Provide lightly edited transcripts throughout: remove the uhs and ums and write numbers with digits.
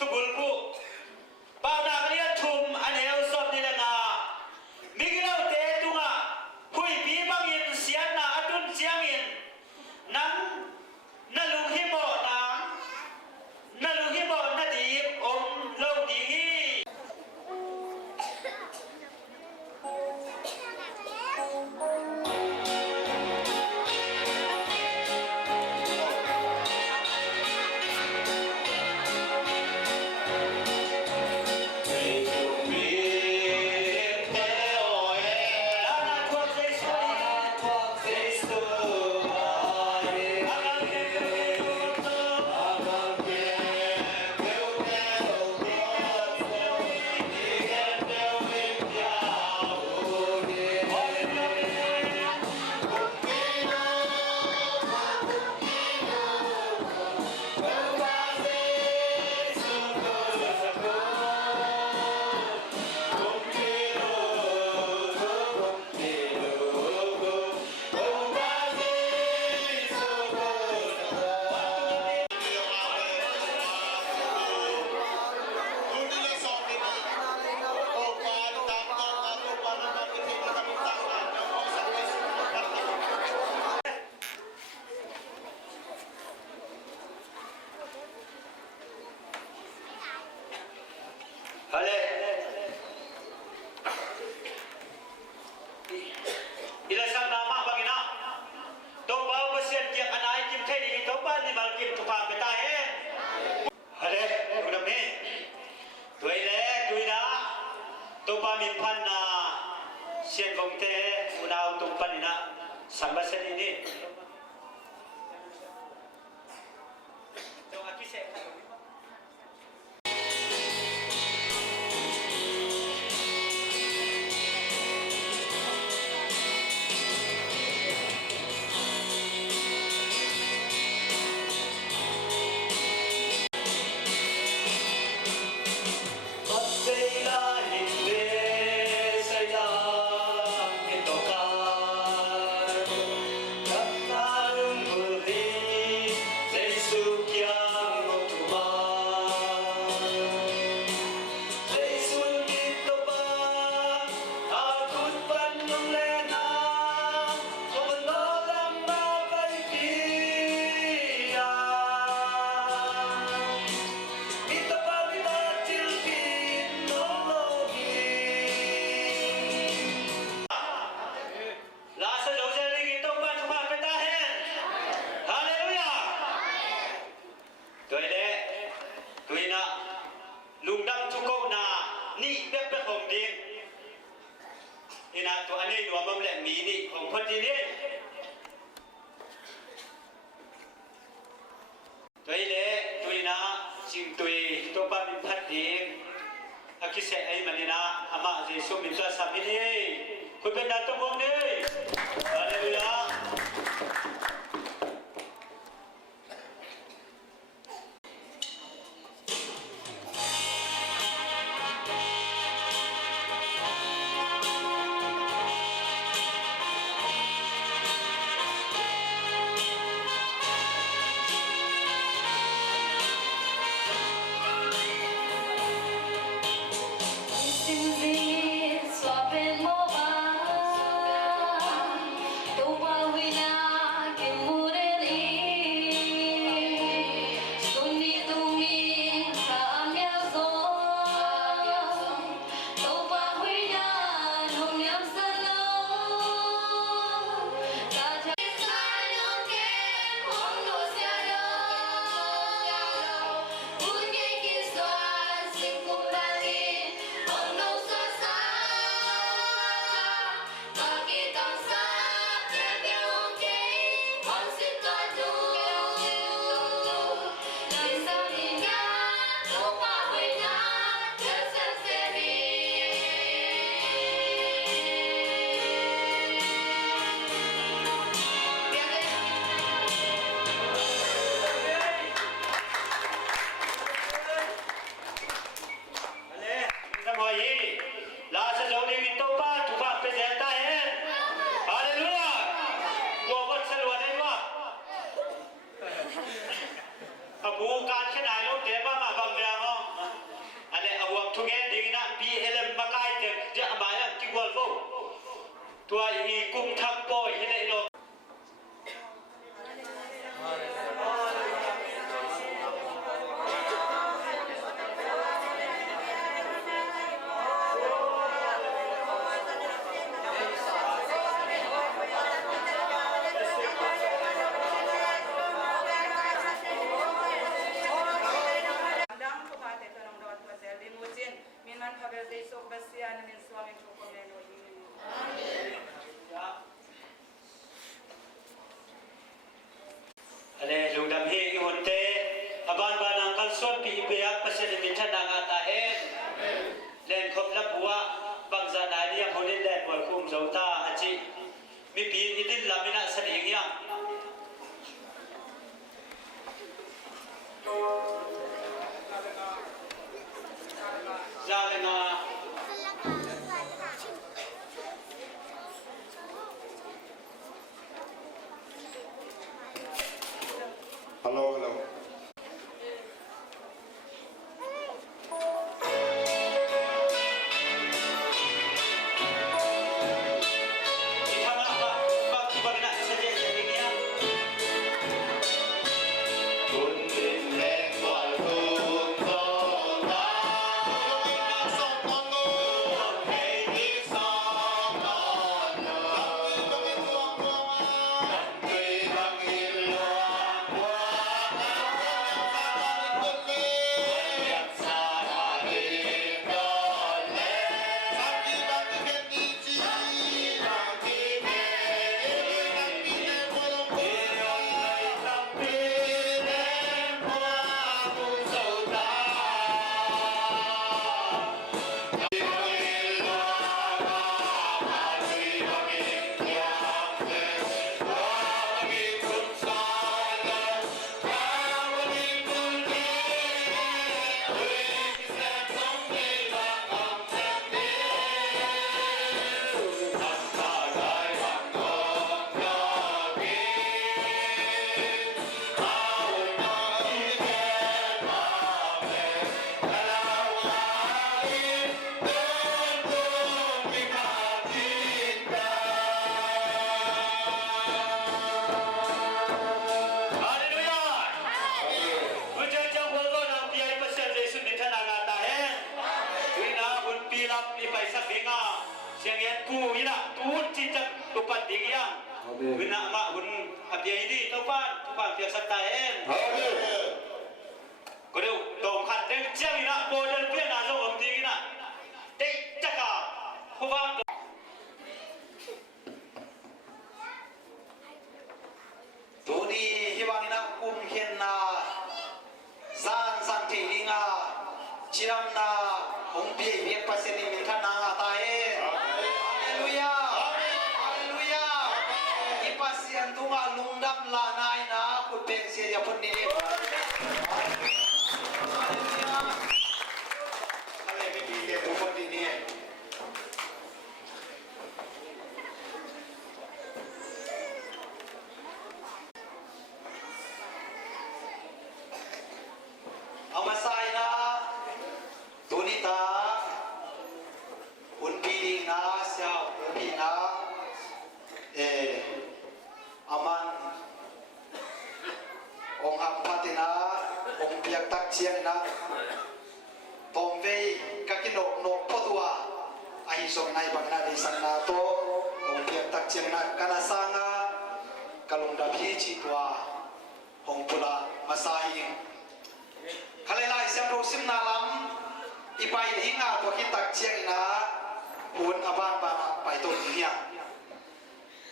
ทุบุลผู้ป้าดาเรียทุมอันเอลสอบนี่แหละนะมิกเราเตะตุงอ่ะคุยปีบางอินเสียนาอดุลเสียงอินนั้นนั่นลุงฮิโมนะนั่นลุงฮิโมนั่นดีอมโลกดีเชียนกงเตอุณาตุงปันนะสัมบัสนินีจงอาคิเสกนี่นะตัวอันนี้รวมมันแหละมีนี่ของคนที่นี่ตัวนี้เลยตัวนี้นะสิ่งตัวบ้านมิพัดเองอาคิเสไอ้มันนี่นะอามาจะส่งมิตรสามีนี่คุณเป็นดาวตัววงนี่อะไรดูนะ บูการขนาดรถเดี๋ยวบ้างบางอย่างอ๋ออันนี้เอาวังทุ่งเงินดีนะปีเอลมมาใกล้เด็กจะมาอย่างกิวอลโฟตัวอีกุมทักโปยที่ไหนลงอะไรลุงดำเฮงหุ่นเตอบ้านบ้านนังกันส่วนปีเปียกประเสริฐมิตรนางอาตาเองเล่นครบลับหัวบางสถานียังคนเล่นแหลกบอลคุ้มเจ้าตาอาจิมีปีอิดินลามินาเสด็จยังจาเลนาฮัลโหลฮัลโหลเชียงเย็นกูนี่นะตูนจิตจักตุปันดีกี่ยังวินามาหุ่นอับยัยดีทุกบ้านเพียงสัตย์เองก็เดี๋ยวตรงขัดเด็กเชียงนี่นะโบเดินเพี้ยนอาสมดีกี่นะเด็กจักรผู้ฟังตัวนี้ที่ว่านี่นะอุ้มเห็นนะสันทีนี่นะชิรำนะองค์พี่เวียปัสสิมิท่านนางอาตาเอHaleluya Haleluya Ipasian tunga lungdam lanay na kuteng siya pun ni Haleluya Hale bigi ke bukod ini Amasay na tunita unpili na siya unpili na aman ong hapati na ong piyak taksiyan na tomvei kakinok nok potua ahisong na ibang narisan na to ong piyak taksiyan na kanasanga kalungdabi chitwa ong pula masahing kalilay siyang rosim na lam ipai hinga to hitak chiang na un aban bana pai to hiya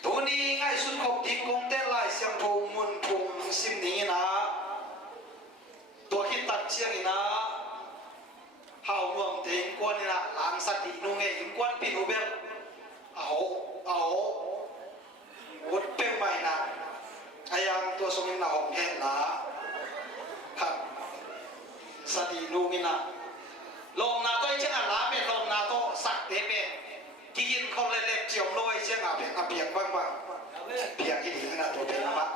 tuni ngai sun khop ding kong te lai siang pho mun phum sim ni na to hitak chiang na hau muam te kwan na lang sat di nu nge in kwan pi nu bel ao wot pe mai na ayang to song na hok he na khat sati nu mina lồng nào tôi chứ là lá bên lồng nào tôi sạch thế bên cái yên không lên lên chiều lôi chứ là biển văng văng biển cái gì là tôi thấy là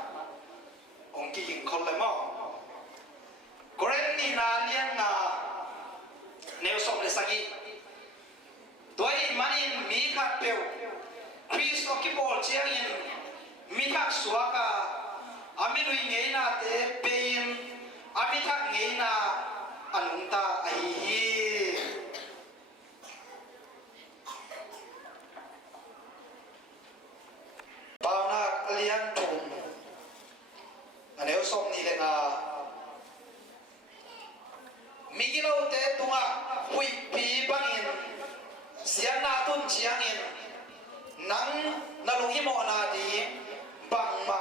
ông cái yên không lên mò Koren ni na lian na neosom le sagi doi manin mi khat peu Chris okibol chiang in mi thak suaka aminui ngei na te pein ami thak ngei na anungta ai hi Paunak alian thum aneosom ni le na Migilo te tunga hui pi bangin siana tun chiangin nang nalungimo na di bangma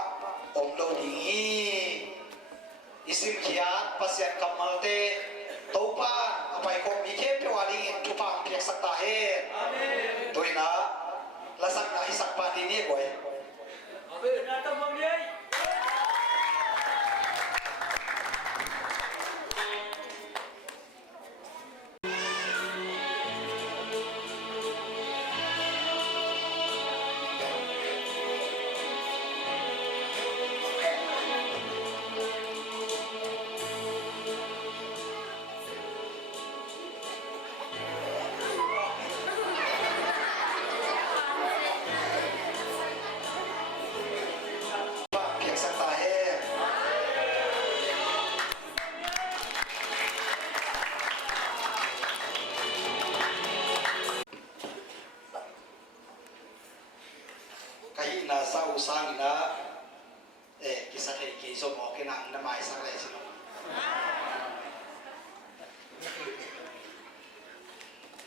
omlo dingi isim kiat pasyan kamalte topa apai ko mikhe pewali tupang pek sakta he amen toina lasak na isak pa dini boy amen nata mamliai sau sang na kisah kayak so mau kena nama isang lagi sih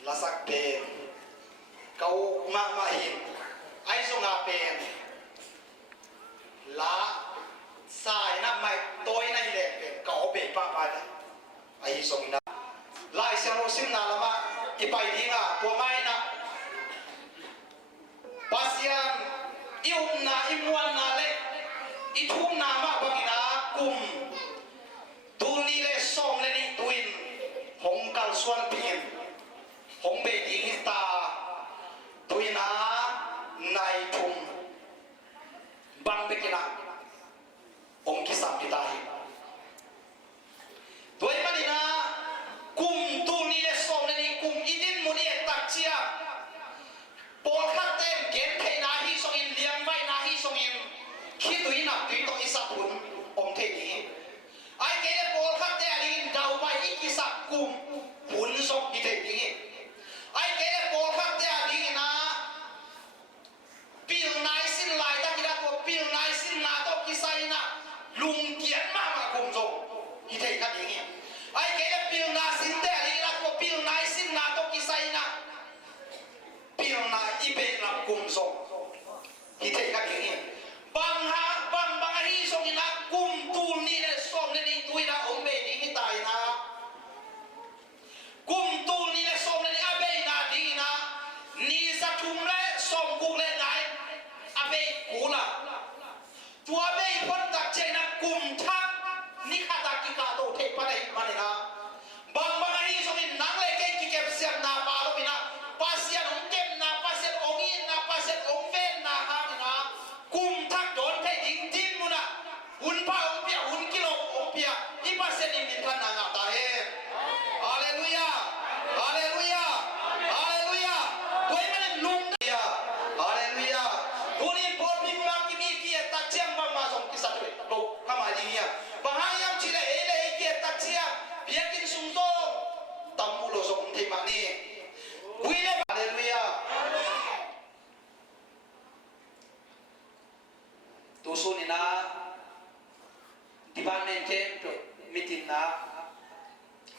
lasak pen kau mahin ai so ngapen la sai na mai toy na ile kau be pa pa ai so na lai siang sim na lama ipai dinga po mai na pasian ium na imuan na le itum na ma bagina kum tuni le som le ni tuin hong kal suan pin hong be ding ta tuina nai tum bang be kina ong kisam ditahi tuai manina kum tuni le som le ni kum idin muni tak chia Paul khatem gen thei na hi song in liang vai na hi song in khi tui na tui to isa pun om thei ni ai ke Paul khate ali dau bai iki sa kum pun sok ki thei ni ai ke Paul khate ali na pil nai sin lai ta kira ko pil nai sin na to ki sai na lung kian ma ma kum zo ki thei ka ni ai ke pil na sin te ali na ko pil nai sin na to ki sai na pil na ibe na kum so hite ka kini bang hi so ina kum tu ni le som ne ni tu ina ombe ni hitai na kum tu ni le som ne ni abe na di na ni sa tum le som ku le nai abe ku la tu abe pon tak che na kum thak ni khata ki ka to the pa dai ma ne na bang hi so in nang le ke ki kep siam na pa lo ina pasian kem na pasian ongin na pasian ongven na ha na kum thak don the ding tin muna hun pa ong pia hun kilo ong pia I pasian in min than na nga ta he hallelujah hallelujah hallelujah toy man lung ya hallelujah tunin por ping ma ki mi ki ta chem ma ma som ki sa tu lo kama ji ya bahayam chile ele ki ta chia biakin sung so tamulo som thei ma ni Haleluya. Tusun ina department camp meeting na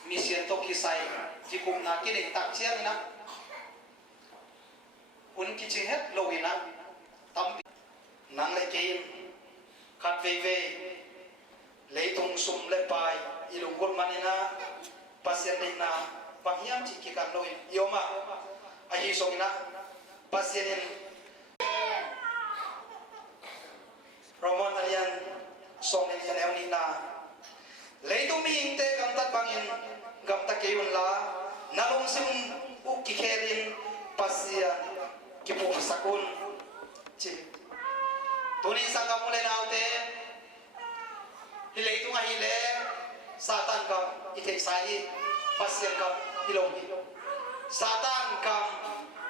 mission to kisai jikum na kining tak chiang ina un kiching het lo ina tam nang le kein khat ve leitung sum le pai ilung gol manina pasien na panghiam chi ki kan loi yoma ahi songina pasienin Roman alian songin yan euni na leitung mi inte kam tat bangin gam ta keun la nalong sim u ki kherin pasia ki pu sakun chi tuni sangam mule naute hi leitung ahi le Satan kam ite sai pasien kam ilong Satan kam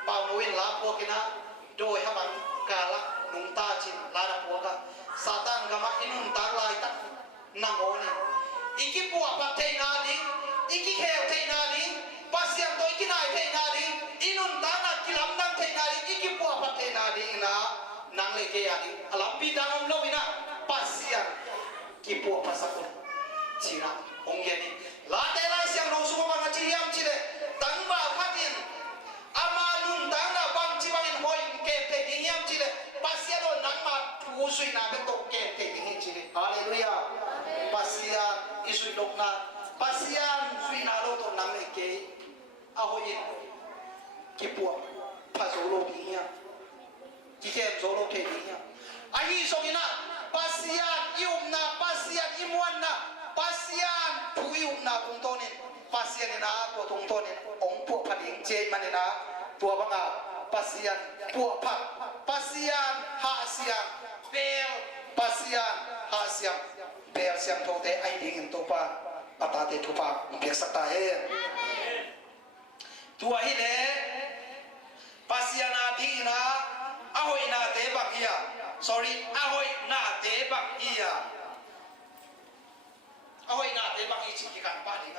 paunuin lapo kina doi haban kala nungta chin lara puaka Satan kama inun tak lai tak nangoni iki puak patei na ding iki kheo tei na ding pasien to iki nai tei na ding inun tak na kilam nang tei na ding iki puak patei na ding na nang le ke ya ding alam bidang omlo ina pasien ki puak pasakun cina onggeni la te lai siang no suko bang ciam cile tang ba khatin amalun tang na bang ci bangin hoi ke te dingiam cile pasien do nang ma tu sui na be to ke te dingi cile haleluya pasien isui dokna pasien sui na lo to nang le ke ahoin ki puak pasolo dingia ki kem solo ke dingia ahi songina pasien iumna pasien imuanna pasien puiumna tungtonin pasien ina to tungtonin ong pu pading che manina tua banga pasien pu pa pasien ha siang bel pasien ha siang bel siang to te ai ding to pa atate tu pa pek sakta he tua hi le pasien adina ahoi na te bakia sorry ahoi na te bakia ahoi na te baki chi kan pa ni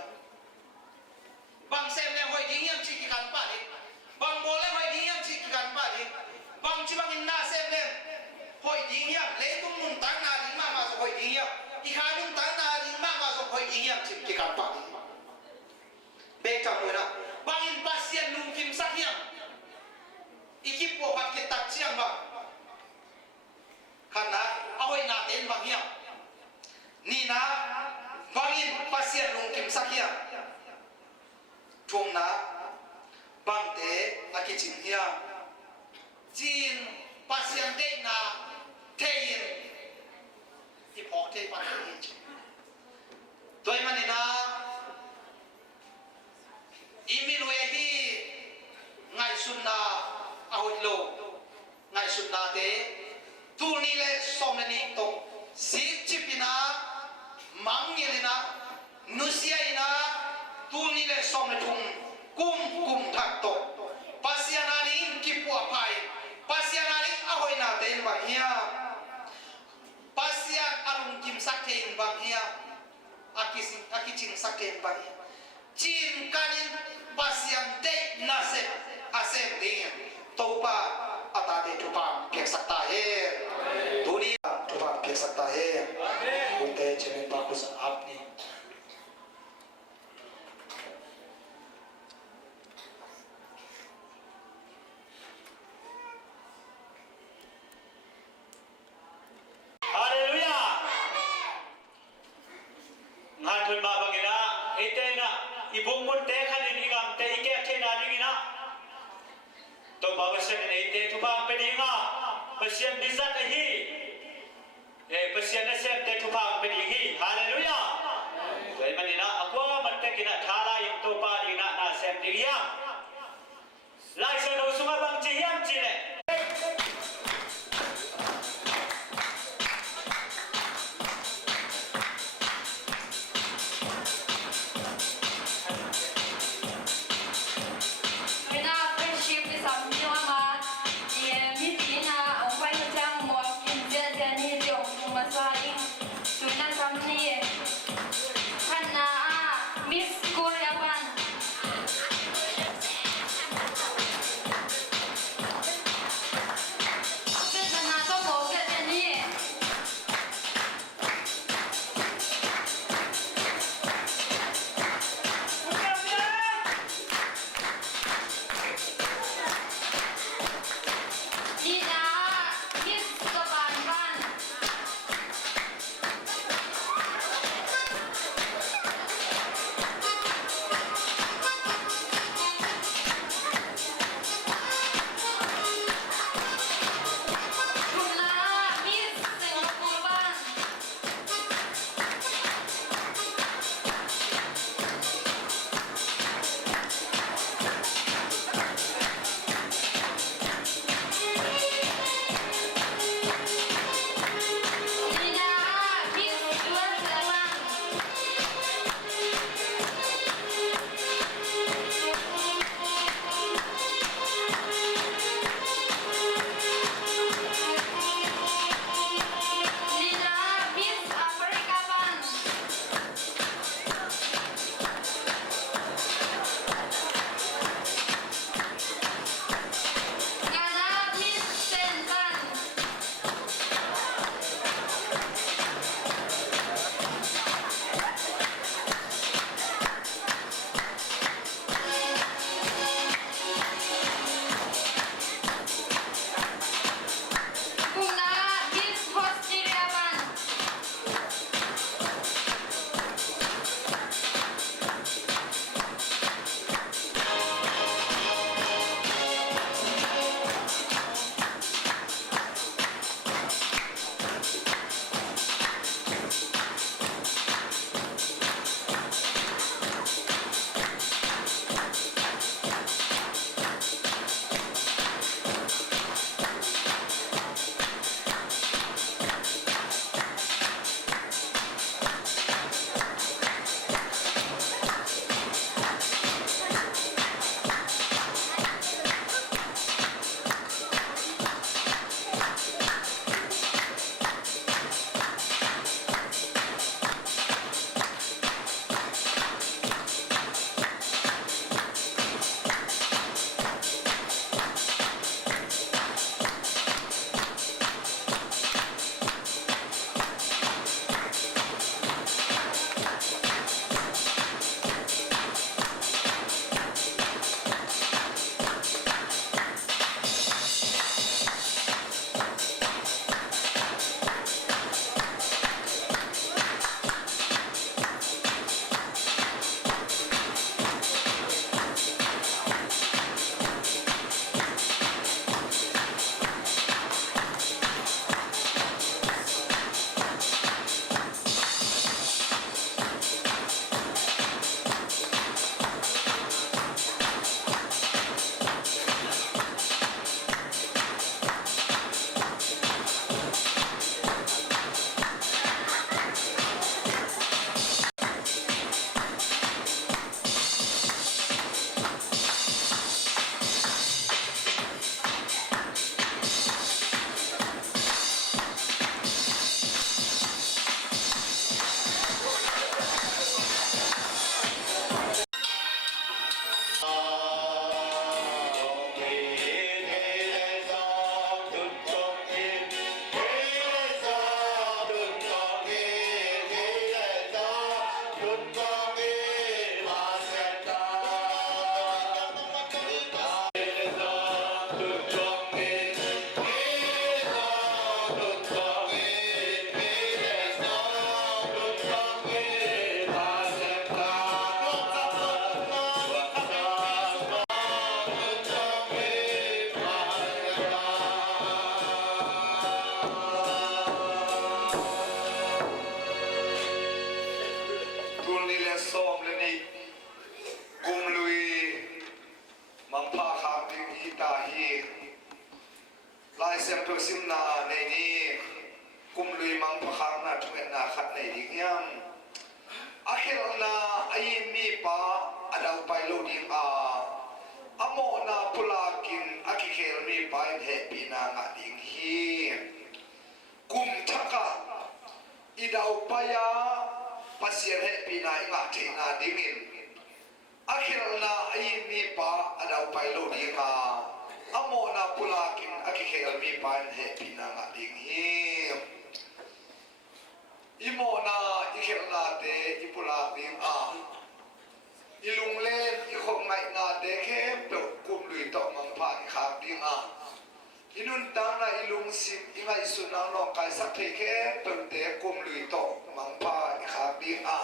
bang sem le hoi ding yam chi kan pa ni bang bol le hoi ding yam chi kan pa ni bang chi bang in na sem le hoi ding yam le tum mun tang na ding ma so hoi ding yam I kha dum tang na ding ma so hoi ding yam chi kan pa ni be cham na bang in pasien nung kim sak yam ikip po hat ki tak chiang ba khana ahoi na ten bang yam ni na bangin pasien lung kim sakia chungna bangte akichin hia jin pasien de na tein ipok te pa ni toy manina imilwe hi ngai sunna ahoilo ngai sunna te tu ni le somni to si chipina mangelina nusiaina tunile somethung kumthak to pasianarin kipua pai pasianarin ahoina tein bahia pasian alung kim saktein bahia akicing saktein bahia chin kanin pasian te nase asem ding topa atate tupa pek sakta he dunia tupa pek sakta he unte chene bagus apni haleluya ngatun ma bangina itena ibung mun te khanin igam te ike thena dingina to bawasyan ne ite thupang pedinga pasyan bizat hi pasyan na sem te thupang pedingi haleluya dai manina akwa matte kina thala yim to pa dina na sem diya lai sa no sunga bang chi yam chi ne Tul ni le som le ni kum lui mang pha kham ding hi ta hi lai sem tu sim na nei ni kum lui mang pha kham na thuen na khat nei ding yam akhir na ai mi pa adau pai lo ding a amo na pulakin akikhel mi pa he pi na nga ding hi kum thaka idau paya pasien he pi na nga thina dingin akhir na ai mi pa adau pai lo ding a amo na pulakin akikhel mi pa he pi na nga ding hi imo na ikhel na te ipula ding a ilung len ikhom ngai na te khe pe kum lui to mang pha khak ding a inun ta na ilung sim ingai sunang no kai sak the khe pe te kum lui to mang pha khak ding a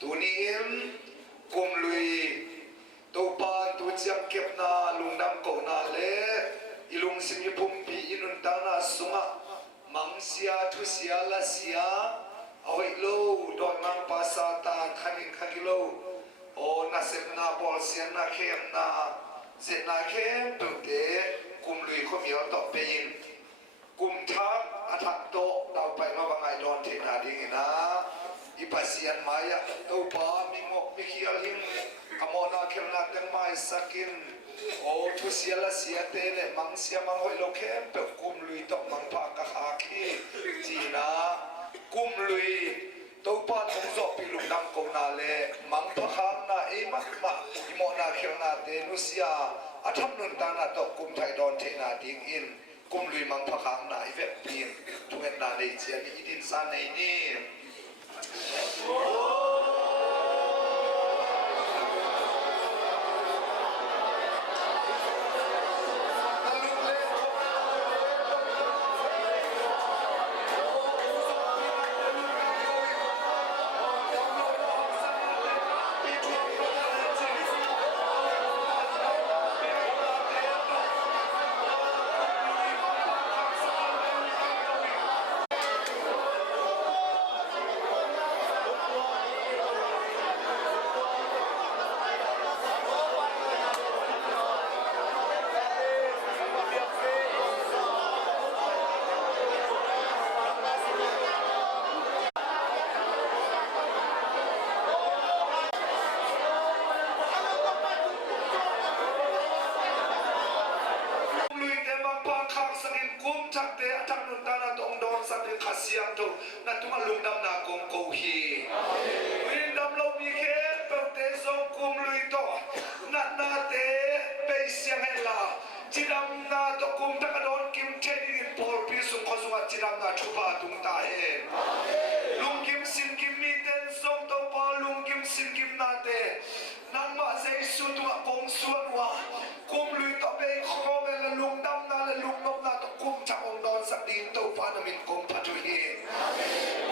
tuni im kum lui to pa tu chiam kep na lungdam ko na le ilung sim i pum pi inun ta na sunga mang sia thu sia la sia awai lo doi mang pa satan khanin khagilo o na sep na bol sian na khem na se na khem tu te kum lui khom yo to pein kum thak athak to dau pai ma bangai don the na ding na ipasian maya to pa mi ngok mi khial him amona khem na teng mai sakin o thu sia la sia te le mang sia mang hoi lo khem pe kum lui to mang pa ka kha khi chi na kum lui to pa thong zo pi lung dam ko na le mang pha kham na e ma ma imo na khel na te nu sia atham nun ta na to kum thai don the na ding in kum lui mang pha kham na i ve pin thuen na le chia ni idin sa nei ni Kumthak te athak nun ta na tong don sa te khasiam to na tunga lungdam na kong ko hi win dam lo mi khe pe te song kum lui to na na te pe siang hela chidam na to kumthak don kim the ni por pi sung khosung chidam na thupa tung ta he lung kim sin kim mi ten song to pa lung kim sin kim na te nang ma sei su tu kong suan wa kum lui to pe khom la lungdam na la lung nok na to kum cha ong don sak din to pa na min kom pa tu hi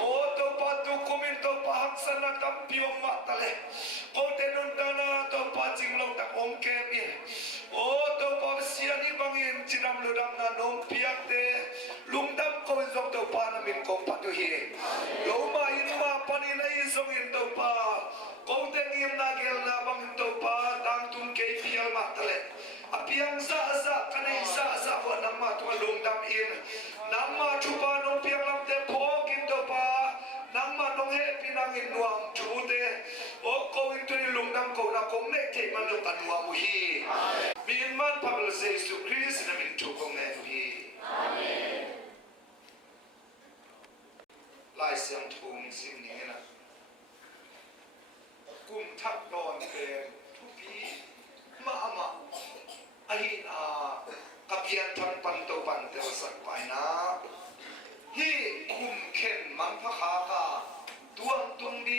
o to pa tu kumin to pa hak sana tam piom ma ta le o te nun ta na to pa jing lo ta ong ke mi o to pa sia ni bang in chinam lu dam na nom piak te lungdam ko zong to pa na min kom pa tu hi lo ma in ma pa ni na in zong in to pa ko te ngim na gel na bang in to pa tang tung ke pial ma ta le apiang sa sa kanai sa sa wa namma tu lungdam in namma chupa nong piang lam te pho kin to pa namma nong he pinang in nuam chu te o ko in tu ni lungdam ko na kong ne te man lo kan nuam hi min man pablo se su Christ na min tu kong ne hi amen lai siam thum sing ni na kum thak don pe thu pi ma ama ahin a kapian thang pan to pan te sak pai na hi kum khen mang pha kha ka tuang tung di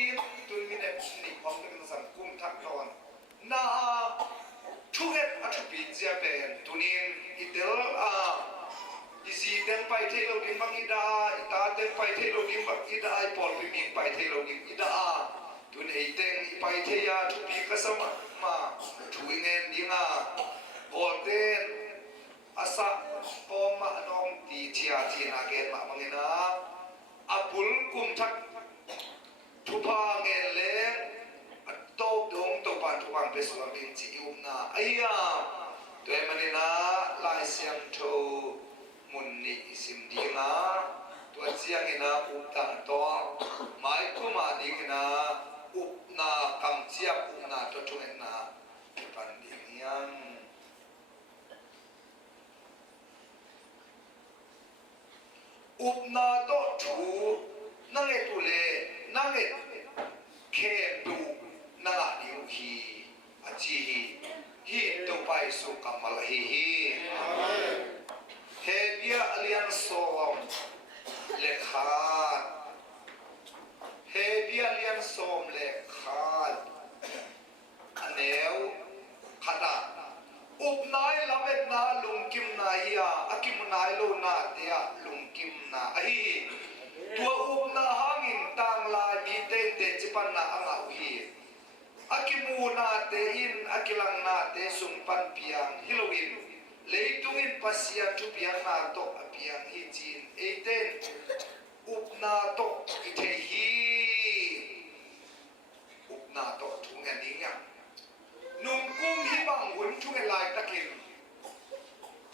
tun mi ne ni pom te san kum thak don na thu het a thu pi jia ben tunin itel a isi den pai the lo din bang ida ita den pai the lo din bang ida ai pol pi mi pai the lo din ida a tun ei teng i pai the ya thu pi ka sama ma thu ingen dinga golden asa poma nong ti chia chi na ke ma mangina apul kum thak thupa nge leng pan pe suang king chi um na aya toy manina lai siam tho mun ni isim dinga tua chiang ina up ta to mai kuma ding na up na kam chia up na to thung na pan ding yang up na to thu nang e tu le nang e ke tu nang a diu hi a chi hi to pai su kamal hi he bia alian som le khat he bia alian som le khat aneu khata up nai lamet na lungkim na ya akim nai lo na ya lungkim na ai tua up na hangin tang la mi te te chipan na anga hi akimu na te in akilang na te sumpan piang hilowin leitungin pasia tu piang na to piang hi chin eiten up na to ite hi up na to thunga ninga nung kum hi bang hun thunga lai takin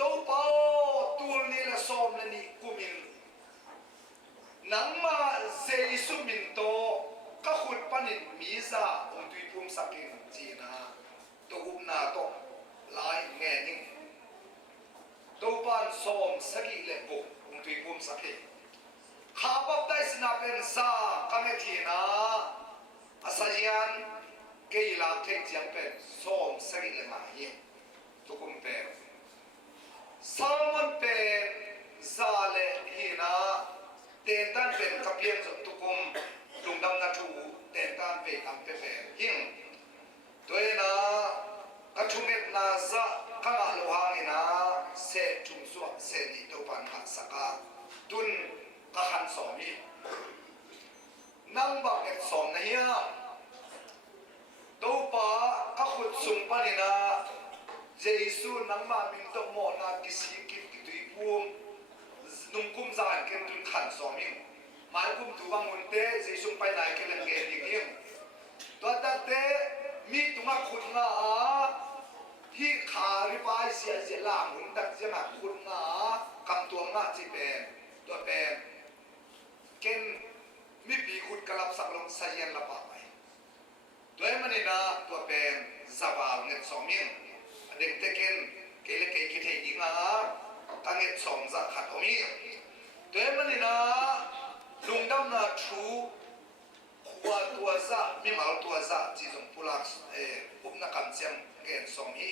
to pao tul ni la som na ni kumin nang ma jesu min to ka khut panin miza ong tui pum sakin china to upna to lai nge ning to pan som sagi le bu ong tui pum sakin kha bap dai sina pen sa kame thina asajian ke la thek chiang pen som sagi le ma ye to kum pe salmon pe za le hina ten tan pen kapian zo to kum lungdam na thu ten tan pe tam pe pe hing toy na ka thumet na za ka nga lo hangina se chung su se ni to pan ha saka tun ka han som hi nang ba ek som na hiya to pa ka khut sum panina jesu nang ma min to mo na kisi ki tui pum nung kum zan ken tun khan som hi mai kum tu bang mun te jesu pai nai ke lang ge ding him to ta te mi tu ma khut nga a hi kha ri pai sia je la mun tak je ma khut nga kam tu nga chi pen to pen ken mi bi khut kalap sak long sayan la pa pai toy manina to pen zawal nget som min adeng te ken ke le ke ki thei ding a ka nget som za khat omi toy manina lungdam na thu khwa tua za mi mal tua za chi jong pulak upna kam chem gen som hi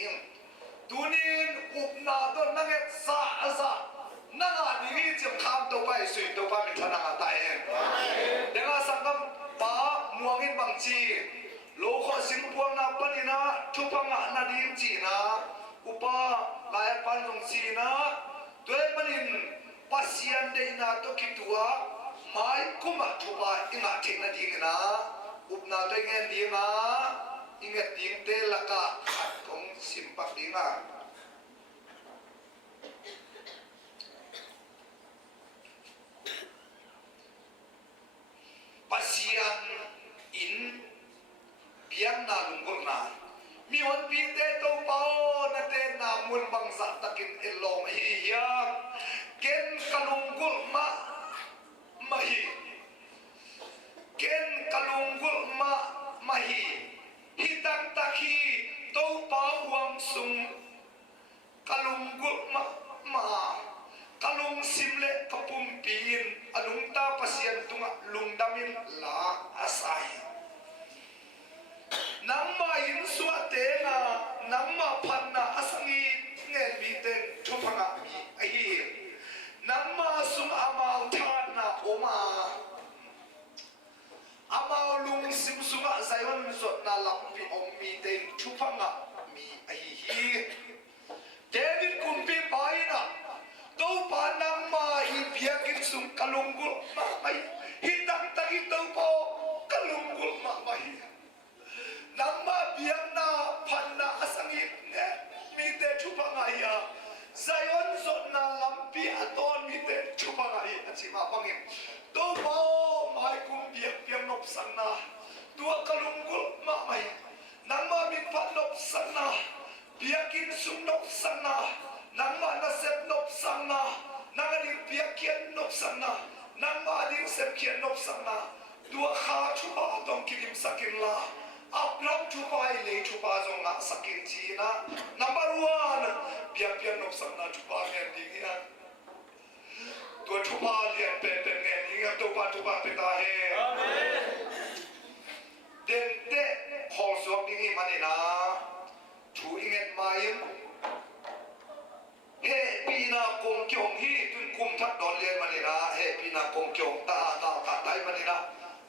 tunin upna to nanget sa za nanga ni chem kham to pai sui to pa mi thana ta en denga sangam pa muangin bang chi lo kho sing puang na panina thupanga na din chi na upa lai pan jong chi na toy manin pasian de na to kitua mai kuma thupa inga thikna dingna upna to ngen dinga inga ding te laka khat kong simpak dinga pasian in biang na lungkol na mi on pi te to pao na te na mun bang sa takin elom hiya ken kalungkol ma mahi ken kalunggul ma mahi hitak takhi to pa wang sung kalunggul ma kalung simle kapum pin anung ta pasien tunga lungdamin la asai nang ma in suate na nang ma phanna asangi nge mi ten thupanga mi ai nang ma sum amal thana oma amal lung sim sunga zayon zot na lampi om mi ten thupanga mi ai hi David kumpi paina to pa nang ma hi biakin sum kalunggul ma mai hitang tagi to po kalunggul ma mai nang ma biak na phanna asangi ne mi te thupanga ya zayon zot na lampi aton mi te thupanga ya achima bangin to po mai kum biak piam nop sanna tua kalunggul ma mai nang ma mi phat ซุมนบสังนานังมานาเซบนบสังนานังอดีตเปียเกียนนบสังนานังมาอดีตเซบเกียนนบสังนาตัวขาชุบาต้องกิริมสักินลาอับรับชุบาเลยชุบาจงนักสักินจีนะ number one เปียเกียนนบสังนาชุบาเงินดีเงี้ยตัวชุบาเรียนเป็นเงินดีเงี้ยตัวปาชุบาเป็นตาเฮเด่นเด็ขอสอบดีมันนี่นะชูอิงเงินมายังเฮปีนากงเกียงฮีตุนคุมทักดอนเรียนมันนี่นะเฮปีนากงเกียงตาไตมันนี่นะ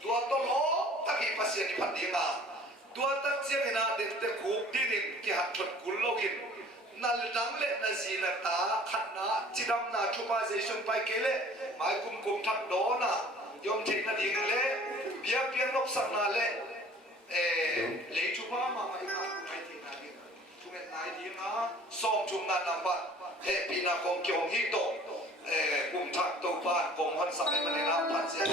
ตัวต้นหอตะกี้ภาษานี่พันดีนะตัวตัดเสียงนะเด็กเด็กคูดินกี่หัดชดกุลโลกินนั่นดังเล่นนั่นสีนัตาขัดนะจิดำนะชุบาเซชุนไปเกล่หมายคุมทักดอนนะยอมทิ้งนั่นเองเล่เบียเปียนกสักนาเล่เลยชุบามาไม่มาไม่ทิ้งนั่นเองทุกเงินนายดีนะซ้อมชุมนันนำบัตเฮปีนากงเกียงฮีโตคุมทักตัวบ้านกงหันสักให้มันในน้ำพันเสีย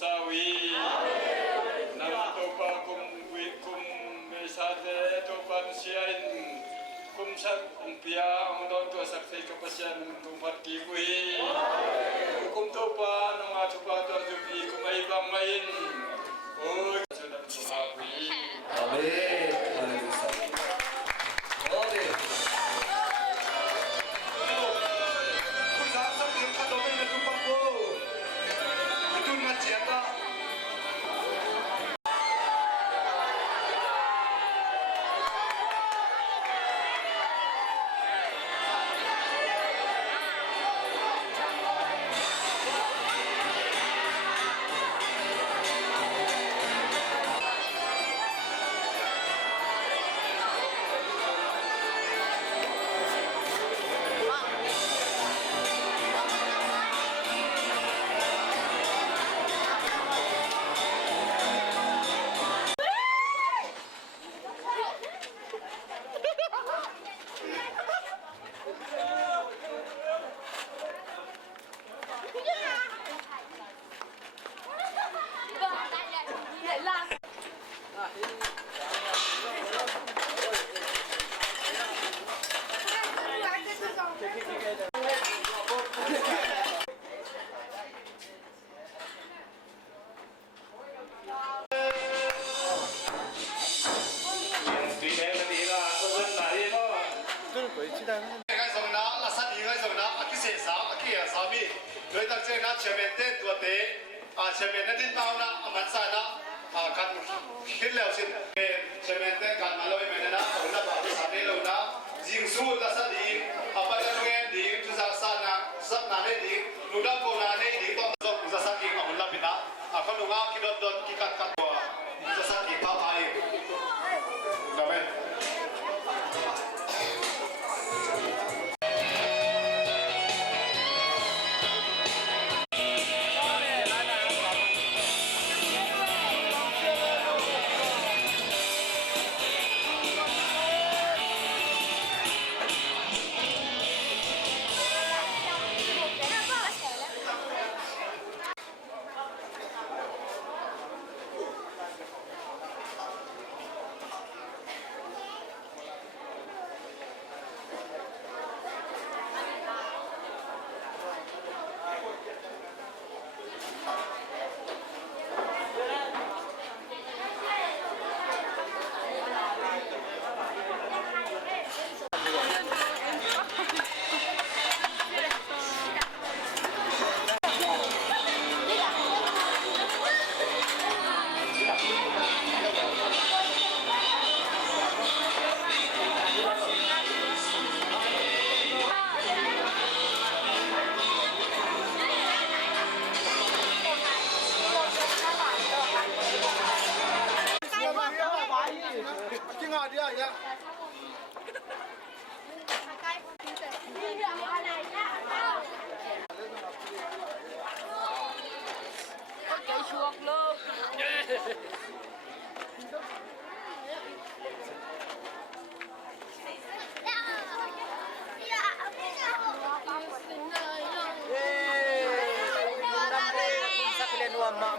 สาวีนำตัวปาคุมวิคุมเมษาเตตัวปันเชียนคุมสักอุปยาองดอนตัวสักเทกปัสยันคุมพัดกีกุยคุมตัวปานงอาทุปาตัวจุบีคุมไอ้บางไงโอ้ยสุดสุภาพวีอาเมนฮาเลลูยาโอ้ดิคุณสามสักถึงขนมเป็นทุกปังโก้ตุนมาเจียตาngay dòng ná là sát ý ngay dòng ná cái xe sáu cái kia sáu mi đối tác chơi ná chơi bên tên tua tế chơi bên tên bao ná mạnh sai ná cần hết leo xin chơi bên tên cần mà lôi mình ná cũng là bảo cái sát ý lâu ná riêng su là sát ý bây giờ nghe đi chúng ta sát ná sát ná đấy đi lúc đó cô ná đấy đi toàn dòng chúng ta sát ý cũng là bên ná con lúc nào khi đốt đốt khi cắt cắt qua chúng ta sát ý bao ai cảm ơn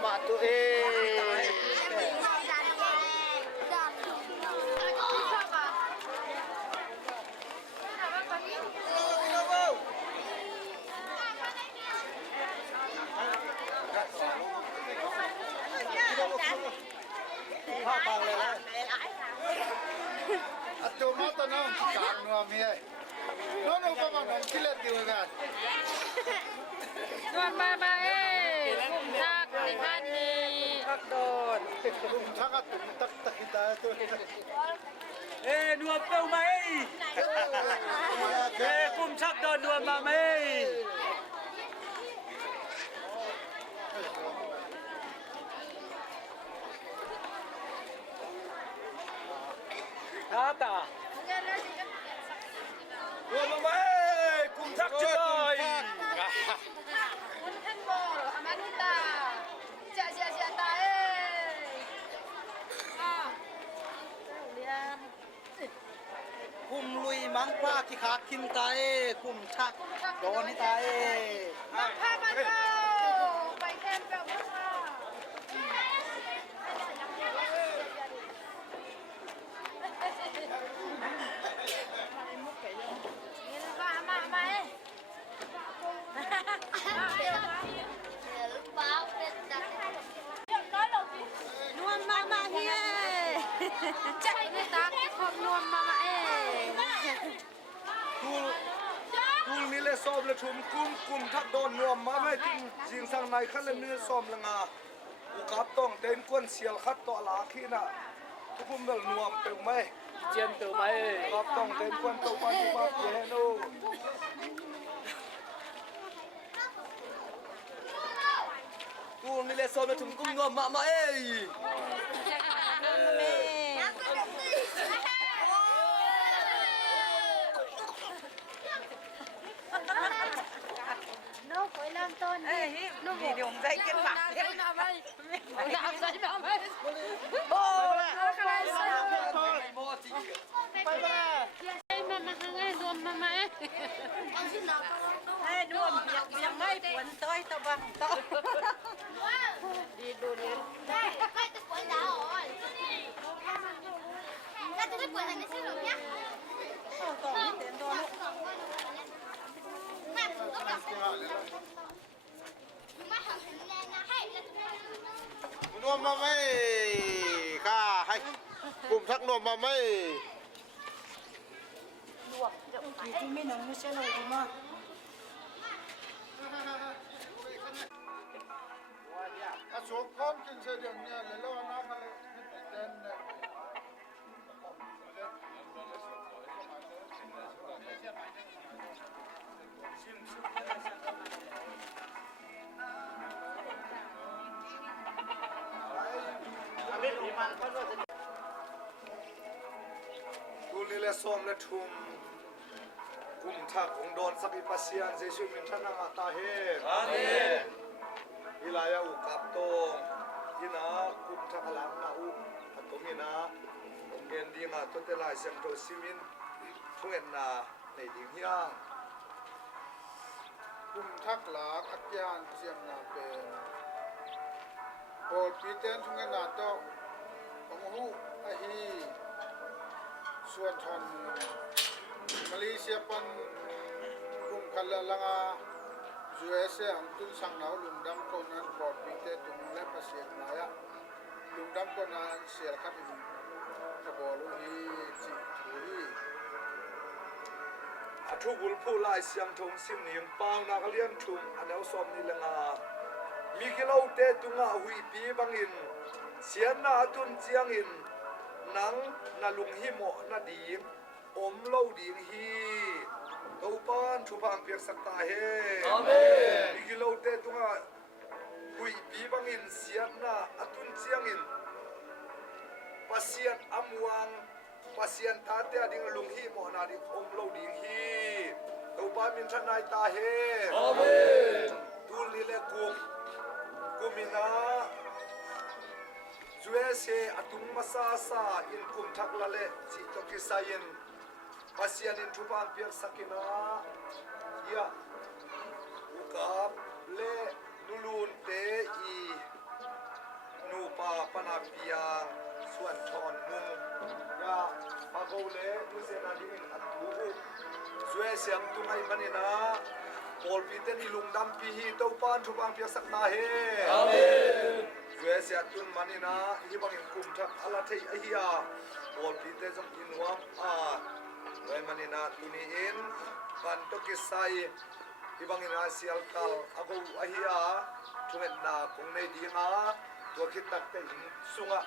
mak tu Aduh mata nong kan nuam hiai. Nono papa nong kilat diugan. Tuan mama kumthak di hani. Tak don. Kumthak tak tak kita tu. Dua pau mai. Kumthak don dua mamai. Apa? Dua mamai. Kumthak coy. Kum lui mang pa ki kha kin tae kum thak don hi tae. Mang pa manไปแคมป์กับพ่อ ซ้อมและชุมกุมทักโดนนวมมาไม่ทิ้งจิงสังในขั้นเลยมีซ้อมละงาอุกับต้องเต็มกวนเสียลคัดต่อหลาขี้น่ะทุกคนเดินนวมเต็มไหมเจียนเต็มไหมครับต้องเต็มกวนตัวมันที่บ้านเยนูกูนี่เลยซ้อมและชุมกุมนวมมาเอ้ยnó phải làm tôn nó bị đường dây cái mặt thế nào vậy làm dây nào vậy ô nó cái phải ba mà hàng ngày luôn mà mày ê đuổi việc mấy cuốn tới tao bằng tao đi đuổi đi đây cái tao cuốn đã rồi cái tao cuốn này nó sẽ được nhá không tiền đâuนวมมาไม่ข้าให้กลุ่มทักนวมมาไม่อาสุกอนกินเสด็จเนี่ยเลยแล้วน้ำอะไรเด่นเนี่ยกูนี่แหละซ้อมและทุ่มกุมทักองโดนสักอิปัสยานเจสุมินทนาตาเฮอาเมนวิลายาอุกับโตยินากุมทักลังนาอุอัตมินาองเกนดีงาตุเตลายเซมโตซิมินทุ่งเอ็นนาในดิ่งเฮียงกุมทักหลากอักยานเสียมนาเป็นโอปีเตนทุ่งเอ็นนาโตองหูอหีส่วนทอนมาเลเซียปันกุมคัลลังอาจูเอเซอังตุนสังนาวลุงดำคนนั้นปลอดปีเตตุงเล็บเสียนายะลุงดำคนนั้นเสียขัดอินกระบอกลุฮีจิตุฮีทุกบุญผู้ไล่เสียงทงซิมนิมปางนักเลี้ยงทุ่มอันเอาสมนิลงามีกิโลเตตุงาหุยปีบังอินเสียนนาตุนเจียงอินนังนาลุงหิโมนาดีอมโลดีฮีตัวปานชุพังเปียกสักตาเฮอาเมนมีกิโลเตตุงาหุยปีบังอินเสียนนาอตุนเจียงอินปัสเซียนอัมวังปัสเซียนตาเตดิ่งลุงหิโมนาดิ่งอมโลดีฮีตัวปานมินทนายตาเฮอาเมนตุลิเลกุมินาจูเอเซอตุงมาซาซาอินคุมทักละเลจิตกิสายินปัสยานินทุบานเปียกสักินาเยาอุกับเลนูลูนเตอีนูปาปนาปิยางส่วนทอนมุงยาปะโกเลนูเซนาดิมินอัตุจูเอเซมตุงไอมันนะบอลปีเตนีลุงดำปีฮีเต้าปานทุบานเปียกสักนาเฮอาเมนเวสยาตุนมันนะฮิบังอินกุมทักอาลาเทยเฮียบอลปีเตจงอินวามเวมันนะตุนีอินกันตกิไซฮิบังอินอาเซียลกัลอากูเฮียทุเมนนาคงในดีงาตัวคิดตักเตอินสุงะ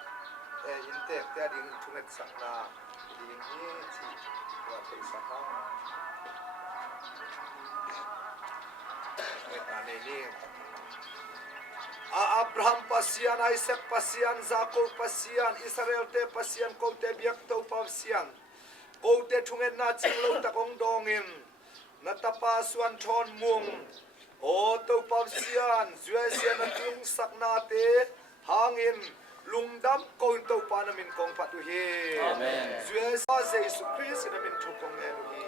อินเตกเตดิงทุเมนสักนาดิงนี้ที่ตัวเตสักนาเวทนานี้ Abraham pasian, Isaac pasian, Jacob pasian, Israel te pasian, kau te biak tau pasian, kau te thungen na chinglo takong dongin, natapa suan thon mung, o tau pasian, zuesian atung sakna te hangin, lungdam kau tau panamin kong patuhi. Amen. Zuesa Yesus Kristus namin tukong eluhi.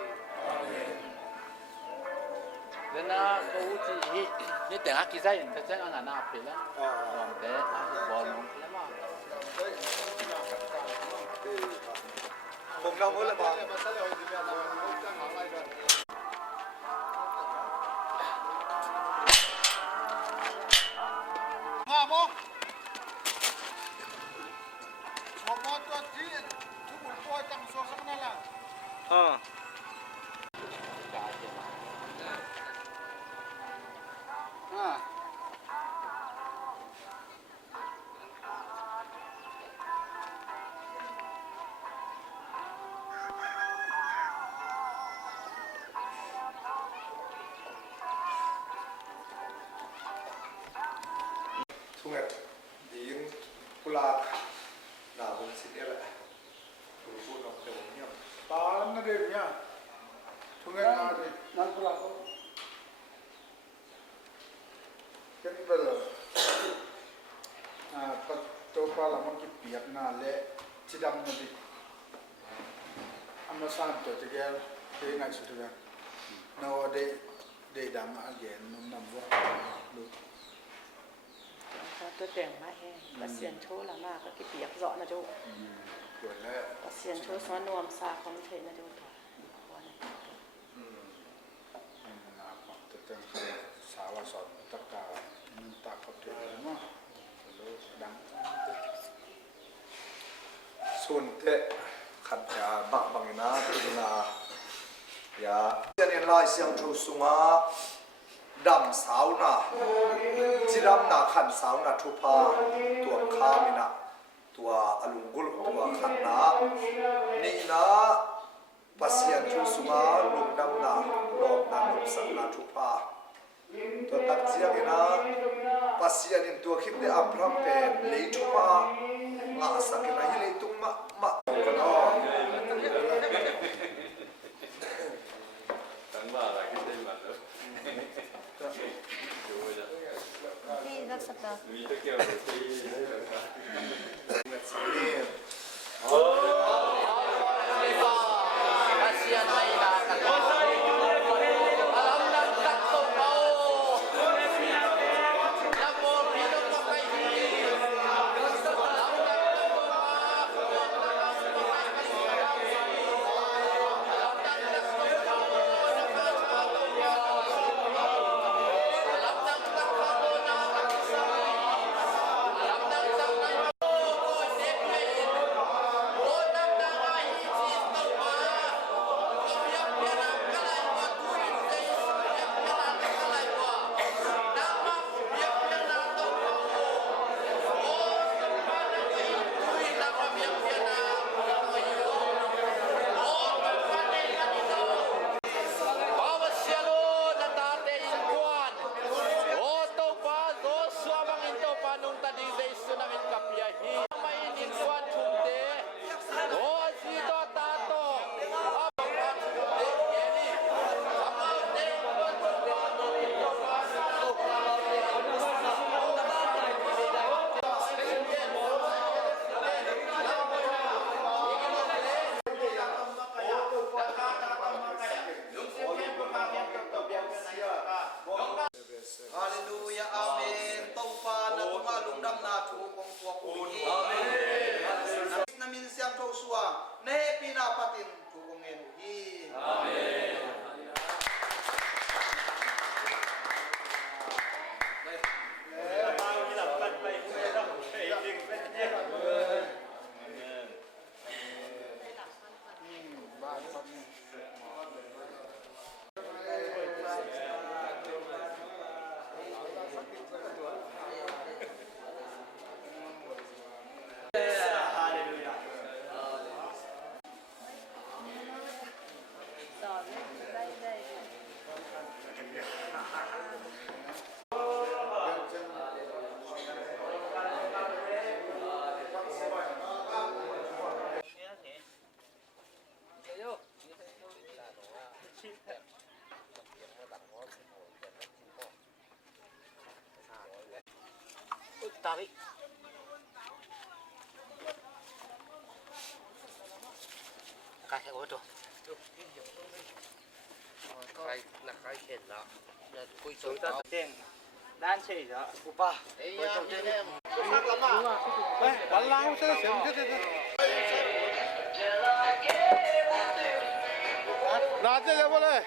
Amen. Nên cô chỉ như tiếng hát kỳ dây thì sẽ là nào phải là còn thế còn lắm mà cùng nhau mới là bạn Ngà bố Một món cho chí Chú bụi bôi tăng xuống không nên là ทุกอย่างดีนกุลาหนาบุญสิเนี่ยแหละพูดออกเดี๋ยวเนี่ยตาแล้วนั่นเองเนี่ยทุกอย่างนาดินั่นกุลาเขาเป็นเบลปัจจุบันเรามันกิเปียกนาเละจิดำนั่นดิอันนั้นสามตัวจะแก่เรื่องไงสุดท้ายนาวเดดำอาเกนนุ่มนำว่าลูกตัวแต่งมาแห้งกระเซียนโชว์ละมากก็กิเปียกเจาะนะจ๊ก ปวดแล้ว กระเซียนโชว์ซ้อนนวมซาของเทนะจ๊กนาความจะจังสาวสอนตะกามันตาขับเดือดมั้งแล้วดังส่วนเตะขัดยาบักบังนาตุนาอย่าเจริญลายเสียงชูสุงาดำสาวนาจิรำนาขันสาวนาทุพาตัวคามินะตัวอลุงกุลตัวขันนานี่นะปัสยันชูสุงาลุงดำนาโลกนานุสันนาทุพาตัวตักเสียงนะปัสยันตัวคิดได้อัพรัมเป็นเลยทุพางาสักนะฮิเลยตุ้งมะกันอ๋อที่รักษานี่ kasihan may lakan alam ng taktong bao na po pinong makaihili alam ng Hallelujah, amen. Taupa na tumalong dam na chukong kuwakuhi. Amen. Namin siyang chosua, ne pinapatin chukong enuhi. Amen. tarik kasih auto nakay ken na kuy so ta tiếng đan chỉ đó upa tôi trông trên em bắn lao sẽ sướng thế thế 나한테 잡아래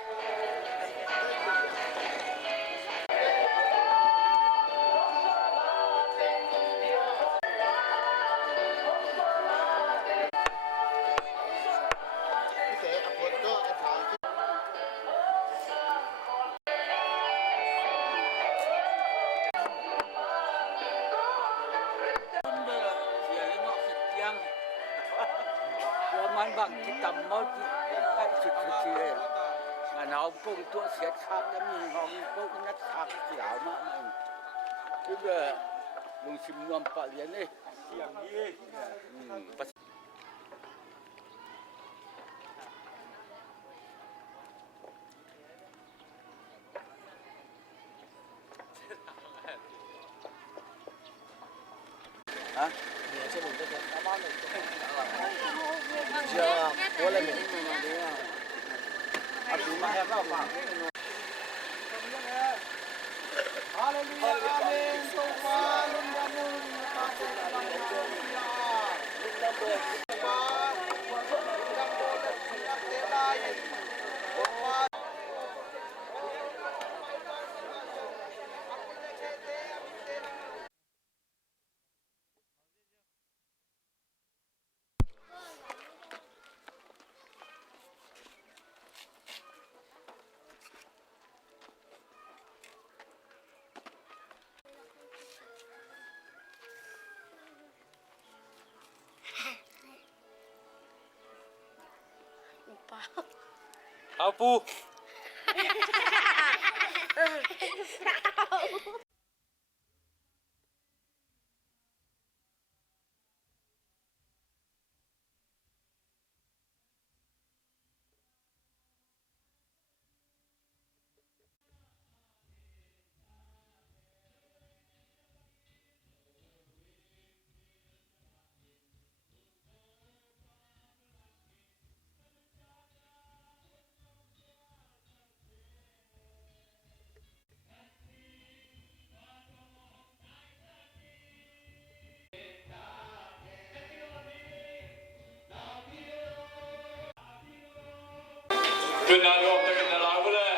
man bằng cái tầm mốt cái chụp chụp nó cũng tụi sẽ khác cái mình không có cái nát khác cái ảo nó này bây giờ ลุงชิมนวมปะเลียนนี่เสียงดีฮะเนี่ยสมุนไพรชาวบ้านเลยเจ้าโอ้เลยเนี่ยอาบีมาแฮมเราฟังฮาเลลูยาอาเมนโซฟาลุนดามุนมาเซลังฮาเลลูยาลุนดาโบมาลุนดาโบและสิอัตเตลายโอมา เอาปูเป็นนายกแต่กันลาวเลย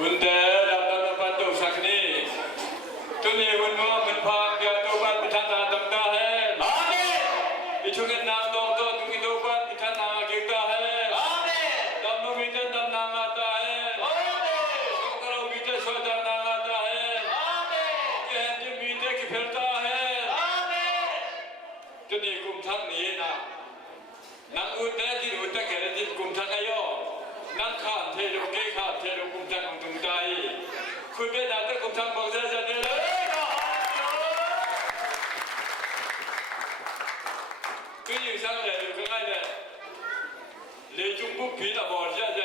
วันเดียร์ดับดับปันตุสักนี้ตัวนี้วันว่ามันพาเกี่ยวตัวบ้านพิธานาดำตาเฮอาเมนอิชุกันนางดองตัวตุกิโดบ้านพิธานาเกี่ยวตาเฮอาเมนดำนุ่มวิจารณ์นางอาตาเฮอาเมนสงครามวิจารณ์สวดนางอาตาเฮอาเมนแกนจะมีเด็กเพิลตาเฮอาเมนตัวนี้กุมทั้งนี้นะนางอุตเตจิอุตเตเกเรจิกุมทั้งอายุนางข้ามเทโลเกข้ามเทโลกุมทั้งของตุงใจคุณเป็นอะไรกุมทั้งบอกจะจะเนี่ยก็ยิ่งช่างเลยดูง่ายเลยเลยจุ่มบุกผีตาบอดจะจะ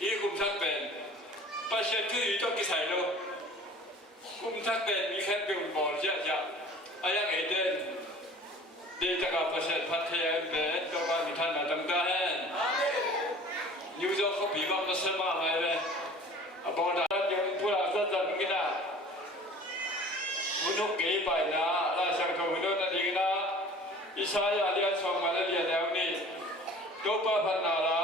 อีกุมทั้งเป็นปัจเจกที่ต้องกิจใส่โลกุมทั้งเป็นมีแค่เป็นบอดจะอายังเอเดนเดตกับปัจเจกพัทยาเป็นตัวบ้านมีท่านมาตั้งแต่ยูโซเขาผีบ้าก็เสมาอะไรเลยบอดนั้นยังพูดอะไรสักอย่างกันนะมุนกเก๋ไปนะราชาของมุนกนั่นเองนะอิสายาเลียนสองมาเลียนแล้วนี่ตัวป้าพันนาละ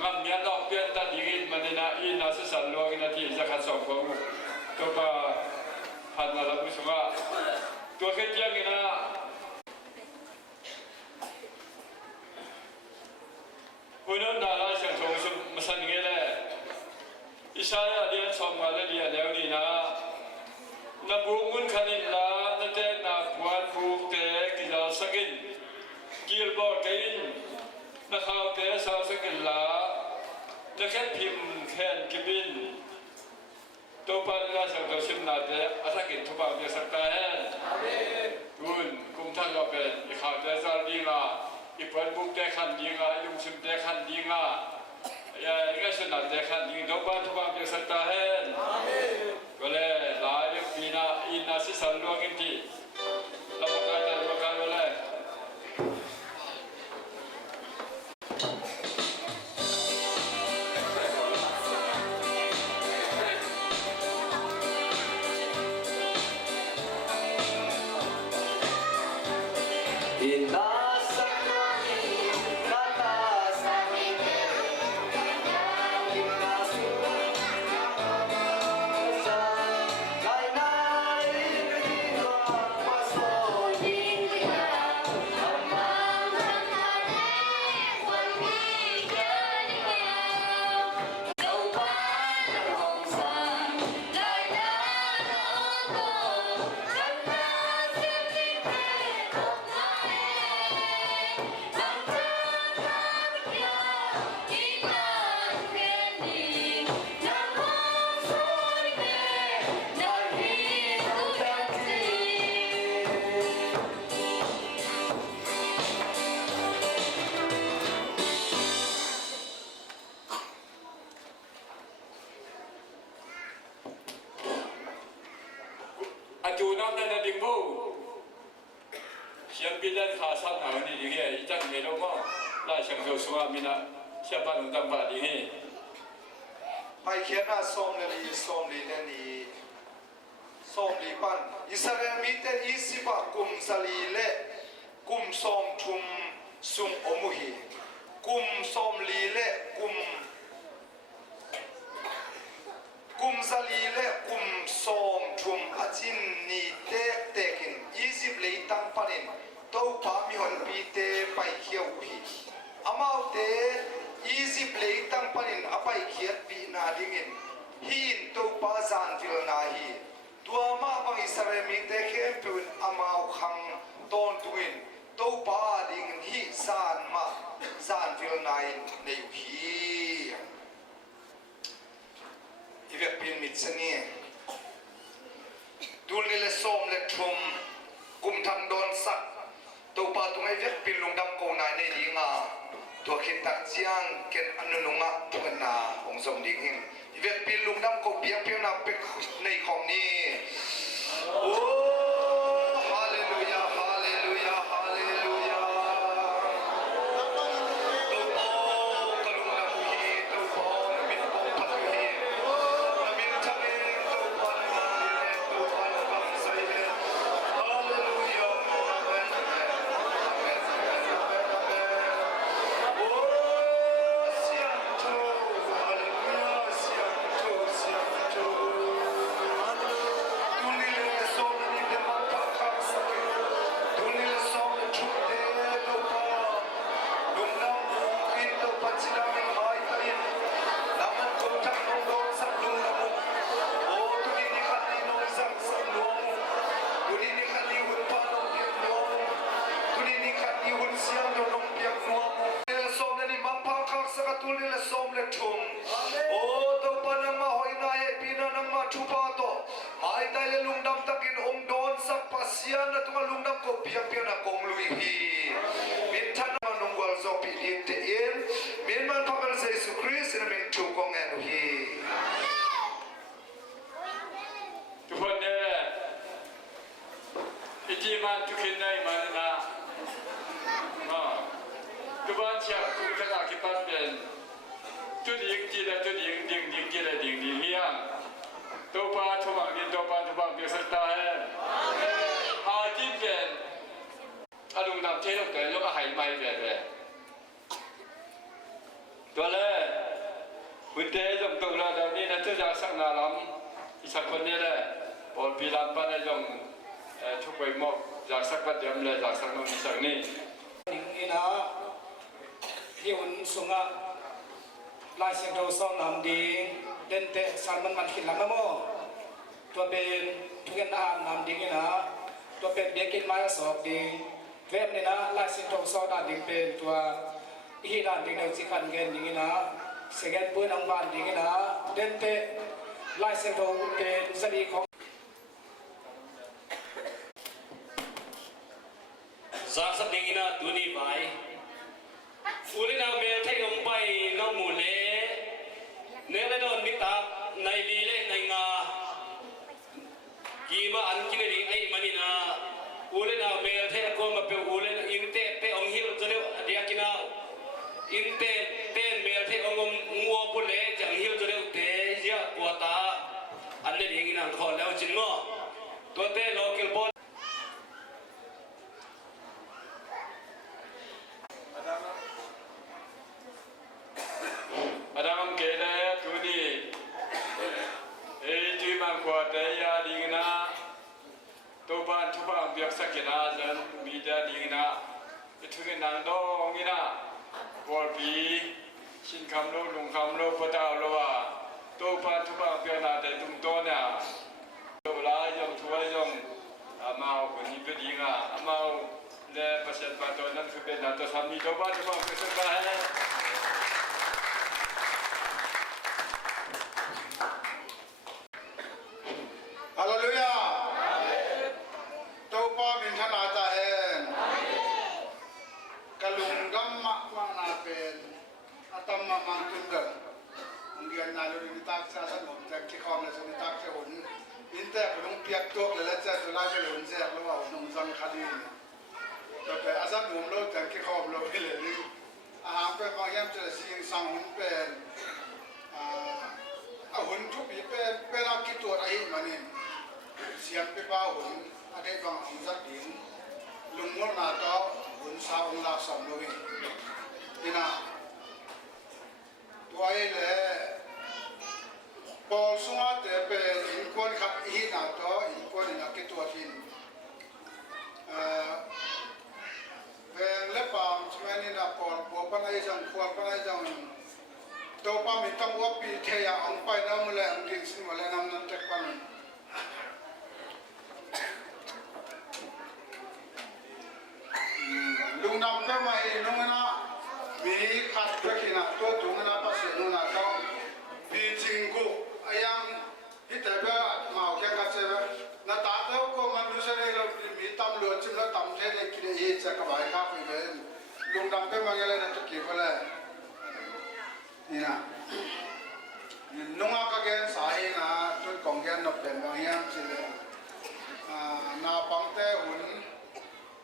งั้นยันดอกเบี้ยตัดยิงมันนี่นะอินาสิสันลวงนาทีจะขัดสองของตัวป้าพันนาละมุสมาตัวแค่เจียงนี่นะมุนกนาละเสียงของมุสมาสันเงี้ยเลยอิสายาเลียนสองมาเลียนแล้วนี่นะนับบุญขันินลานั่นเองนับวันบุกเตะกิจสกินกิลบอกกินนักข่าวเตะสาวสกินลานักแค่พิมพ์แค่กิบินตัวปันลาสังตัวชิมนาเตะอาศัยกินทุบางเดียสักแต่ทุนกุมทั้งเราเป็นอีข่าวเตะซาดีงาอีปันบุกเตะขันดีงาลุงชิมเตะขันดีงาอย่างนี้สนับเตะขันดีตัวปันทุบางเดียสักแต่ก็เลยหลายปีน่ะอินาสิสันลวงอินทีเราประกาศเลย Bye. จูน้ำนั่นนะดิ่งบูเชียงบินเล่นขาสั้นหาวันนี้ดิ่งเฮียจังเฮโลก็ไล่เชียงโจสวามินะเชียงบ้านของตังบาดิ่งเฮียไปเขียนอาสมเลนีสมลีเลนีสมลีปันอิสราเอลมีแต่อิสิบะกุมสลีเลกุมสมทุมสุงอมุฮีกุมสมลีเลกุมสลีเลกุมสมทุมอาจินนีเตเตกินอิสิบเลยตั้งปันินโตปามิฮอนปีเตไปเขียวฮีอามาเตอีสิบเลยตั้งปันินอภัยเขียดปีนาดิ่งินฮีนตัวปาจานฟิลนาฮีตัวมาบังอิสราเอลมีแต่เข้มเป็นอามาวขังตอนตุวินตัวปาดิ่งินฮีจานมาจานฟิลนาอินในฮีอีเวกพินมิดสนีดูนี่เลสอมเลทุมกุมทังโดนสักตัวปาตรงไอเวกพินลงดำโกนายในดีงาตัวคิดตักเจียงเกณฑ์อนุนุงะทุกนาองสมดิ่งหิงอีเวกพินลงดำโกเปียงเปียงนาเป็กในของนี้โอ้ฮาเลลูยาฮาเลลูยาฮาเลลูยาตัวโตกลุงดำฮีตัวโตมินโตพัดฮีมินทะเลตัวปันมาตัวปันบังไซเลฮาเลลูยาอาเมนอาเมนอาเมนอาเมนอาเมนอาเมนโอ้เสียงโตฮาเลลูยาเสียงโตเสียงโตดูนี่เลยสอนนี่เป็นมันพักขับสักดูนี่เลยสอนชุดเดลูปาลุงน้ำอินโตปัจจิรามิหายไปน้ำมันคงจังน้องโดนสักลุงน้ำโอ้ดูนี่นี่ขันนี่น้องสักสักลุงดูนี่นี่ขันนี่หุ่นปาน้องเปียกน้องดูนี่นี่ขันนี่หุ่นเสียงน้องเปียกน้องนี่เลยสอนนี่มันพักขับสักดูนี่เลยสอนเลยทุ่มโอ้ตัวปนังมาหอยนายปีนังมาชุบาโตหายใจเลยลุงดำตะกินองโดนสักปัสยานะตัวลุงดำก็เปียกเปียกนะกงลุยฮีมินทันมันนงวัลซอปีดินเตเอ็นมินมันพักกันเซสุคริสนะมินชูกงแอนฮีทุกคนเนี่ยอิจิมันทุกคนในมันนะทุกบ้านเชียร์ทุกจังหวัดคิดปั้นเป็นทุกยิ่งจีและทุกยิ่งดิ่งดิ่งจีและดิ่งดิ่งเฮียงตัวปลาทุกบางดินตัวปลาทุกบางเบียร์สตาร์เฮอาจิเป็นอารมณ์นำเทลงแต่ยกหายไม่แบบตัวแรกคุณเตยงตรงระดับนี้นะทุกอย่างสักนาล้ำอีสักคนนี้แหละพอปีลำปั้นได้ยงทุกใบหมอกจากสักปัดเดียมเลยจากสักโน้นสักนี้ดิ่งอินาที่หุ่นสุงะลายเสียงเราซ้อมนำดิ่งเดินเตะสารมันขินลำมะโมตัวเป็นทุกอย่างนำดิ่งอินาตัวเป็นเบียกินไม้สอบดิ่งเว็บนี่นะลายเสียงเราซ้อมนำดิ่งเป็นตัวฮีรันดิ่งเราสิกันเงินดิ่งอินาเสียงปืนอังบานดิ่งอินาเดินเตะลายเสียงเราเป็นสลีของจากสัปดาห์นี้ตัวนี้ไปอุลินาเมลเทยงไปน้องมูเล่เนื้อโดนมิตาในลีเล่ในงากีมาอันกินรีไอมันนี่นะอุลินาเมลเทยก็มาเป็นอุลินาอินเตเปองฮิลจะเรียกเดียกินาอินเตเตเมลเทยองงัวปุเล่จังฮิลจะเรียกเตยะกัวตาอันนี้ยิงนั่งขอแล้วจินโมตัวเตโลเกลบอลAdam kele tuni tu man kuat ya dingna toban tuban biak sakena dan media dingna itu ke nang dong ina bolpi sin kamlo lung kamlo patau lo wa toban tuban biak na de tung to na la yong tuwa yong amau kuni pedinga amau le pasal patonan ke na to sami toban tuban biak sakena Hallelujah. Taupa min thana ta hen. Kalung gamma mana pen atamma mangtun ga. Ngian na lu ni tak sa san hom tak ki khom na sun tak se hun. อินเตอร์ลงเปียกตัวเลยแล้วจะตัวนั้นจะหลุนแจกแล้วว่าหนุ่มจังคดีแต่อาจารย์หนุ่มเราแต่กี่ข้อเราไปเลยอาหารเป็นบางอย่างจะสิ่งสั่งหุ่นเป็นหุ่นทุกปีเป็นเราคิดตัวอะไรมาเนี่ยเสียงไปบ้าหุ่นอะไรบางหุ่นสักดินลุงมดนาต่อหุ่นสาวองค์ลักษณ์เลยนี่นะตัวเองเลยพอสมัยแต่เป็นอินคนขับอินนาต่ออินคนนักคิดตัวทินเป็นเล็บปามใช่ไหมนี่นะพอปัญหาจังพอปัญหาจังตัวปามิตั้งว่าปีเทียอังไปน้ำเลยอังกฤษสิมาเลยน้ำนั่นเจ็บปันลุงนำเข้ามาเองลุงนะมีขัดเพื่อกินตัวถุงนะภาษาลุงนะเขาปีจิงกุยังฮิตเตอร์มาเอาแค่กัดเสียนะตาเท่าก็มันรู้สึกเรามีตำรวจจิ้มแล้วตำเทเลกิเลสจะกระบายข้าวไปเลยลุงนำเข้ามาอะไรนั่นจะเกี่ยวอะไรนี่นะนุ่งอากาเกนสายนะจุดกองเกนนับเป็นบางอย่างสิเลยนาปังเตหุ่น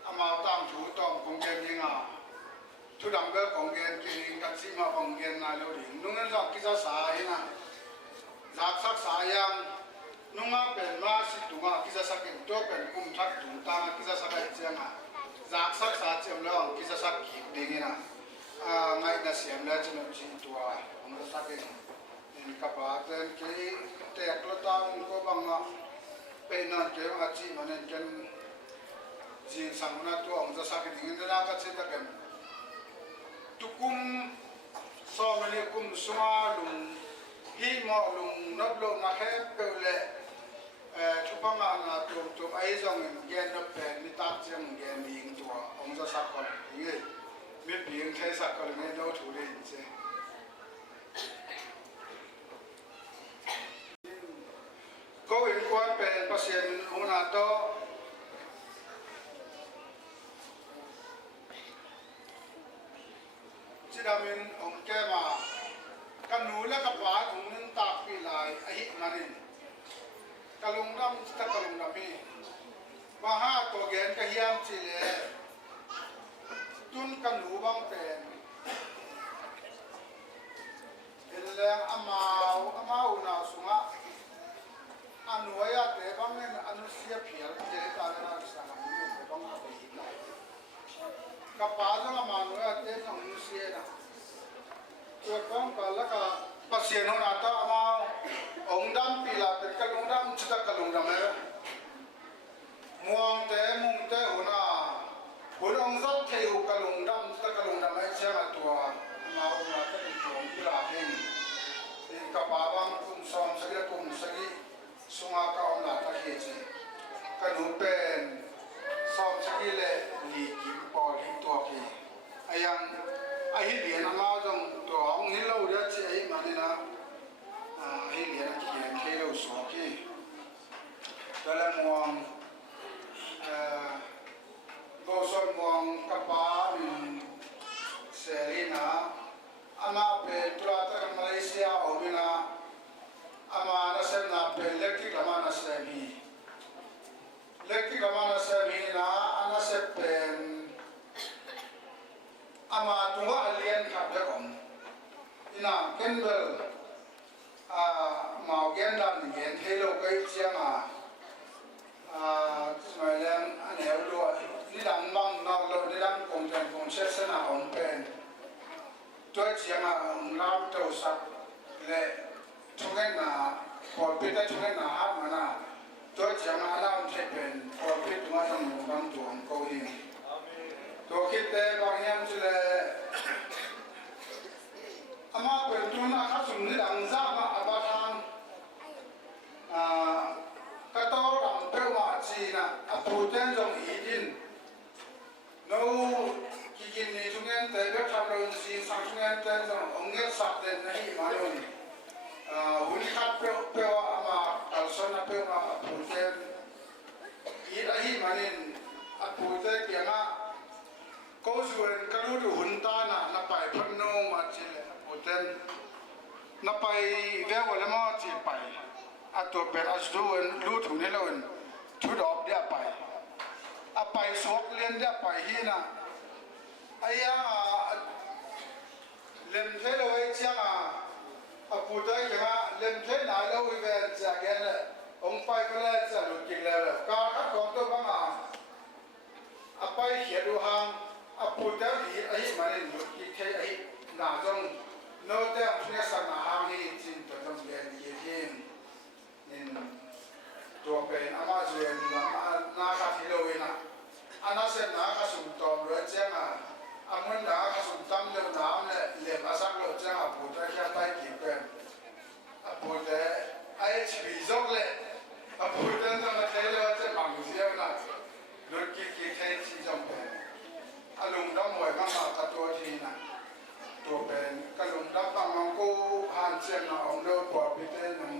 อามาตั้งถูตอมกองเกนยิงทุดังเบลกองเกนกินกันสิมากองเกนนาโลดินุ่งนั่นสักกิจสายนะจากสักสายยังนุ่งมาเป็นมาสิตุงกิจสักเก็บตัวเป็นกุมทักถุงตากิจสักเจียงจากสักสาเจียมแล้วกิจสักขีดดิ่งนะไงน่ะเสียมแล้วจะนุ่งจีตัวองค์สักเองนี่กับว่าเดินกี่แต่กระตังก็บางเป็นนั่นเกี่ยวกับจีมันเองกันจีสังนาตัวองค์สักเองนี่น่าก็เชื่อกันทุกคุมสอมันเลยคุมสมาลุงฮีมอลุงนับลงมาแค่เปล่าทุกพังงานตัวไอ้จงเงินนับเป็นมิตรเจียงเงินมีตัวองค์สักคนนี่ไม่เพียงแค่สักคนไม่ได้ถูกเลยใช่ก็เห็นว่าเป็นเปอร์เซ็นต์หัวหน้าโตที่ดามินองแกมากันหนูและกับหวานองนึงตากปีลายไอ้มานินกะลุงดำตะกะลุงดำมีมาห้าตัวเกณฑ์กะเฮียมสิเลจุนกันหนูบางเป็นเห็นแล้วอามานาสุงะอันวัยเด็กบางเนี่ยอันนู้เสียเพียรเจริญตาเนี่ยนะสังเกตบางอะไรอีกแล้วกับป้าจังอามาหนูเด็กสังเสียนะตัวบางก็แล้วก็ภาษาโนนาตาอามาองค์ดำปีลาเป็นกะลุงดำชุดกะลุงดำเลยม่วงเตะมุงเตะหัวหน้าหุ่นองค์สัตว์เทวกะลุงดำชุดกะลุงดำไอ้เจ้าตัวมาองค์นาตาเป็นตัวปีลาเองกับป้าบางกุมซ้อมสักกุมสักสุงากาอมลาตะเคียนกันหนูเป็นสอบสกิเลลีกิปอลีตัวกีไอ้ยังไอ้เหรียญมาจงตัวของนี่เราเรียกใช่มานี่นะไอ้เหรียญเขียนแค่เราสอบกีแต่ละมองก็ส่วนมองกับป้าเสรีนะอามาเป็นตัวตะมาเลเซียอมินะอามานาเซนาเป็นเล็กที่ละมานาเซมีเล็กที่ละมานาเซมีนะอานาเซเป็นอามาตัวเลียนขับเด็กผมนี่นะเกนเบลมาเกนดันเกนเฮโลก็อีกเสียงสมัยเรียนอันนี้รู้ว่านี่ดังบังนอกโลกนี่ดังคงจะคงเชื่อสนาผมเป็นตัวเสียงลามเต้าสักเลยช่วงนั้นพอพิจารณาช่วงนั้นอาบมานะตัวเสียงอาลามเทเป็นพอพิจารณาต้องบางตัวเขาเองตัวคิดแต่บางอย่างจะเลยอามาเป็นตัวนักขับสุ่มนี่ดังซ่ามาอาบะทางกระโตดังเปรี้ยวมาจีนะอาปูเต้นจงอีดินนู้กินนี่ช่วงนั้นแต่เด็กทำเราจีสังช่วงนั้นเต้นจงองเงี้ยสับเด่นนี่มาโน่นหุ่นขับเปรี้ยวมาอัลซอนเปรี้ยวมาปูเต้นอีอะไรมานินปูเต้นเกี่ยงก็ส่วนกระดูกหุ่นตาหน้าไปพันโนมาจีเลยปูเต้นนับไปเรียกว่าแล้วมาจีไป อาตัวเป็นอาสูนรู้ถูกนี่แล้วชุดออกเดียไปอาไปสวกเลียนเดียไปฮีนะไอ้ยังเล่นเทเลไว้เชียงอาพูดได้แค่เล่นเทไหนแล้ววิเวณจากแกนองไปก็เลยจะหลุดกินแล้วการขัดของตัวบ้างอาไปเขียนดูหางอาพูดได้ดีไอ้มันหลุดกินแค่ไอ้หน้าจงโน้ตเต็มเนี่ยสักหน้าหางนี่จริงตัวจงเรียนเยี่ยมนี่ตัวเป็นอามาจวนนาคาทิโลวินะอันนั้นเส้นนาคาสุนทรเรือเจ้าอามันนาคาสุนทรเรือน้ำเนี่ยเลี้ยงอาสักเรือเจ้าพูดได้แค่ไปกี่เป็นพูดได้ไอ้ชีวิตจงเลยพูดได้ต้องมาเทเลว่าจะบังเสียนะรถกี่เทชีจงเป็นอารมณ์ดำมวยบ้างมาตัวทีนะตัวเป็นกลุ่มดับบางมังกูหันเชียงนะองค์เดือปอบพิเศษหนึ่ง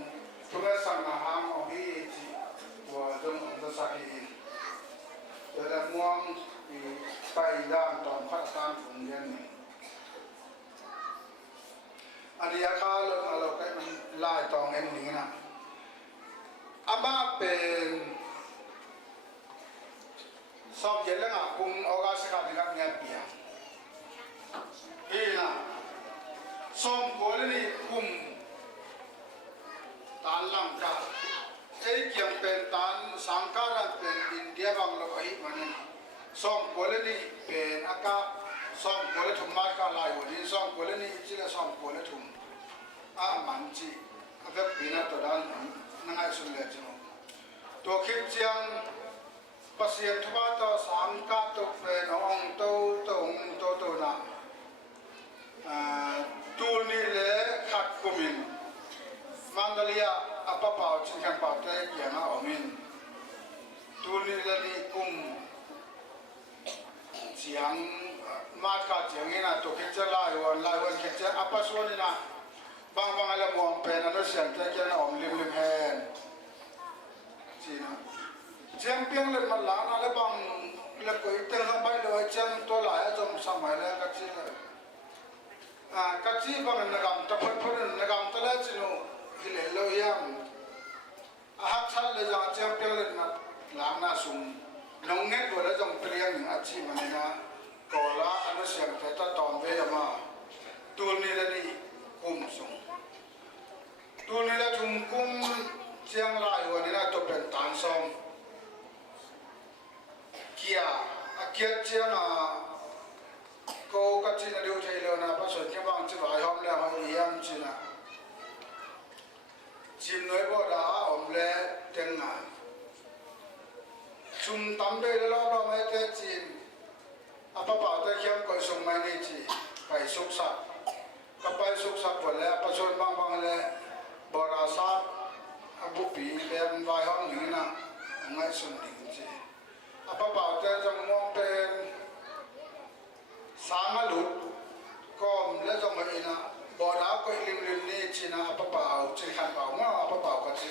ทุกสังหารของพี่จีตัวจงองค์สักทีเดี๋ยวม่วงไปด้านตอนพัฒนาของเรียนนี่อันนี้อาคาเราไปมันไล่ตองเอ็นนี้นะอามาเป็นสอบเย็นแล้วกุมออกาศขับกับเงียบเปียพี่นะส่งคนนี้กุมตานลังกาไอ้เกี่ยงเป็นตานสังการันเป็นอินเดียบางโลกอีกมันนี่ส่งคนนี้เป็นอากาศส่งคนทุ่มมากกันหลายวันนี้ส่งคนนี้จีละส่งคนทุ่มมันจีอาเวปีน่าตัวด้านนั่งไอ้สุดเลยจ้ะตัวคิดเชียงภาษีทุบตัวสังกัดตัวเป็นองค์ตัวน่ะตัวนี้เลยขัดกุมินมังกรลียอัปปะเป่าจึงกันเป่าเตะเกี่ยงอาอมินตัวนี้เลยนี่กุมเสียงมาดกัดเสียงนี่นะตัวคิดจะไล่วันคิดจะอัปปะส่วนนี่นะบางอะไรมองเป็นอันนั้นเสียงเตะเกี่ยงอาอมริมแฮนจีนะเชียงเปียงเลยมันหลานอะไรบางเลยก็อีกเรื่องไปเลยเชียงตัวหลายจนสมัยแล้วก็จีเลยกัจจีบางนักตะพัดนักตะเล่จิโนฮิเลโลยังหักชันเลยจังเชียงเปียงเลยนักหลังน่าสุ่มน้องเน็ตตัวเลยจังเปลี่ยนอาชีพมันนะก่อละอันนั้นเสียงแต่ตอนเวลามาตัวนี้เลยนี่กุมส่งตัวนี้เลยทุ่มกุมเชียงรายวันนี้นะตัวเป็นตานซองเกียเชียงก็กัจจินาดูไทยเลยนะภาษาที่บางที่ว่าห้องแล้วห้องเยี่ยมจีนะจีนน้อยบ่ได้อมเล่เต็งงานชุมตั้มไปแล้วเราไม่ได้จีนอาป้าแต่เขียนก็ส่งมาในจีไปสุกสักก็ไปสุกสักหมดแล้วภาษาบางเลยบราษาบุปีเรียนไว้ห้องหนึ่งนะง่ายสุดจริงๆอาป้าแต่จะมองเป็นสามลุดก็แล้วจะมาอีนะบ่อดาวก็ลิมนี่จีน่าปะเป่าจีขันเป่าว่าปะเป่าก็จี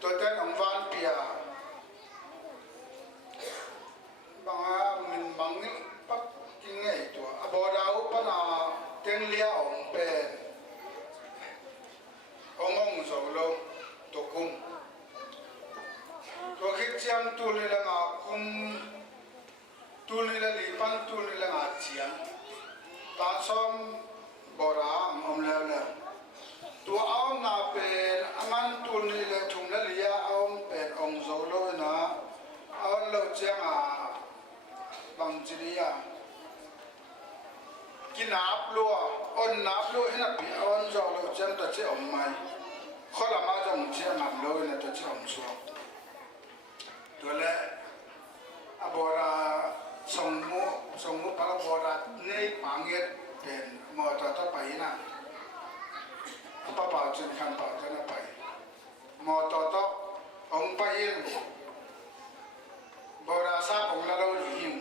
ตัวเต้นของวันเปียบางมันบางนี่ปักกินไงตัวบ่อดาวปะนาเต็งเลี้ยองเป็นองโซโลตัวกุมตัวคิดเชียงตัวนี้ละงากุมตัวนี้ละลีปันตัวนี้ละงาเชียงตาซ้อมบราอมแล้วตัวเอาหน้าเป็นมันตัวนี้ละทุ่งละลียเอาเป็นองโซโลนะเอาเราเจียงบางจีรียกินนับลัวอ่อนนับลัวให้นับปีอ่อนโซโลเจียงตัวเจ้าอมไม่ข้อละมาจะมุ่งเจียงนับลัวนะตัวเจ้าอมสวงตัวเละบราสมมุติพระบรมในปางเงินเป็นมอต่อไปนะพระป่าจึงขันป่าจะนับไปมอต่อองไปอินบราซาของเราหิม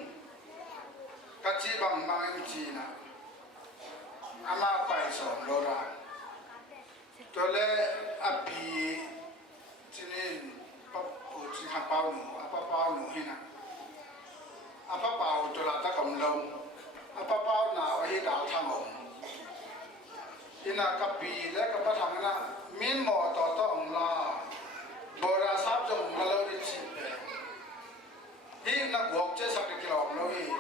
กัจจิบังมังจีนะอามาไปสองโลราตัวเล่อปีที่นี่พระจึงขันป่าหนูพระป่าหนูหินะอาป้าเป่าตัวละตะกำลงอาป้าเป่าหนาวให้ดาวทางอง อินากับปีและกับพระธรรมนะมินหมอต่อองลาโบราณทรัพย์จงมาเลดิจิเปที่นักบวกเจ้าสักกิโลเมตร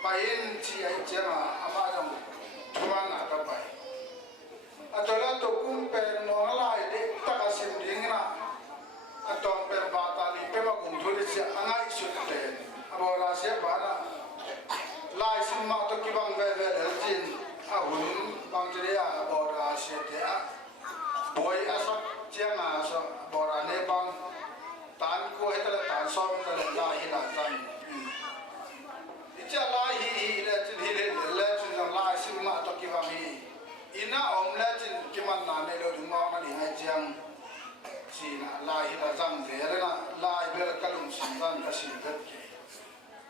ไปอินที่ไอเจ้าอามาจงทุมันหนักไปอัตราตัวกุ้งเป็นนองลายเด็กตะกสิมดิ้งนะอัตราเป็นบาตาลีเป็นว่ากุ้งทุเรศอ่างไอสุดเป็นโบราณเสียบ้านะลายสิมาตัวกี่บังเวเวเดจินอาหุ่นบางทีเรียโบราณเสียเดียบอยอาศักเจ้ามาสโบราณเนปังตานกูให้ตะตานซ้อมตะลายหินาตันอิจฉาลายฮีเลจินฮีเลจินลายสิมาตัวกี่บังฮีอินาอมเลจินกี่มันนานเลยดูมามันยังไงเจียงสีน่ะลายหินาจังเดียร์นะลายเบลกลุ่มสินจันกสินเด็ดกี่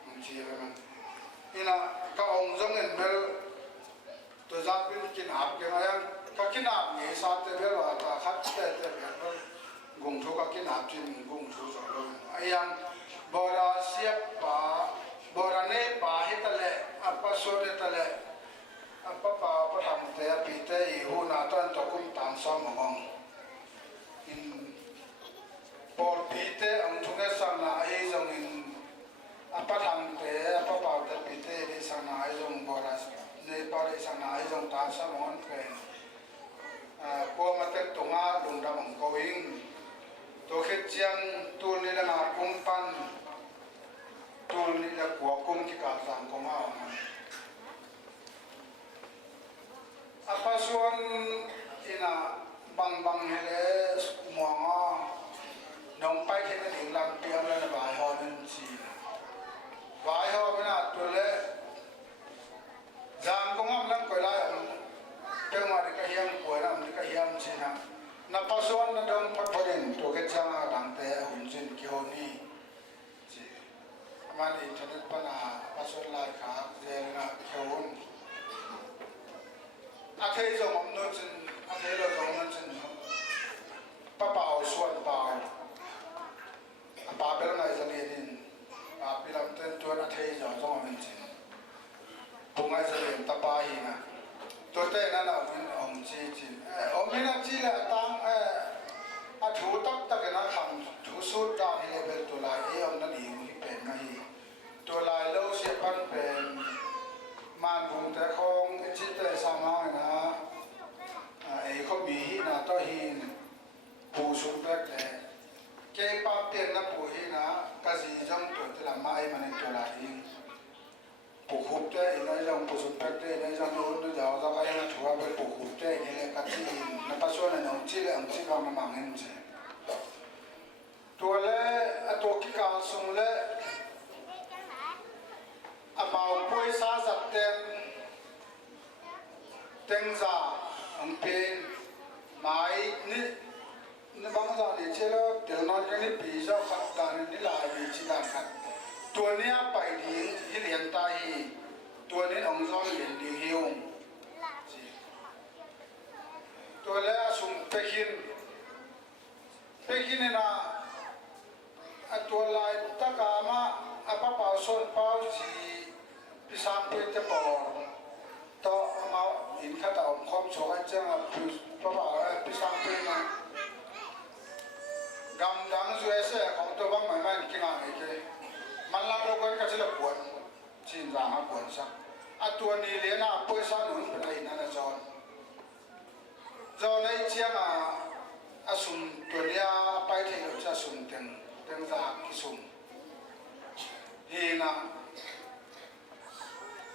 มันเจียร์มันอินะก็องค์จงเงินเบลตัวจับเป็นกินหับกันอะไรก็กินหับเนี่ยสัตว์เบลว่าตาคัดเตะเตะแบบกงทุกก็กินหับจริงกงทุกสองเลยไอ้ยังโบราณเสียป่าโบราณเนี่ยป่าให้ตะเละอัปปะโซเดตะเละอัปปะป่าปะทำเตะปีเตะหูนาต้นตะกุมตามซ้อมมองอินปอดปีเตะองทุกเอสังนาไอ้จงอินอัปปะทำเตะอัปปะป่าเตะปีเตะได้สังนาไอ้จงโบราณในป่าได้สังนาไอ้จงตามซ้อมมองเป็นพวกมาเตะตรงอาลุงดำของเขาเองตัวเขียนตัวนี้ละนาคุ้มปันตัวนี้ละกัวคุ้มที่การสั่งของเราอาภาส่วนอินาบังเฮเลสมองน้องไปเห็นถึงลำเตียงแล้วบ่ายหอนึงสีบ่ายหอเป็นตัวเล่จางของเราลังก่อยไล่เจ้ามาดิกระเฮียมป่วยนะดิกระเฮียมสินะนับภาส่วนนั่นดงพัดพอดินตัวเกิดจังดังแต่หุ่นจินกิโฮนี่สิมันอินเทอร์เน็ตปัญหาภาส่วนไล่ขาเจนะเขียวอาเทยจงมันจินอาเทยเราจงมันจินป้าเป่าส่วนเป่าป้าเป็นอะไรจะเรียนป้าเป็นลำเต้นตัวอาเทยจงมันจินปุ่งไอ้จะเรียนตะปาหินะตัวเต้นั่นเราเป็นอมจีจินอมไม่น่าจีแหละตั้งอาถูตักตะกันนะคำถูสุดดาวนี่เลยเป็นตัวลายอมนั่นเองที่เป็นไม่ตัวลายเล่าเสียปันเป็นมันบุงแต่คงจิตแต่สามารถนะไอ้เขามีหินะต่อหินผู้สูงแบบแต่เก็บปาเปลี่ยนนะผู้หินะกะสีจังตัวที่ละไม้มันตัวลายเองผู้ขุบแต่ในจังผู้สูงแบบแต่ในจังโน้นในจังเราก็ยังถือว่าเป็นผู้ขุบแต่นี่แหละกัดที่ในปัจจุบันน้องจีเลยอังจีบางมันมังเงินเจตัวเล่ตัวกิการส่งเล่อาบ่าวป่วยซาจัดเต็มเต็งจ่าอันเป็นหมายนี่บางจ่าเนี่ยเชื่อแล้วเดี๋ยวนอนกันนี่ปีเจ้าขัดตานี่ลายมีชิดาขัดตัวเนี้ยไปดีที่เรียนตายตัวนี้องค์ซ้อนเรียนดีหิวตัวแล้วสุ่มเปกินนี่นะตัวลายตะกามาอาป้าเป่าส้นเป่าจีพิสามเป็นจะปอต่อมาอินข้าตาอมคอมโชว์เจ้าป้าเป่าพิสามเป็นนะกำดังช่วยเสียของตัวบ้างไม่กินอะไรกันมันลังโลกันก็จะละปวดชินรามาปวดสักตัวนี้เลี้ยงป่วยสาหนุนเป็นอะไรนั่นจอนในเชียงสุ่มตัวนี้ไปที่เราจะสุ่มเต็งจากที่สุ่มฮีนะ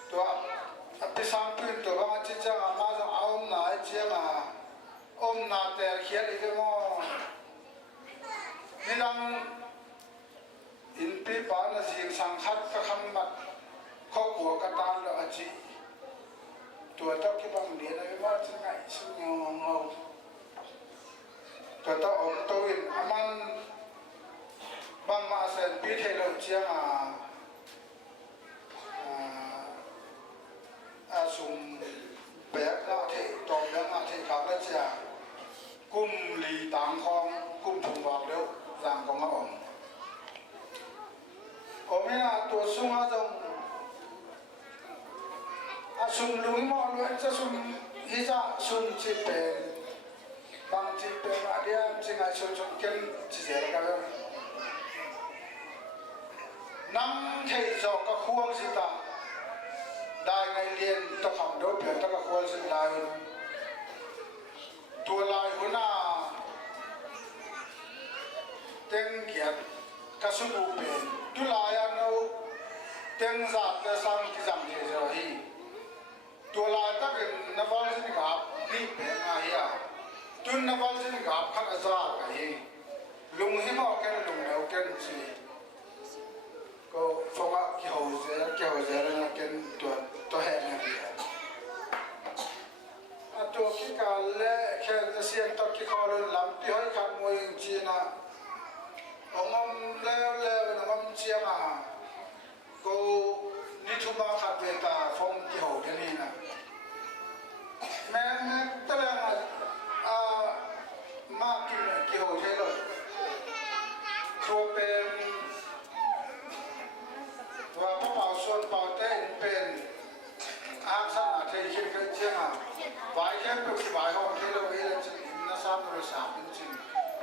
ตัวพิสามพื้นตัวว่าที่จะมาจะเอาหน้าเชียงหน้าแต่เขียนอีกมั้งนี่ดังอินปีปานะสิงสังขัดก็คำบัดข้อหัวกระตานเราจีตัวเจ้าที่บังเดียนว่าจะไงสุญญงเอาตัวเจ้าองตัวอินมันบางมาเส้นปีเทลเชียงสุ่มแบกหน้าที่ตอมแบกหน้าที่ขับแล้วจะกุ้มหลีต่างคลองกุ้มถุงวางเร็วร่างของเขาผมไม่น่าตัวสุ่มสุ่มลุงมอเลยจะสุ่ม ฮิจะซุนจิเป็นบางจิเป็นอะไรจิงไอชนชนเก่งจิเจริญกันเลยน้ำเทจอกก็ควงสิตาได้ไงเรียนตะคำโดดเปลี่ยนตะกควงสิได้ตัวลายหัวหน้าเต็งเกียรติกระสุนเป็นตุลายันเอาเต็งจับกระสังกิจำเทจอฮีตัวลายตั้งเป็นนับวันสินกับรีบเป็นอะไรอ่ะตุนนับวันสินกับขัดอาซาไงลุงหิมเอาแก่ลุงเอาแก่จีก็ฟังว่าเกี่ยวเสียแล้วแก่ตัวแห่งนี้ตัวขี้กาเล่แค่จะเสียงตอกขี้คอเลยลำที่ให้ขัดมวยจีน่ะองอมแล้วองอมเชียงอ่ะก็นิทุบาขัดเวตาฟงเกี่ยวกันนี่นะแม่ตะเรื่องมากกินเกี่ยวใช่เลยตัวเป็นว่าพระเป่าส่วนเป่าเต้นเป็นอาสนะเที่ยงเชียงอ่ะวายแค่เป็นวายห้องที่เราเห็นจริงน่าทราบเราทราบจริง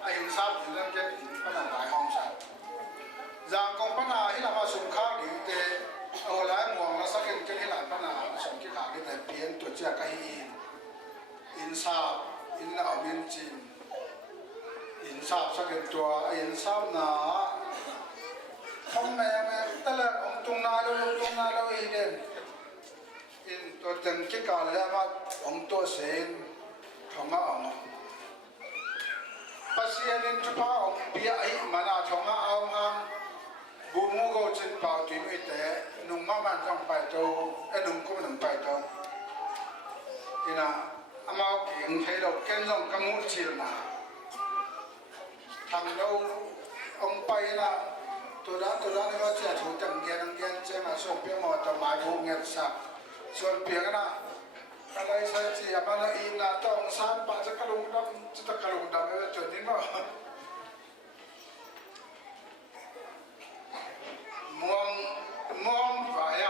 ไอ้ยังทราบอยู่เรื่องแค่ปัญหาวายห้องใช่จากกองปัญหาที่เรามาสุ่มข้าวหรือเตะเอาหลายมองแล้วสักเห็นแค่ที่หลายปัญหาสุ่มที่ขาดที่แต่เปลี่ยนตัวเจ้าก็ให้อินทราบอินน่าเอาเงินจริงอินทราบสักเห็นตัวอินทราบหนาทำแม่แต่ละองตรงนาเราเองเนี่ยอินตัวเต็มที่การแล้วมาองตัวเสียนของมาองภาษีนินทุพาองเบียไอมานาของมาเอามาบูมูโกจินเป่าตีไม่แต่นุ่งมามันต้องไปโตนุ่งก็มันไปโตอีน่ะอามาเก่งให้เราเก่งต้องกำมุจิลนะทำเราองไปนะตัวนั้นนี่ก็จะถูกจังเกียนเจ้ามาส่วนเพียงหมดต่อมาบูเงียบสักส่วนเพียงนะอะไรใช่สิอามาอินนะต้องสานปะจะกระลุงดำจะกระลุงดำไม่เป็นจุดนี้มั้งมองฝ่าย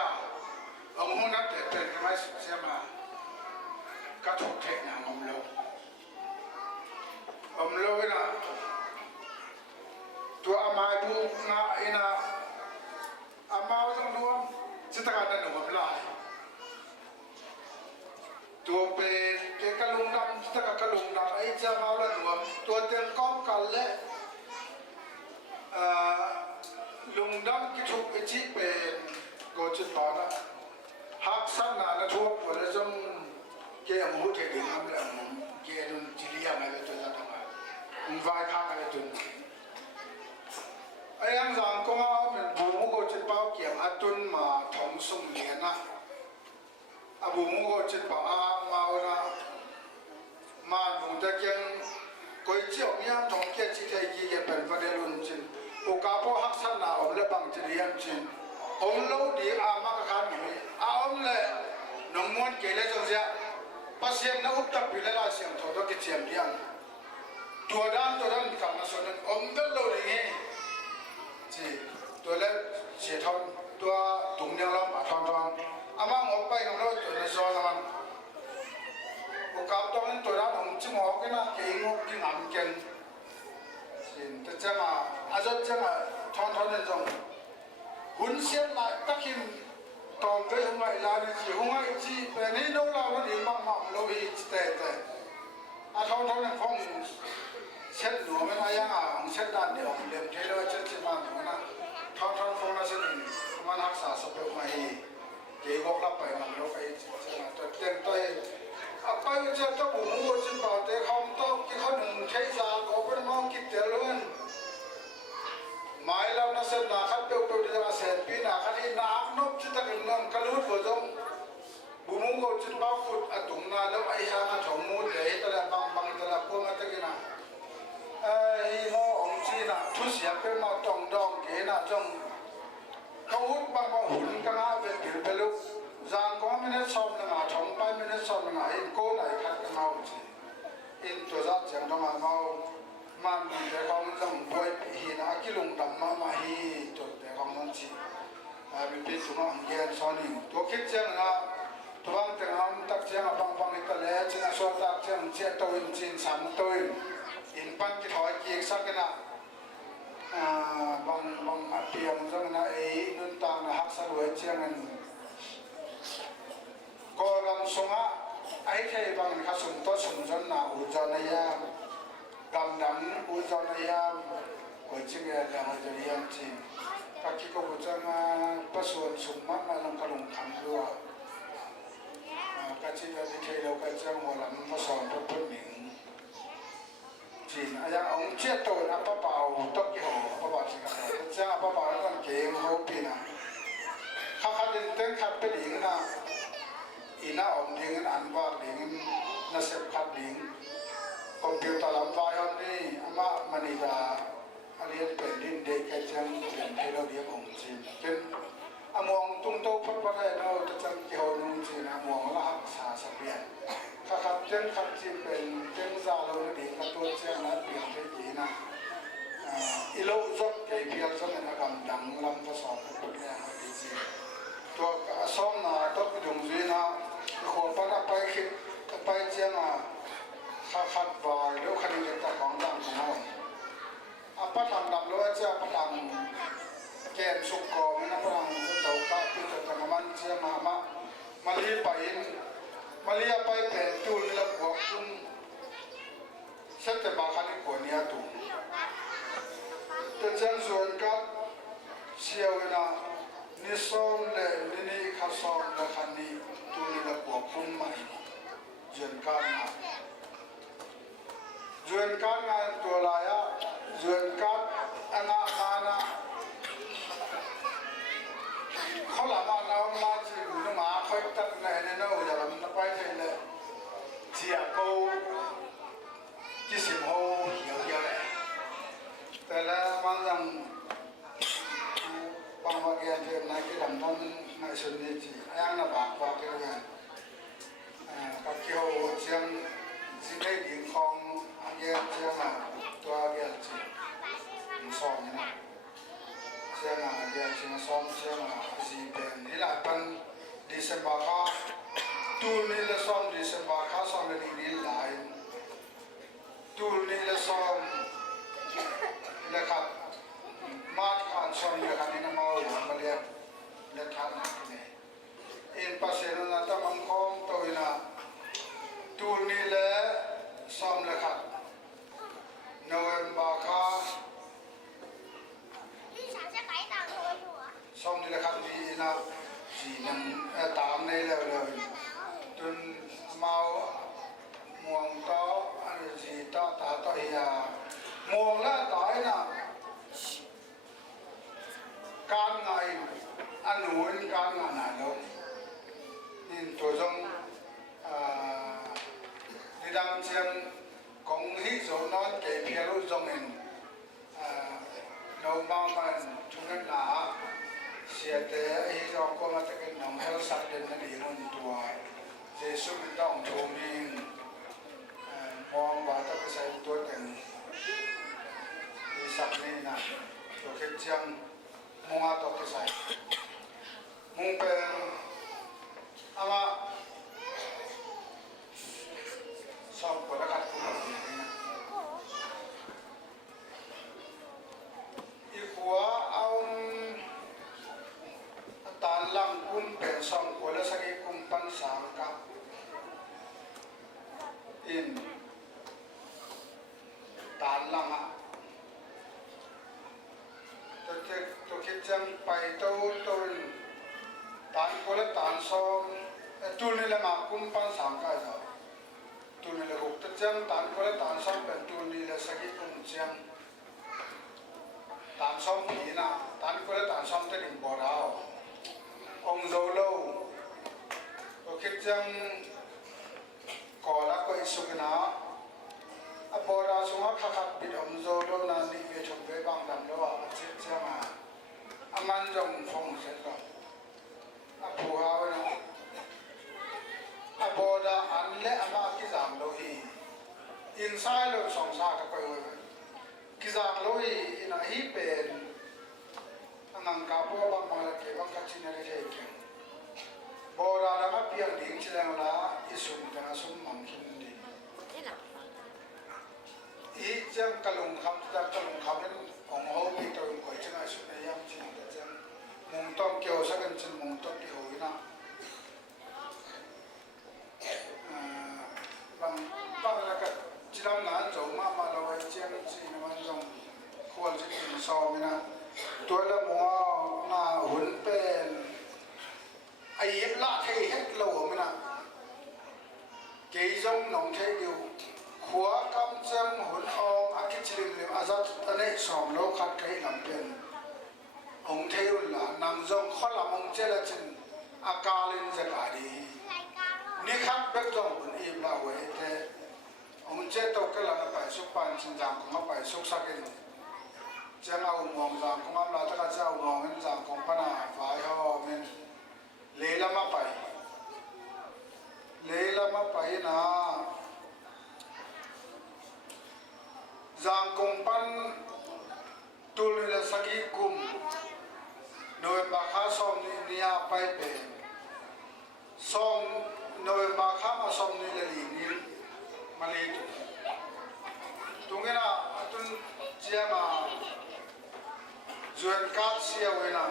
องค์นักเตะเป็นไม่เสียมากระถูกเทนะอมโลนะตัวอามาบุงาอินะอามาต้องรวมจิตการนั้นหนุ่มลายตัวเป็นเกลุงดำจิตการกลุงดำไอ้เจ้ามาแล้วหนุ่มตัวเต็มก้อนกันและลุงดำที่ถูกไอ้จีเป็นโกจิตปานะฮักสันนานะทั่วไปแล้วจงเกี่ยมหูเทดินทำแล้วเกี่ยดุนจิเลียมาเลยจนละทั้งวันวายข้างอะไรจนไอ้ยังสังก็มาเป็นบูมุโกจิตเป้าเกี่ยมอัตุนมาถมสุ่มเหรียญนะบูมุโกจิตเป้ามานะมาบุญตะเกียงก๋วยเตี๋ยวมีอันถมเกี่ยจิตใจยี่เป็นประเดี๋ยวลุนจินโอกาสพอฮักสันนาอมเล็บังจิเลียมจินอมโลดีอามาขันมีอมเล่น้องมวนเกล็ดจงเสียภาษาหน้าอุตตะพิเลลาเสียงทอดกิจเสียงเดียงตัวด้านกำมาส่วนนั้นอมเดลโลดีไงจีตัวเล็กเสียทอนตัวถุงยางลำทอนอามาหมอไปกับเราตัวนั้นซ้อนมันโอกาสตอนนั้นตัวด้านของจิ๋มอกันนะเก่งกินอ่ำเก่งจีแต่เจ้ามาอาจจะเจ้ามาทอนนั่นจงหุ่นเสียนหลายตะคิมตอนไปหงายลานี่จีหงายจีเป็นนี่โน้เราวันนี้มั่งเราอีแต่อาทอนนั่นฟองเช็ดหนูไม่ได้ยังเช็ดด้านเดียวเลี้ยงเทเลเช็ดจีมันหนูนะทอนฟองนั่นเช็ดมันรักษาสภาพไม่เกี่ยวกับรับไปมันเราไปตัวเต็มตัวไปเจ้าตัวบุ๋มจินบ่าวเตะคอมโต๊ะที่เขาหนึ่งใช้ซาเขาเป็นมองกิจเจริญหมายเราน่าเสียนาคัดเปียวดีมาเสียปีนาคัดที่น้ำนบจิตตะกินน้ำกระลุดหัวจงบุ๋มก็จินบ่าวฟุดอตุงนาแล้วไอ้ฮามาถมมูเดย์ตะละบางตะละพวงตะกินะไอ้โม่องจีน่ะทุเสียเป็นมาตองดองเกน่ะจงเขาหุ่นบางหุ่นกันนะเป็นผิวเป็นลูกจางก็ไม่ได้ชอบนะถมไปไม่ได้ชอบนะอินโก้ไหนขัดกันมาจีอินตัวจัดเสียงต้องมาเมามันแต่ของต้องบวยหินอากิลุงดำมาฮีตัวแต่ของมันจีเป็นพิษสุนัขเย็นซ้อนหิวตัวคิดเสียงนะตัวบางแต่เราตักเสียงบางนี่ก็เละเ เจ้าตัวจินสันตัวอินปันที่ถอยเกียร์สักกันนะบางเปียมจังนะนุ่นตางนะฮักสรวยเชียงนั้นก็รำสงะไอ้ใครบางข้าสมต้นสมจนนะอุจนายามกำดังอุจนายามก็จึงเรื่องอะไรจะเรียนจริงถ้าคิดก็บุจะมาประสวนสมมติมาลงกระลงคำด้วยก็จึงจะที่ใครเราก็จะหัวหลังมาสอนพระพุทธหนึ่งจริงอายังองเชี่ยตัวนะป้าเป่าตกกี่หัวป้าเป่าจริงกันเลยจ้าป้าเป่าแล้วต้องเก่งเขาปีน่ะข้าขัดเดินเต้นขัดไปหลิงนะอีน่าอมหลิงอันว่าหลิงน่าเสพขัดหลิงคอมพิวเตอร์ลำไฟอันนี้อามามันอีดาเรียนเป็นดินเด็กแค่จังเรียนให้เราเรียนองจริงจนอมองตุ้งโตพัดพัดให้เราจะจังเกี่ยวนุ่งจริงอมองละหักษาสเปียนข้าขัดเจ้งขัดจริงเป็นเจ้งซาเราดีขัดตัวเจ้งนั้นเปลี่ยนไปจีนะอีโลจบเกี่ยวกับสมัยนักการดังลำผสมกับแรงดีจริงตัวซ้อมนะตัวกระดุมจีนะขวบปัดไปคิดไปเจ้งข้าขัดบ่อยแล้วคดีเกี่ยวกับของดังของเราปัดทำดำด้วยเจ้าปัดทำแกนสุกกอมันนะปัดทำเจ้าก้าวพิจารณามันเจ้ามาลีไปมาลีไปเป็นจูนแล้วบวกจุ่มเสร็จแต่บางครั้งก็เนี่ยตุ่มแต่เจ้าส่วนกับเชี่ยวนะนิสอมเลยนี่ข้าซ้อมแล้วคันนี้จูนแล้วบวกจุ่มใหม่เยือนกันนะจวนการงานตัวลายจวนการอนาคานะเขาหลับมาเรามาจีบนุ่มมาเขาตัดในนั้นเราอย่ามันไปเถอะเลยเสียกูที่สิบหัวเหี่ยวเยอะเลยแต่แล้วมันยังบางวันเกิดเรื่องนั้นที่ทำนั้นในส่วนนี้จียังน่าบากว่ากันเลยกับเกี่ยวเชียงสิ่งใดดิ่งของเกี่ยวเชียงตัวเกี่ยวจีซ้อมนะเชียงเกี่ยวเชียงซ้อมเชียงจีเป็นนี่แหละเป็นดิเซมบาร์ข้าตูนี่ละซ้อมดิเซมบาร์ข้าซ้อมในนี้หลายตูนี่ละซ้อมเลยครับมาที่การซ้อมเลยครับนี่น้ำมันมาเรียนเล่นทันนี่อินปัสเซนนั้นตั้งมั่งคงตัวน่ะตูนี่แหละซ้อมเลยครับโนเวมบาร์ข้าซ้อมนี่แหละครับดีนะสีนั้นตามในเลยจนเมาม่วงต่ออันสีต่อตาต่อเฮียม่วงแล้วต่อยนะการไงอันหนุนการงานไหนลงนี่ตัวจงในดังเชียงของฮิโซนอนเก็บเพียรุจงเห็นเราบ้างมันทุกนั้นหนาเสียแต่ฮิโซก็มาตะกันน้องเฮลสัตเดนนั่นเองมันตัวเจสุเป็นต้องโทมิงมองว่าต้องไปใส่ตัวแต่งมีสัตนี่นะตัวเขียนเชียงมุงอาตัวไปใส่มุงเป็นอามาสอบคนละกัดคนละอย่างนี้นะอีกหัวเอาตาลังกุมเป็นสองคนละสักกุมปันสามกับอินตาลังอ่ะตัวคิดจังไปตัวตานคนละตานสองตัวนี้ละมากุมปันสามกันจ้ะตัวนี้ละหกตัวจังตานคนละตานสองเป็นตัวนี้ละสักกุมจังตานสองนี้นะตานคนละตานสองจะดิ่งบ่อดาวองโซโลตัวคิดจังก่อละก็อิสุกนะบ่อดาวสมัครขัดปิดองโซโลนั่นนี่เวชเวบังดำแล้วอ่ะเชื่อเชื่อมาอามันจงฟงเสร็จแล้วผู้หาวันบ่อดาวอันเละอามากิจามโลหีอินไซด์เราสองสากับไปวันกิจามโลหีอินะฮีเป็นนังกาบัวบางมาละเก็บบังกัดชินอะไรเก่งบ่อดาวนั้นเพียงดิ่งเชลงละอิสุมแต่สุมมันคินดี จังกะลงคำจังกะลงคำนั้นของเขาปีตัวก่อยจังไอ้สุดในยามจริงแต่จังมุงต้องเกี่ยวสักกันจังมุงต้องเกี่ยวนะบางแล้วก็จีนงานจงมาเราไว้เจียงจีนมันจงควรจะกินซอมนะตัวละมัวหน้าหุ่นเป็นไอ้ยับละเทให้เราไม่นะเกี่ยจงหนองเทดิวหัวกำจังหุ่นองอาคิจลิมลิมอาจัดอันนี้สอมโลกัดไก่ลำเป็นองเทวละนางจงข้อละองเจริญอาการลินจะกาดีนี่ครับเบกจงหุ่นอีบลาเวเตองเจตกกันละไปสุขปันจินจังของไปสุขสักินจะเอามองจังของอันละตะกัดจะเอามองเงินจังของปนาฝ่ายเขาเงินเลละมาไปนะจังของปันตุลละสกิกุมโดยบาคาสอมนี่ยไปเป็นสอมโดยบาคามาสอมนี่ละลีนี่มาลีตรงนี้นะตุนเจียมาจวนกัดเสียเวนะ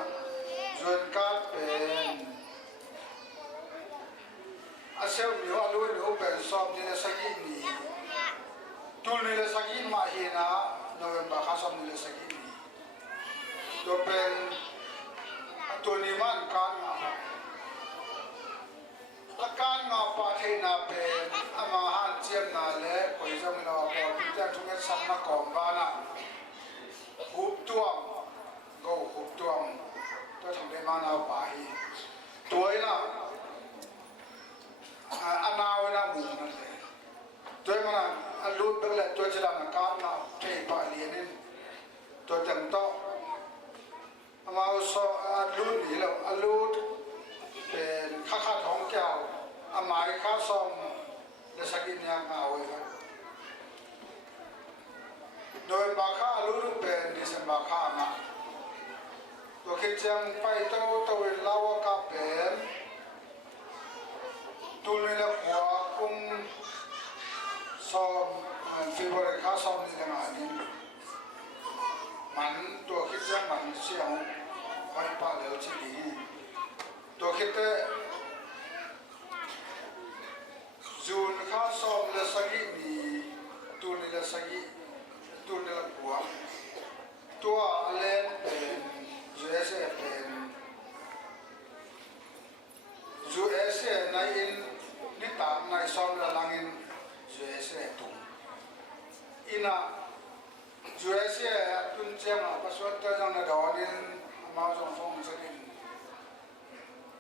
จวนกัดเป็นอาเซลมิวอาลูนิวเป็นสอบนี่ละสกินี่ตุลนี่ละสกิมาเฮนะโดยบาคาสอมนี่ละสกินี่ตัวเป็นตัวนี้มันการอาการงาปาเทนาเป็นอามาหันเจียมนาเล่คุยจงเราพอพิจารณาสัมนักกองบ้านะหุบตัวก็หุบตัวทำได้มานาป่าฮีตัวน่ะอันนาวน่ะมุมนั่นเลยตัวมันอันรูดไปเลยตัวจะดังการน่ะเทปาเลียนินตัวเต็มโตอามาอุอันรูดนี่แล้วอันรูดเป็นข้าท้องแก้วอาหมายข้าซอมและสกินยังเอาไว้ครับโดยบาค้ารู้เป็นดิฉันบาค้ามาตัวคิดจังไปตัวเวลาวกับเป็นตุลิละหัวกุ้งซอมฟีบริข้าซอมนี่ต่างๆนี่มันตัวคิดจังมันเสียงไปป่าเหลวที่ดีตัวคิดเตจูนข้าซอมละสกินีตุลิละสกิตุลิละหัวตัวเล่นเป็นจูเอสเป็นจูเอสในอินนิตามในซอมละลังอินจูเอสตุงอินะจูเอสตุนเจียงปัสสาวะจังในดอนินมาจงฟงสกิน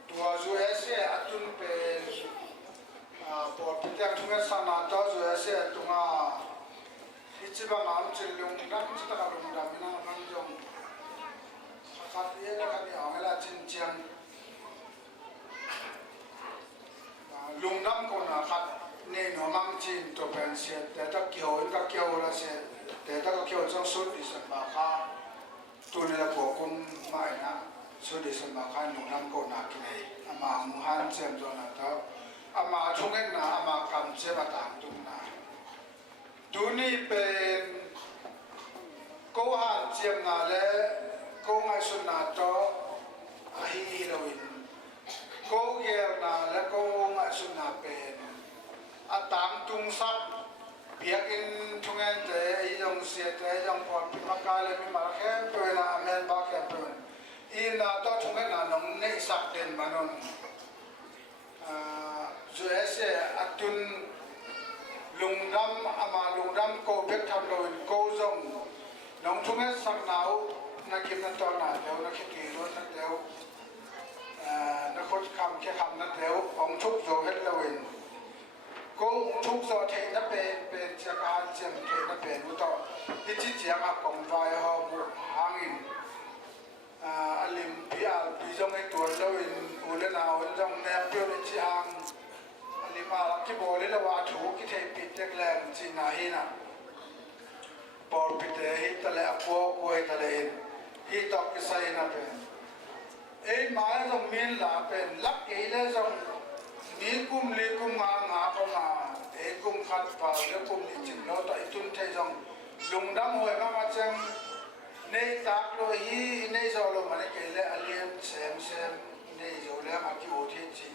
ตัวจูเอสตุนเป็นพอพิจารณาสันนัดจูเอสตุงอิจิบังอันเชลลุงนั่งจิตตะลุงดามินามันจงขัดเยอะกันอย่างเวลาจินเจียงลุงน้ำคนขัดเนี่ยหนูมั่งจินตัวเป็นเสียแต่ถ้าเกี่ยวละเสียแต่ถ้าเกี่ยวจังสุดดิสันบาคาตัวนี้ละพวกคนไม่นะสุดดิสันบาคาหนูน้ำคนหนักเลยอามามุฮันเจียมจนนะท้าอามาช่วงนั้นนะอามาคำเชื่อมาตามตุงนะดูนี่เป็นกูหันเจียมนาเลกูไงสุนัขโตอาฮีฮิโรอินกูเกี่ยวนาเลกูไงสุนัขเป็นอาตามตุงซับเบียกินทุกเงินเตะยังเสียเตะยังพอพิมพ์การเลยมีมาแค่เป็นนะอเมนบาแค่เป็นอินนาโตทุกเงินน่ะน้องเนสักเด่นมันนจูเอสอัตุนลุงดำอามาลุงดำโกเบกทำโดยโกจงน้องทุ่งเอสสักหนาวนักกินนักตอนหนาเดียวนักขี้เกียจนักเดียวนักคนคำแค่คำนักเดียวของทุกโจเฮลเลวินโกทุกโจเทนับเป็นเจ้าการเจียมเทนับเป็นอุตที่จีเจียงอักของไฟหอมหางอินอลิมพิอาปีจงไอตัวเลวินอุเลนาวจงแนบเปียวในจีฮังอลิมาที่บอกเลยว่าถูกที่เทปิดแจกแรงจีนาฮีนะบอลปิดฮิตเลยอภัวกวยทะเลฮิตอกกิไซนะเป็นเอ็นหมายจงมีลาเป็นลักเอเลจงมีกุมลีกุมงาเข้ามาเอกุมขัดป่าเรื่องกุมลีจินเราต่อจุนเทจง ลุงดำหวยมาจังในตากโลฮีในโซโลมันเกลอเลียมเซมในโซเลมาคิโอเทจิ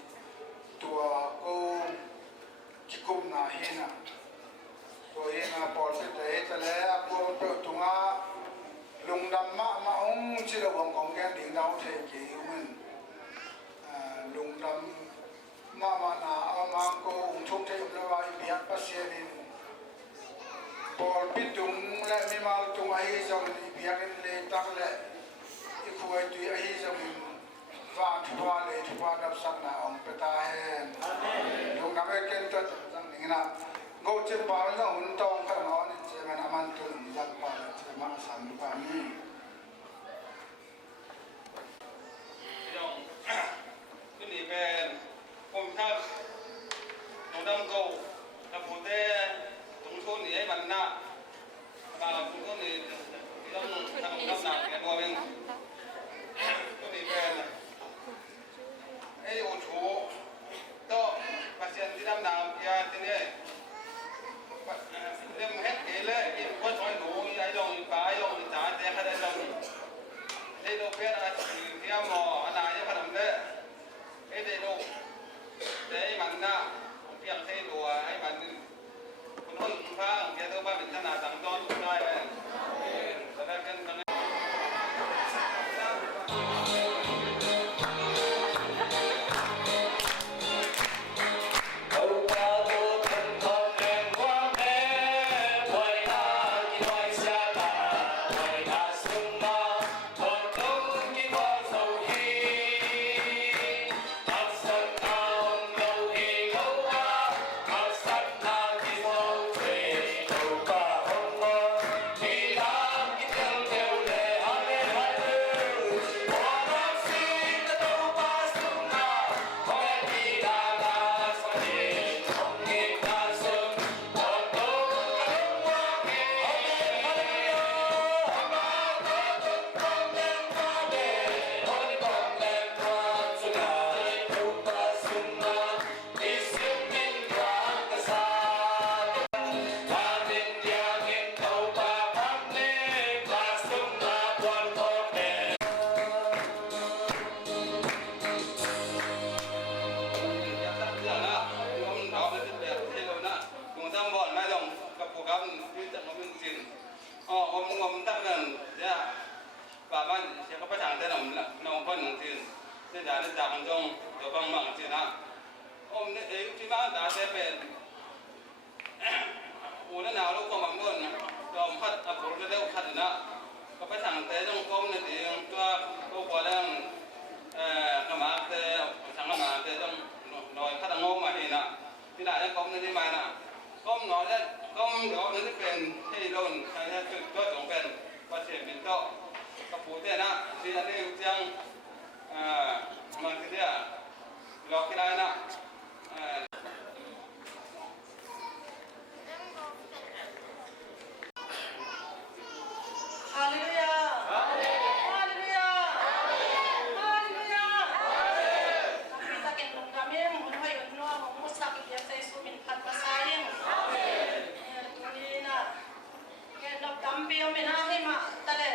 ตัวกูจิกุมนาฮินะตัวเองปอดเป็นแต่แล้วกูเปิดตัวลุงดำมาองชิลวงของแกดิ่งดาวเทกิมันลุงดำมานาเอามากูทุกเทปแล้วว่าเบียดปัสเซียนินพอปิดตุงและไม่มาตุงไอ้จงเบียกันเลยตักและอีคุยตุยไอ้จงฟ้าทุบเลยทุบดับสักนาองเปตาเฮนลุงดำเองก็ตั้งนี่นะกูจะปาแล้วหุ่นตองข้างนอกนี่จะมันอามันตุนยักปาแล้วจะมาสั่งปานี่นี่เป็นผมถ้าผมดำกูถ้าผมได้ตรงช่วงนี้ให้มันหน้ามาผมก็นี่ต้องทำน้ำหนักแกตัวเองก็นี่เป็นไอ้โอชูก็ปัจจัยที่ดำน้ำยาที่นี่เรื่องเฮ็ดเองเลยอีกคนช่วยหนูไอ้ดงปลายดงจ่าแต่เขาได้ดงไอ้ดงเพื่อนอะไรที่หมออะไรยังขนมเลยไอ้เด็กไอ้มันน่ะเพียงให้ตัวให้มันคุณพ่อคุณพ่อเพียงตัวบ้านเป็นขนาดต่างต้นได้ไหมแต่ได้กันตั้งผมตั้งกันเนี่ยป่าบ้านเชียงก็ประชาชนน้องคนหนึ่งทีเส้นทางจากจงเดี๋ยวบางบางทีนะเนี่ยที่บ้านตาเซเป็นอูนั่นหนาวลูกก็บางคนยอมพัดอับปรุงเร็วพัดนะก็ประชาชนต้องก้มนั่นเองตัวก็พอแล้วขมาเตะทางขมาเตะต้องลอยพัดงงมาเองนะที่ไหนก้มนั่นที่มานะก้มหน่อยแล้วก้มเดี๋ยวนั่นเป็นให้โดนใครจะจุดก็จงเป็นว่าเสียเป็นก็กระปูเต้นะที่อันนี้ยังมันคือเนี่ยหลอกที่ไรนะฮาเลลูยาฮาเลลูยาฮาเลลูยาkita kendung kami menghoi unua memusak dia saya sumin kat pasaying tunina kendok tampi omina hima tale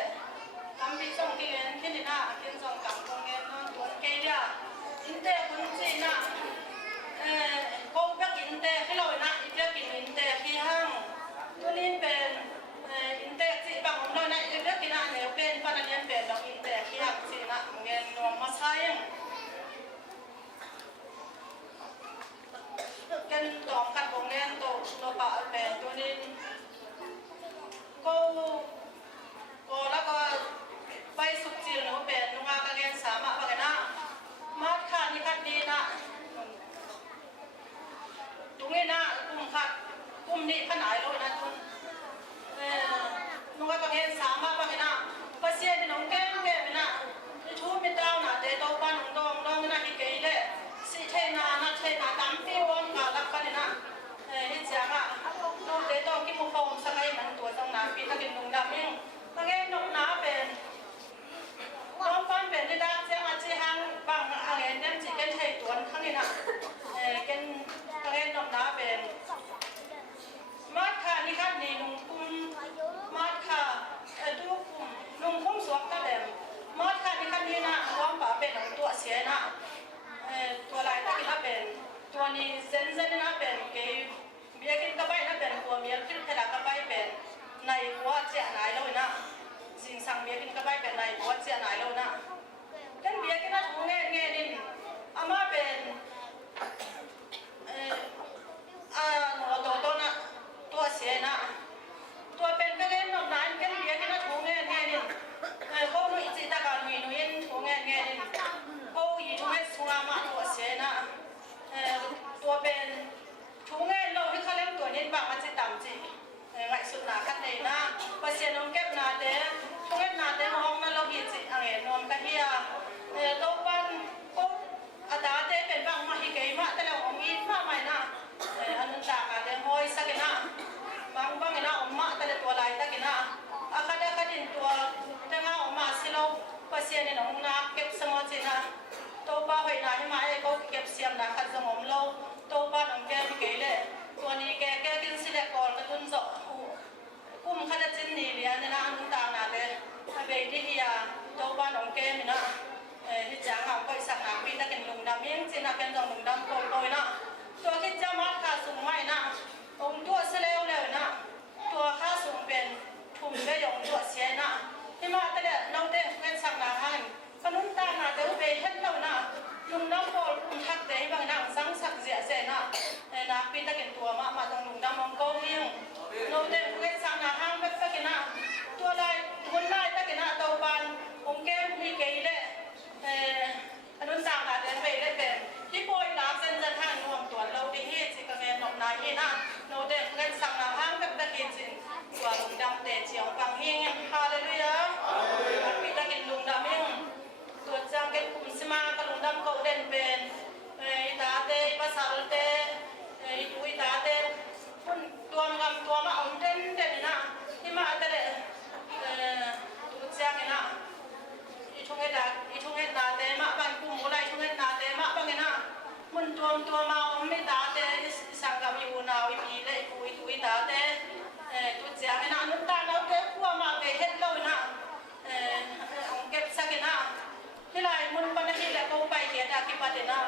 tampi song kingen kinina kin song kam kongen non tun kelia inte kunci na kong pek inte kiloi na ipek inte kihang tunin pen inte si bang omlo na ipek kina ne pen pananian pen dok inte kihang si na ngen nuang masayingกันตอมกันบงเงินโตโนปะเป็นตัวนี้ก็แล้วก็ไปสุดจีนเขาเป็นนุ่งอากันเงินสามารถกันนะมาขาดนี่ขัดดีนะตรงนี้นะกลุ่มขัดกลุ่มนี้ขนาดเลยนะทุนนุ่งอากันเงินสามารถกันนะภาษีนี่น้องแก้มนะทูมิดาวนะเดโตปันดองนะที่เกยเลยสิเทนานะเทนาตามที่วันกับลักกันนะฮิจาระน้องเดโตกิมุฟองสกายมันตัวต้องนาปีถ้ากินนุ่งดำเองถ้าแกนกน้าเป็นน้องฟันเป็นที่ด้านเสียงอาชีหังบางอะไรนั่นจีกันไทยตัวข้างนี้นะกันถ้าแกนกน้าเป็นมาค่ะนี่ค่ะนี่นุ่งกุ้ม นี่นะความป่าเป็นของตัวเสียนะตัวลายตะกี้นะเป็นตัวนี้เส้นนะเป็นเกยเบียกินกระใบนะเป็นตัวเมียกินขนาดกระใบเป็นในหัวเสียหายเลยนะสิ่งสั่งเบียกินกระใบเป็นในหัวเสียหายเลยนะเล่นเบียกินนะถุงเงี้ยนี่อามาเป็นตัวน่ะตัวเสียนะตัวเป็นก็เล่นนอกนั้นเล่นเบียกินนะถุงเงี้ยนี่เขาหนุ่ยจีตากาหนุ่ยถุงเงี้ยนี่เขาอีถุงเงี้ยสุรามาตัวเสียนะตัวเป็นถุงเงี้ยเราที่เขาเล่นตัวนี้บางมันจะต่ำจีไงสุดหนาขั้นเลยนะภาษีน้องเก็บนาเต้ถุงเงี้ยนาเต้ห้องนั่นเราหิจีอะไรนวมกะเฮียตัวปันก็อาตาเต้เป็นบางมาฮิเกยมาแต่เราอมอีมาใหม่นะอันนั้นจากอาเต้ห้อยสักนะบางนะอมมาแต่ตัวลายสักนะอาคาเดคดินตัวแต่งาอมมาสิเราภาษีเนี่ยน้องนักเก็บสมอจีนะตัวป้าไปไหนมาไอ้ก็เก็บเสียมนะขัดสมองเราตัวป้าน้องแกฮิเกยเลยตัวนี้แกกินสิเล็กก่อนกระตุ้นสอกุ้มขัดจินนี่เลี้ยเนี่ยนะอันนั้นต่างนะเต้เบย์ที่เฮียตัวป้าน้องแกมีนะที่จ้างเอาไปสักหนักปีตะกินลุงดำยังจีน่าเป็นลุงดำโตๆนะตัวคิดจะมัดขาสูงไหมนะองตัวเสลวเลยนะตัวข้าสูงเป็นทุ่มได้ยงตัวเสียนะที่มาแต่เด็กน้องเด็กเป็นสักหนักให้ขนุนตาหนาเดี๋ยวไปเห็นเรานะลุงน้ำโพลลุงทักเตะบางนางสังสักเสียเสนะนักปีตะกินตัวมาตรงลุงดำมองโก้เฮียงน้องเด็กเป็นสักหนักห้างแบบตะกินนะตัวลายคนลายตะกินนะตัวบานองแก้มมีเกยเล่อันนั้นต่างกันเป็นไปได้เป็นที่ป่วยน้ำเส้นจะท่านรวมตัวเราดีเหตุสิกระเวนนกนายที่น่ะโนเดนเงินสั่งน้ำห้างแบบตะกินสิตัวลุงดำเตะเฉียวฟังเฮงฮาเลลูยาปีตะกินลุงดำเองตัวจังเก็บคุ้มสิมากับลุงดำเขาเด่นเป็นตาเตะภาษาเตะดูตาเตะคนตัวงามตัวมาเอาเด่นนะที่มาแต่เด็ตัวจังนะช่วงเอ็ดนาเตมาบันกุมอะไรช่วงเอ็ดนาเตมาบังเงินะมันตัวมาไม่ตาเตสังกัดอยู่นาวิพีเลยคุยตาเตตัวเจ้าเงินะนุ่นตาเราเตพัวมาไปเฮ็ดเรานะองเก็บสักเงินะที่ไรมันปัญหาแล้วก็ไปเดียดาคิดว่าเดนะ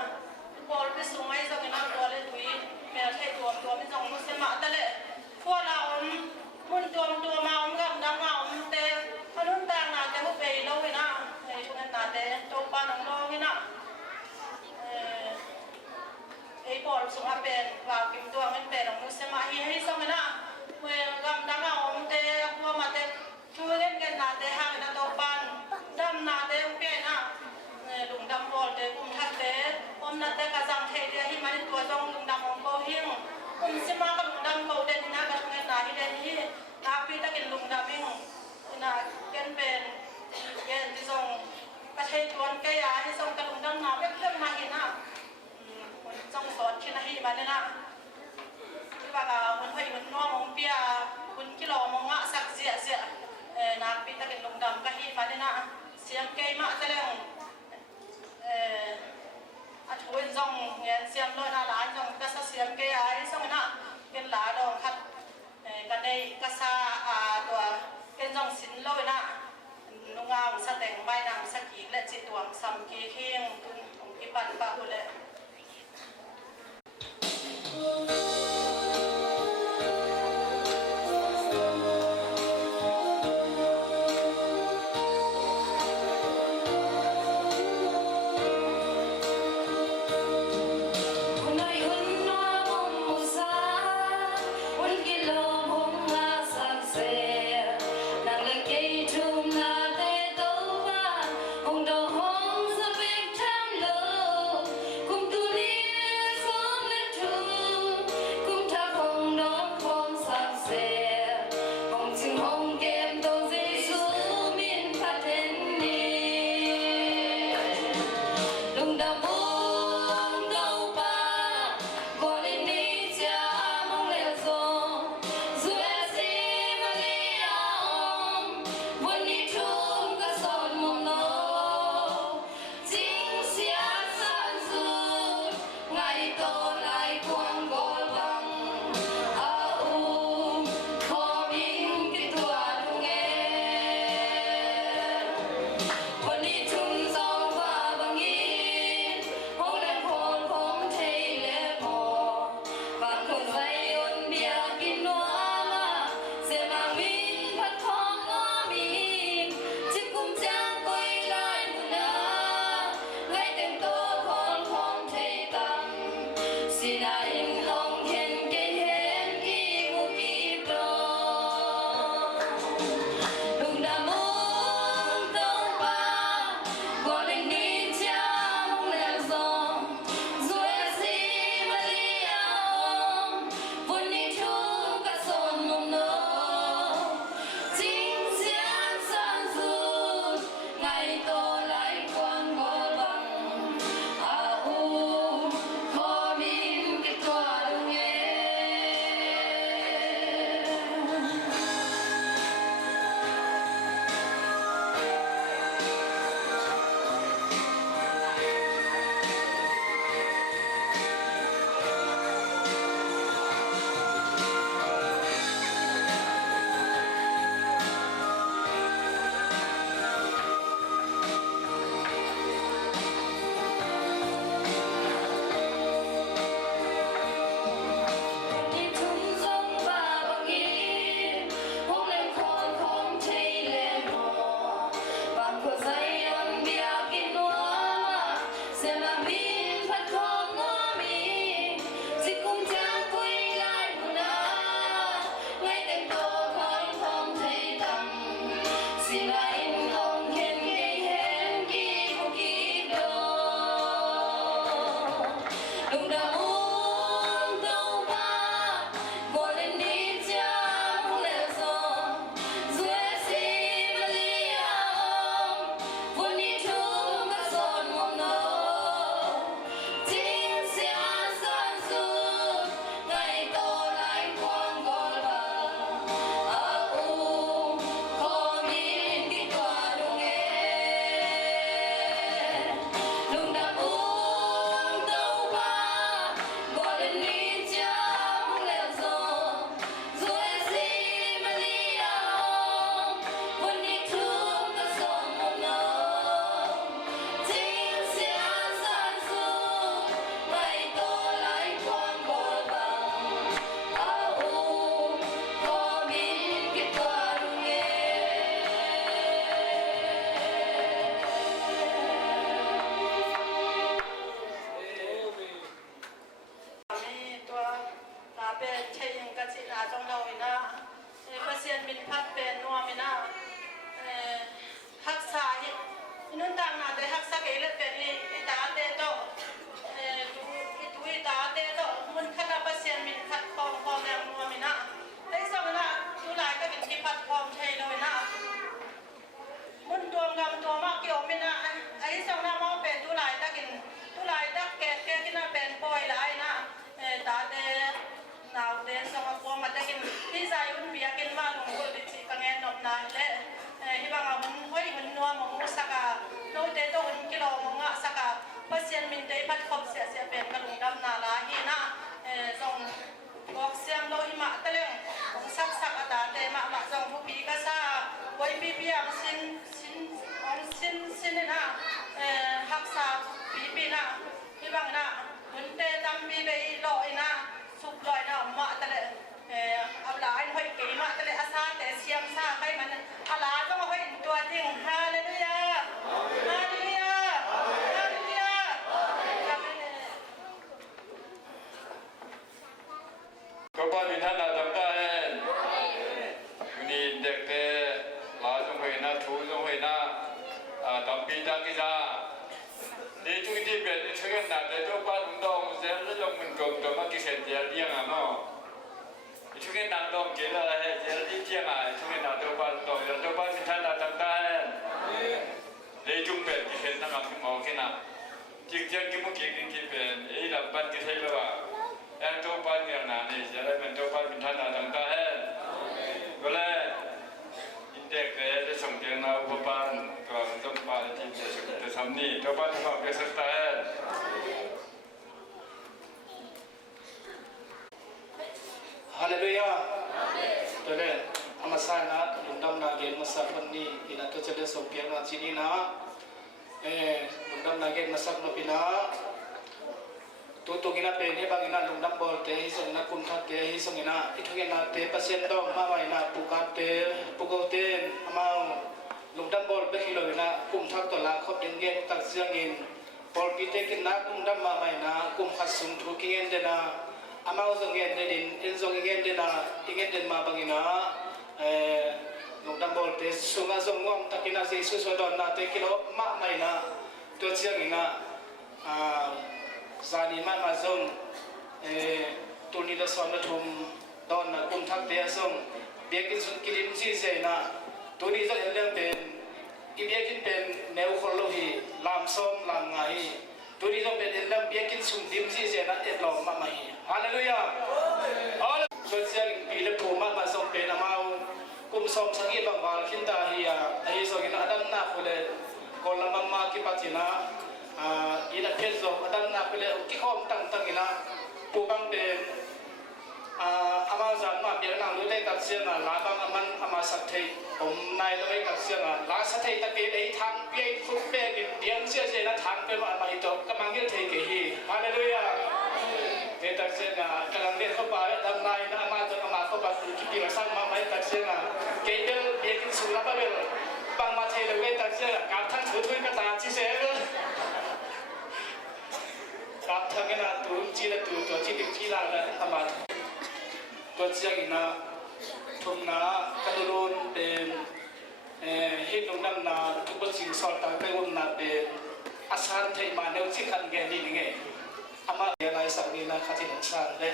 บอลไปสูงไอ้สักเงินะตัวเลยตุยเมื่อใช้ตัวไม่ต้องมุสลิมแต่เลยพวกเรามันตัวมามันกับดังเอาเตอนุนตาหนาเตก็ไปเราเนะช่วงนั้นนาเตตัวปานังร้องนี่นะไอ้บอลสมบูรณ์เป็นว่ากิมตัวมันเป็นของมุสลิมให้ส่งนะเมื่อกำดังเอาเตพวกมาเตช่วยเล่นกันนาเตห่างนะตัวปานดำนาเตเปลี่ยนนะลุงดำบอลเตกุมทักเตนาเตกระจังเทเดียที่มันตัวจงลุงดำของโกหิงสิมากับลุงดำเขาเด่นนะกับช่วงนั้นนาที่เด่นที่นาปีตะกินลุงดำเองนะเกินเป็นเย็นที่ส่งประเทศชวนแกยาที่ส่งกระลุงดังมาเพื่อนมาเห็นนะมันส่งสอนที่ไหนมาเนี่ยนะที่ว่ามันให้มันน้องมองเปียคุณกิโลมองอ่ะสักเสียนักปีตะกินลุงดำก็ให้มาเนี่ยนะเสียงแกมาแต่แล้วอัดหัวส่งเงี้ยเสียงเลยนะหลานส่งก็เสียงแกยาที่ส่งนะเป็นหลานดองคัดกันในกษาตัวเป็นส่งสินเลยนะนุ่งเอาสแต่งใบนางสกีและจิตดวงสัมกีเคียงคุณของพิบันปะหุเลย เป็นเชียงกันสินาจงเราอินะเปอร์เซ็นต์มินพัดเป็นนัวมินะฮักษาอินุ่นต่างนาแต่ฮักษาเกลือเป็นอิตาเตโตดูอิตาเตโตมันขนาดเปอร์เซ็นต์มินพัดคอมแรงนัวมินะได้สองนะดูลายก็เป็นที่พัดคอมเทเลยนะมันตัวงามตัวมากเกี่ยวมินะไอ้สองน้ำมันเป็นดูลายตะกินดูลายตะแก่กินน่ะเป็นปอยลายนะตาเตนาวเตสองพวงมาตะกินที่ใจมันเบียกินมาลงก็ดิจิกังเงินนอนนายเล่ที่บางมันห้อยมันนัวมองสักกะโน้ตเตโต้มันกิโลมองสักกะเปอร์เซ็นต์มินเตยพัดครบเสียเป็นกระลุงดำนาลาฮีนะส่งบอกเสียงโลหิมะตะเล่งของสักตาเตมาส่งผู้ปีกษาไว้ปีเบียงสินนะฮักษาปีนะที่บางนะมันเตตำปีไปลอยนะสุกลอยนะมาตะเล่เอาหลายห้อยเก๋มาตะเล่อาซาแต่เสียงซาให้มันอาลาต้องห้อยตัวจริงฮาเลลูยาฮาเลลูยาฮาเลลูยาก็ป้อนมีท่านอาจำได้นี่เด็กเตะลาจงเวนะทูจงเวนะตำปีจักกิจานี่จุดที่เป็นช่วยกันแต่ตัวป้านดองเซลล์ลงมันกลมตัวมากิเศษเดียร์เดียงอ่ะเนาะช่วยกันนั่งดองเกล้าให้เซลล์ที่เที่ยงอ่ะช่วยกันตัวป้านดองตัวป้านมีท่านอาจำได้เลยจุ่มเป็นกิเศษนั่งกับหมอแค่น่ะจิกเจียงกิมุกิกิเป็นไอ้ลำปันกิเศษแล้วอ่ะตัวป้านเนี่ยนะนี่จะได้เป็นตัวป้านมีท่านอาจำได้ก็เลยเด็กได้ส่งเตียงเราอุปกรณ์ก็ต้องมาที่จะทำนี่ตัวบ้านที่มาเป็นสไตล์ฮาเลลูยาตัวเล่อามาสานะลุงดำนาเกนมาสักวันนี้อินาตัวจะได้ส่งเตียงเราที่นี่นะลุงดำนาเกนมาสักนปีนะตัวกินเป็นนี่บางอินาลุงดำบอลเตะส่งนักคุณทักเตะส่งอินาอีกทุกอินาเตะเปอร์เซ็นต์ต้องมาไว้นะปุกเตะปุกเตะมาลุงดำบอลไปที่เลยนะกุมทักตัวละครบยังเงี้ยตัดเสียงอินบอลปีเตกินนักลุงดำมาไว้นะกุมขัดสุ่มทุกเงี้ยเดนะอามาส่งเงี้ยเดินอินส่งเงี้ยเดนะอีเงี้ยเดินมาบางอินาลุงดำบอลเตะส่งส่งงอมตักินาเสียสุดสุดอนนะเตะกิโลมาไว้นะตัวเสียงอินะสานีมันมาส่งตัวนี้เราสอนมาทุ่มตอนนะกุมทักเตียส่งเบียกินสุดกินซีเซนะตัวนี้จะเรื่องเป็นกิเบียกินเป็นแนวคนโลหิลามส้มลามไงตัวนี้ต้องเป็นเรื่องเบียกินสุดดิมซีเซนะเอ็ดลองมาใหม่ฮาเลลูยาอ๋อส่วนเสียงปีเล็บถูมันมาส่งเป็นอามากุมส้มสังเกตบางวันขินตาเฮียไอ้ส่งกินอดัมนาคุเลคนละมังมาคิปัจินะอินาเพลโซอดัมนาคุเลกิข้อมตั้งอินะปูบังเป็นอามาจันมาเบียนังรู้ได้ตัดเสียงลาบังอามันอามาสัตย์ผมนายรู้ได้ตัดเสียงลาสัตย์ตะเกียบไอ้ทางเบียฟุตเบียกินเดียงเสียเสียนะทางเป็นว่าไม่จบกำลังยืดเทเกฮีฮาเลลูยาเดี๋ยวตัดเสียงกำลังเรียนเข้าไปทำนายนะอามาจะอามาเข้าไปคิดดีมาสร้างมาไม่ตัดเสียงเกย์เบลเบียกินสุราบเบลบางมาเทเลยตัดเสียงการทั้งถือถ้วยกระดาษจีเซลกับทางนั้นตัวจีละตัวจีดึงจีละเลยอามาตัวเสียงนะทุ่มนะกระโดดเป็นเห็นตรงนั้นนะทุกคนสิ่งสอดตาไปวันนั้นเป็นอาสาไทยมาเนื้อที่ขันแกนี่ไงอามาเรียนอะไรสักนี้นะข้าที่หนุ่มสร้างเลย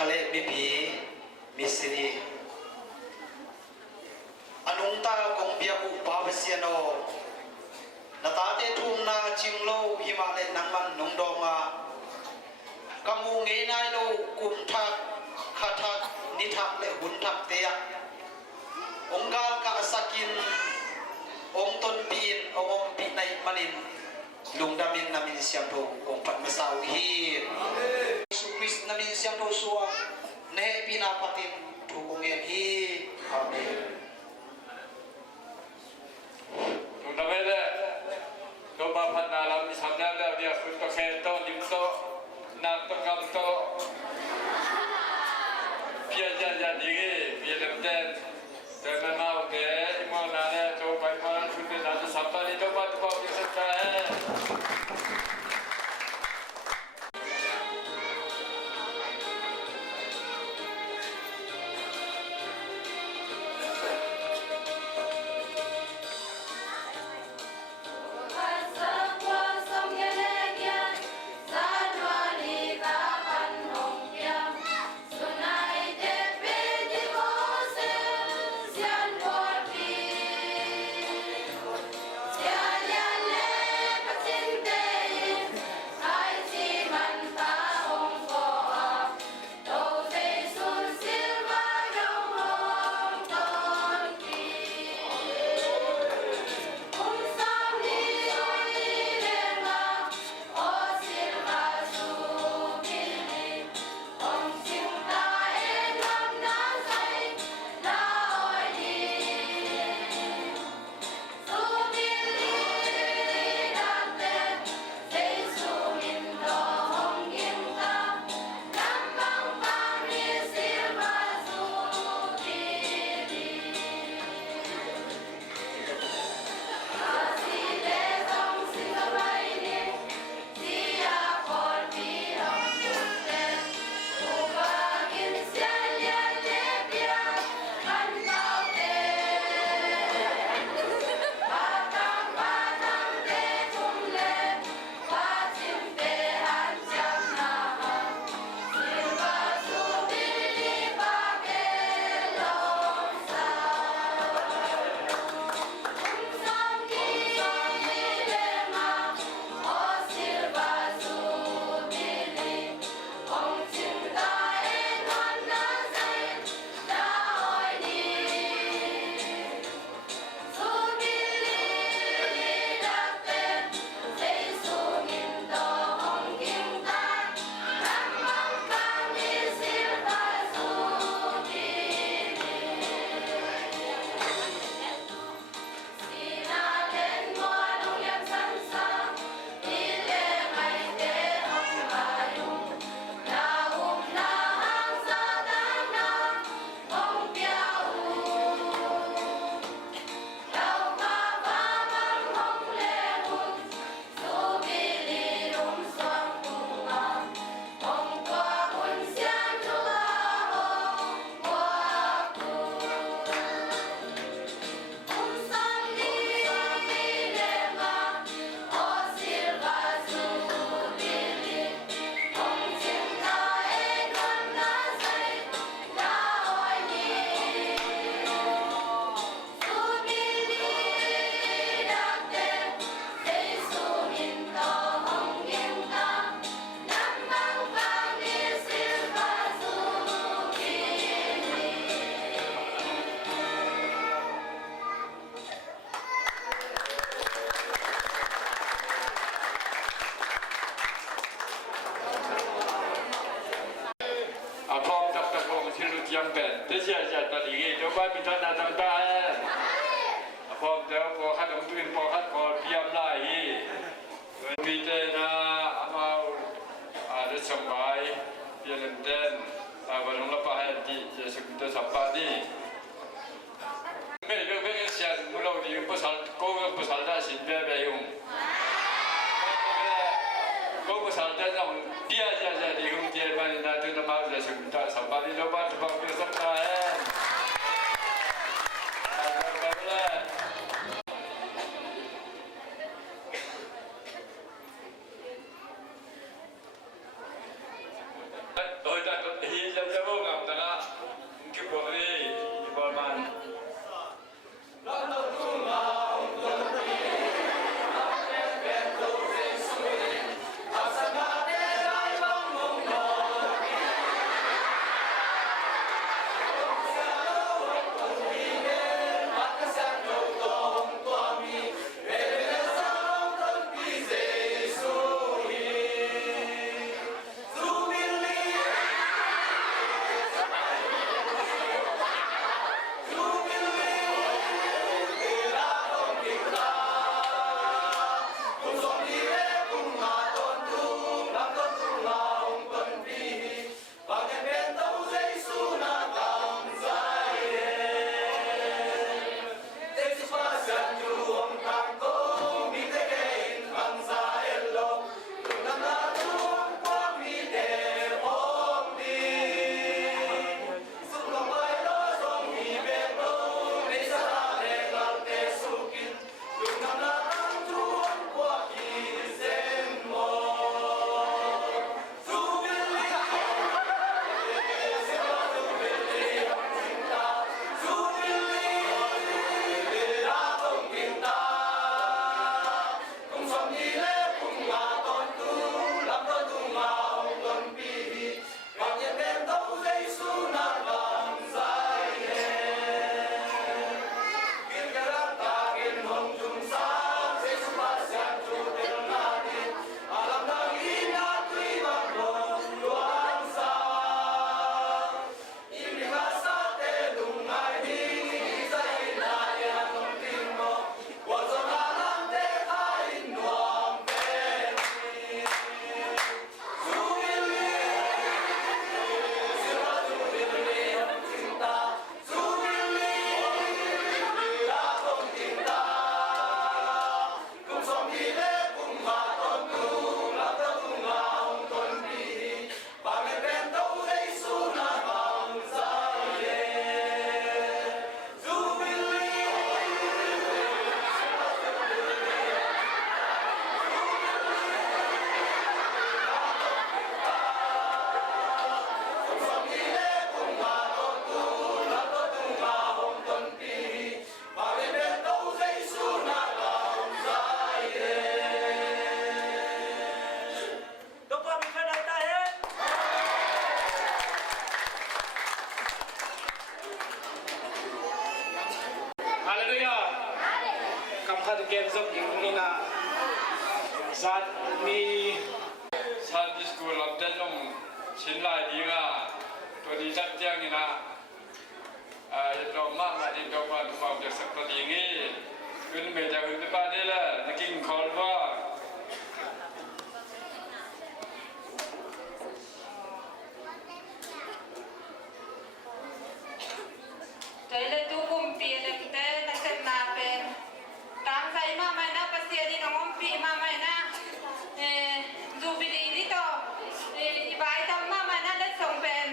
khale mi pi mi sini anung ta kong bia ku pa besiano na ta te thum na chinglo himale nangman nong donga kamu nge nai lo kum thak khathak ni thak le hun thak te ya ongal ka sakin ong ton pin ong pi nai manin lungdamin namin siam tho ong pat masau hi sukris namin siam tho suwa ne pina patin thu kong en hi amen lungdamele to ba phat na lam ni samna le dia khut to khe to lim to na to kam to pia ja di ge pia lem den te na na ke mo na le to pai ma chu te na sa pa ni to ba ye sa ta hai yang ben de sia sia ta li ge do ba mi ta na ta ta phom de ko khat ong tuin ko khat ko piam lai hi mi te na amau a de cham bai pia lem den ta ba long la pa hai ti je su ta sa pa di me ge ge sia mu lo di ko sal da sin be be yung ko sal da na dia ja di hung je ba na tu na ma je su ta sa pa di lo ba tu ba ke sa ta hai tôi đã hi เกมส่งยิงนี่นะสัตว์มี สันติสกูลรับได้ลงชิ้นลายดีว่าตัวนี้จัดเจียงนี่นะเรามากมาที่เราว่าความจากสักตัวนี้งี้คือเมื่อจะขึ้นไปบ้านนี่แหละนักกินคอร์ว่า Jadi tu kumpi ada kita nak senapen. Kang saya mama na pasti di ngompi mama na. Zubiri di to. Ibai tam mama na dah sompen.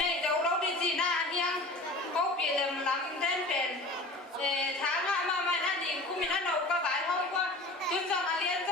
Nei jauh rau di Cina yang kau pilih lam dan pen. Thang mama na di kumina nau ka bai hong kwa. Tu sang alien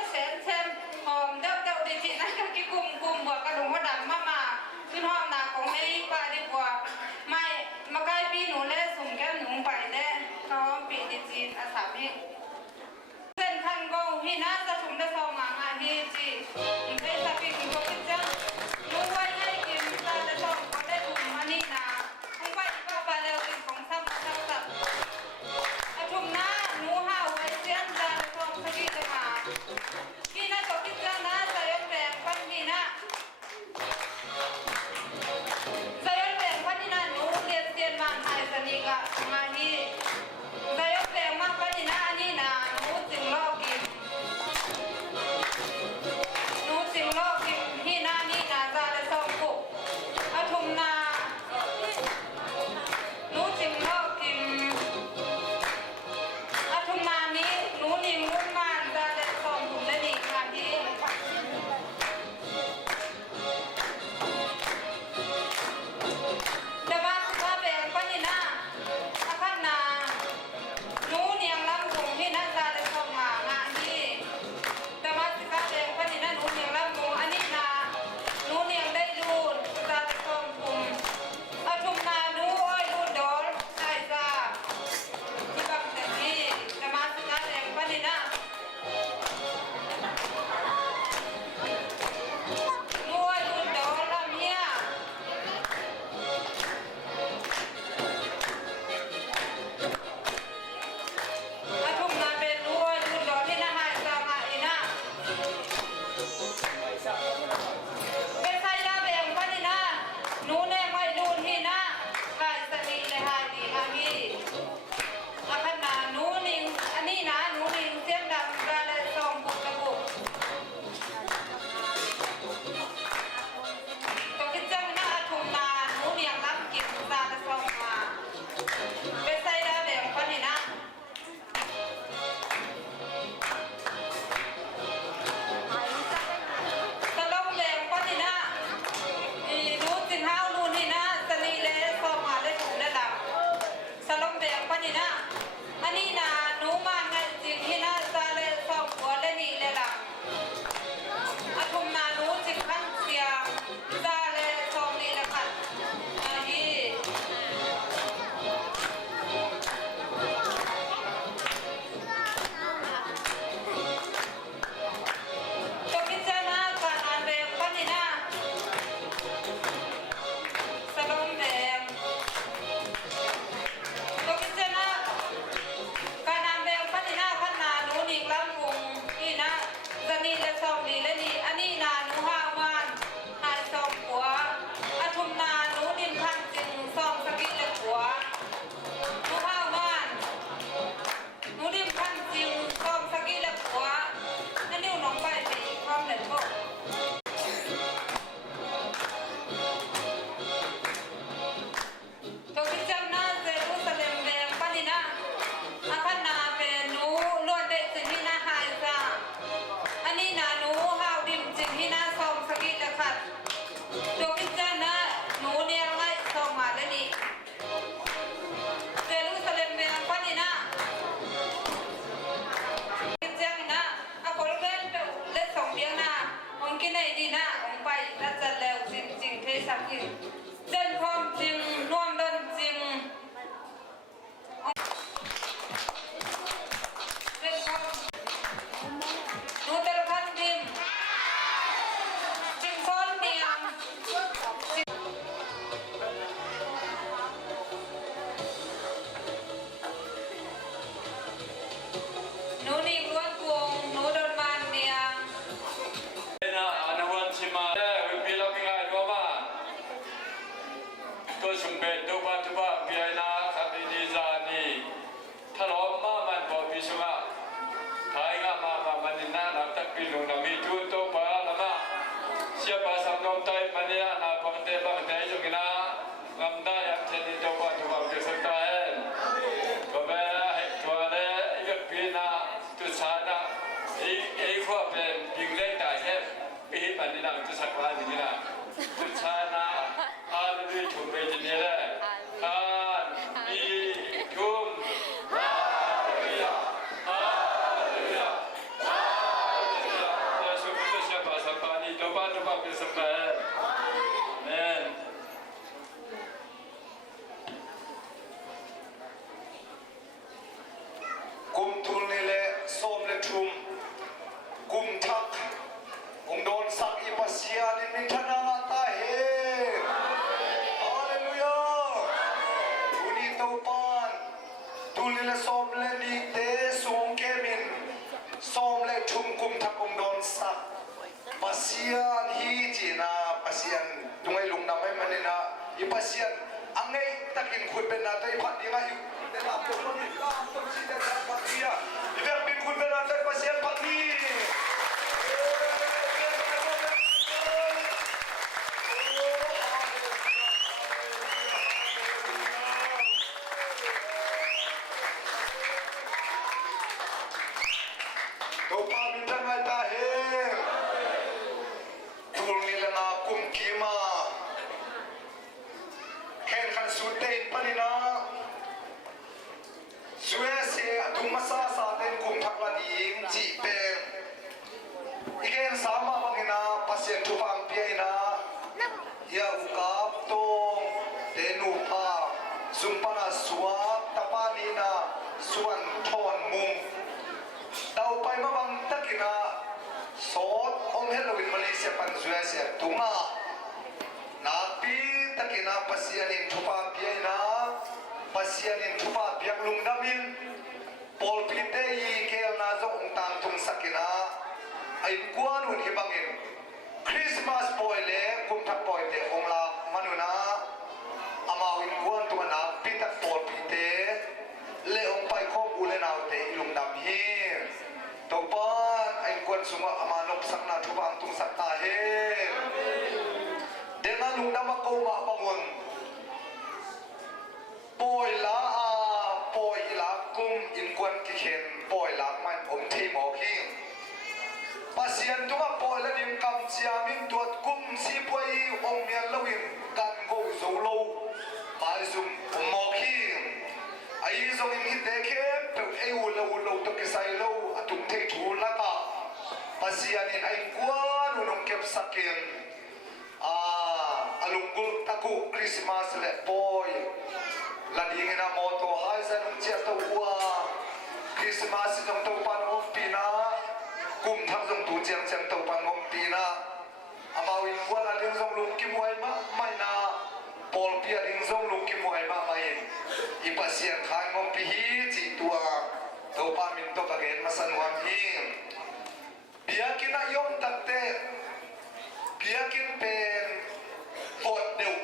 ตัวชุมเบนตัวบ้านตัวบ้านเปียนาขับดีจานีถ้าล้อมมามันบอกพิสุมาท้ายงามามันนี่น่าหนักตักปีลุงนามีจุนตัวปลาละมาเสียภาษาโน้มใจมันนี่น่าปังเตปังเตยจุกินางำได้ยังเช่นนี้ตัวบ้านตัวบ้านเกิดสักตายก็แม่ให้ตัวเล่ยกปีนาตุสานะอีกว่าเป็นยิงเล่นได้แค่ปีมันนี่น่าตุสักวันนี้นะตุสานะอาลีชุมเบจินีแหละอาลีชุมกุมทุนนี่แหละส้มและชุมกุมทักองโดนสักอิปัสยานิมิทนาตาเฮฮาเลลูยาทุนีเตาปานทุนนี่แหละส้มและนีเตสงเกมินส้มและชุมกุมทักองโดนสักปัสยาฮีจีนาปัสยาตรงไอ้ลุงนำให้มันนี่นะอิปัสยาอังไงตะกินคุณเป็นนาตัวอิพัดยังไงอยู่แต่ละตัวคนนี้ก็ต้องชี้แจงปัสยาอีเวลเป็นคุณเป็นนาตัวปัสยาพัดนี้ตัวปามินทันไว้ตาเฮทุลนี่ละนากุมกีมาแข่งขันสุดเต็มปนินาสวยเสียทุกมาซาซาเต็นกุมทักละดิงจีเป็นอีกเอ็นสามมาบังนาปัสยันทุฟังเปียนายาอุกาบตงเตนูพาสุมปนาสวาตปานีนาส่วนทอนมุงเดาไปมาบังตะกินาสดอมเฮลวินมาเลเซียปันสวยเสียตุงานาปีตะกินาปัสยันินทุฟังเปียนาปัสยันินทุฟังเปียกลุงดามินปอลพิเตยีเกลนาจงตังทุงสักินาไอ้กวนหุ่นฮิบังอินคริสต์มาสปอยเล่กุมทักปอยเตองลามานุนาอามาวินกวนตัวนาปีตักปอลพิเตเล่องไปครอบอุเลนาวเตลุงดำฮีตัวบ้านไอ้กวนสุงอามานบสักนาทุบังตุงสักตาเฮเดนันลุงดำมาโกมาบังวนปอยลาปอยลากุมอินกวนกิเข็นปอยลามันอมทีหมอคิงปัสยันตัวปอยและดิมกำเจียมินตัวกุมสีปอยองเมียนลวินกันโกโซโลปายซุมหมอคิงไอ้ทรงอินเตเคเป็นไอ้วุลวุลตัวกิไซโลอตุมเททูละตาปัสยันอินไอ้กวนอุนงเก็บสักเกนลุงกุลตะกุคริสต์มาสและปอยละดีเงินมอโตไฮซันนุ่งเจ้าตัวคริสต์มาสจงตัวปานอมปีนากุมทักจงตูเจียงเจียงตัวปานอมปีนาอามาวินกวนละดิ้งจงลุงกิมวยมาไม่นาปอลเปียดิ้งจงลุงกิมวยมาไม่อีปัสเซียนขายอมปีฮีจีตัวปานมินตัวกระเกนมาสนวมฮีเบียกินนายมตักเตเบียกินเป็นปวดเดียว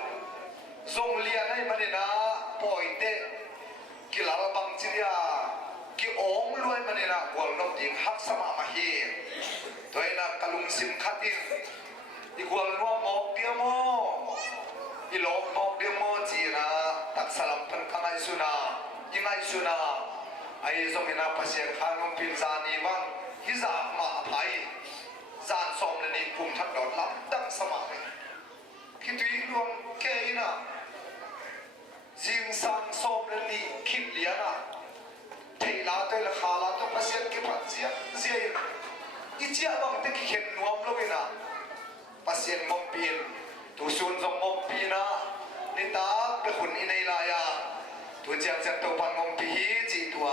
ส่งเลียนให้มันนะปล่อยเตะกิลาบังจิริยากิองรวยมันนะกวลนกดิงฮักสมามาฮีตัวนักกลุงสิมขัดินอีกวลนัวหมอกเดียโมอีหลอกหมอกเดียโมจีนะตักสลับพันข้างไอสุนายังไอสุนาไอส่งนะพัศยันข้างนพินซานีบังฮิซามาไผ่ซานส่งเลยนี่ปุ่มทักดอดล้ำดังสมาเลยคิดดูอีกรวมแค่นี้นะจิงสังสมเลยนี่คิดเลี้ยนะเทลาตัวละขาลาตัวพัศยันเก็บปัจเจียเจียอีเจียบังเด็กเขียนนวมเลยนะพัศยันมองปีนตัวส่วนจงมองปีนะนี่ตาเป็นคนอินในลายาตัวเจียงเจียงตัวปันมองปีจีตัว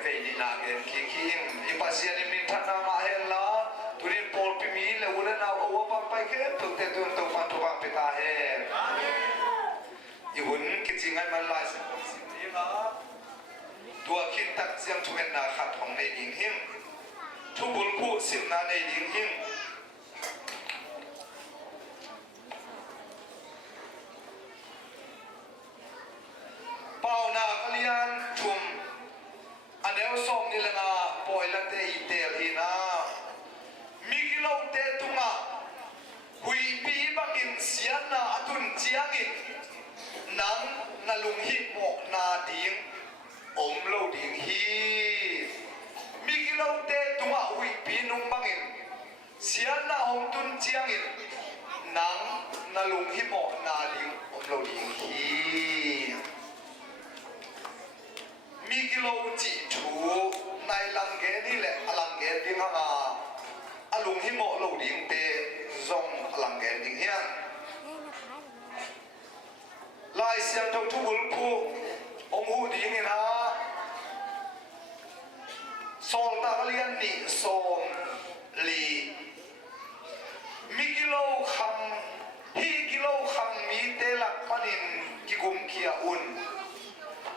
เวนินาเกนคิคิมอีพัศยันมินทันนามาเฮลลาตัวนี้ปอลพิมีเลวเลยนะโอ้ปังไปแค่ตัวเตตัวตัวปันตัวปังไปตาเฮอีหุ่นกิจงานมันลายสิ่งนี้นะตัวคิดตักเสียงชวนนาขัดของในดิงหิมทุบุลผู้สิบนาในดิงหิม เลียนชุมอันเดียวส่งนี่ละนะปอยละเตอีเตลฮีนะมีกิโลเตตุงะหุยปีบังอินเสียนาอตุนเจียงอินนังนาลุงฮิโมนาดิงอมโลดิงฮีมีกิโลเตตุงะหุยปีนุงบังอินเสียนาอมตุนเจียงอินนังนาลุงฮิโมนาดิงอมโลดิงฮีมีกิโลจิถูในลังเกนี่แหละลังเกดิงฮะอลุงฮิโมโลดิงเตซงลังเกดิงเฮียนลายเสียงทุกทุบุลผู้องหูดีนี่นะโซลตาเลียนนี่โซมลีมีกิโลคังฮีกิโลคังมีเตลักปันินกิกุมเคียอุน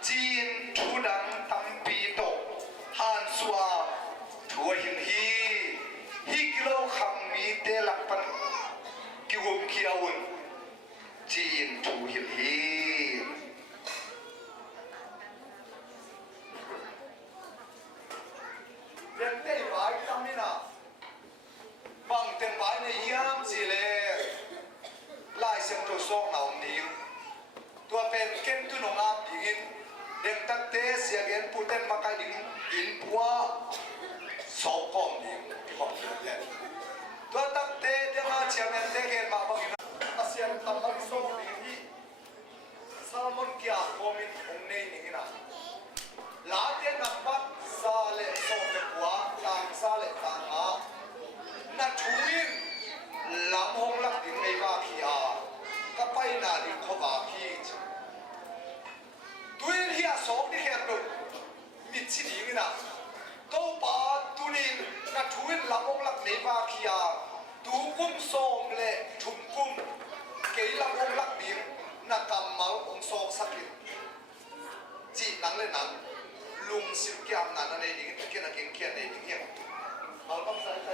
จีนทูดังตัมปีโตฮานสวาทัวหินฮีกิโลคังมีเตลักปันกิกุมเคียอุนจีนทูหินฮีเรียนได้ไหวทำนี่นะบางเต็มไหวในยามสิเลลายเสียงตัวโซ่หนาวนิ่งตัวเป็นเก่งตุนงอาบิกินเด็กตักเตะเสียเงินพูดเต็มมาไกลดิ่งอินพัวสอบก้มดิ่งก้มดิ่งตัวตักเตะเดี๋ยวมาเชียงเงินเด็กเงินมาบางอย่างอาเซียนทำให้ส่งดิ่งที่ซาลมอนเกียร์โคมินองเนยนี่นะลาเตียนนักบัตซาเลส่งเป็นหัวตามซาเลตามอานัดชูวินลำหงลักดิ่งในบาคีอาก็ไปนาดิ่งขบาคีตุยเฮียสองที่แค่ดูมิดชิดิ่งนะตัวป้าตุนินนัดชูวินลำหงลักในบาคีอาตูกุ้มส่งเละชุมกุ้มเกี่ยลำหงลักดิ่งนักกำมาองโซสักินจีนังเลยนังลุงสิบแก้มนันในดิ่งเกี่ยนักเก่งเกี่ยในดิ่งเหี้ยเอาต้องใส่ใจ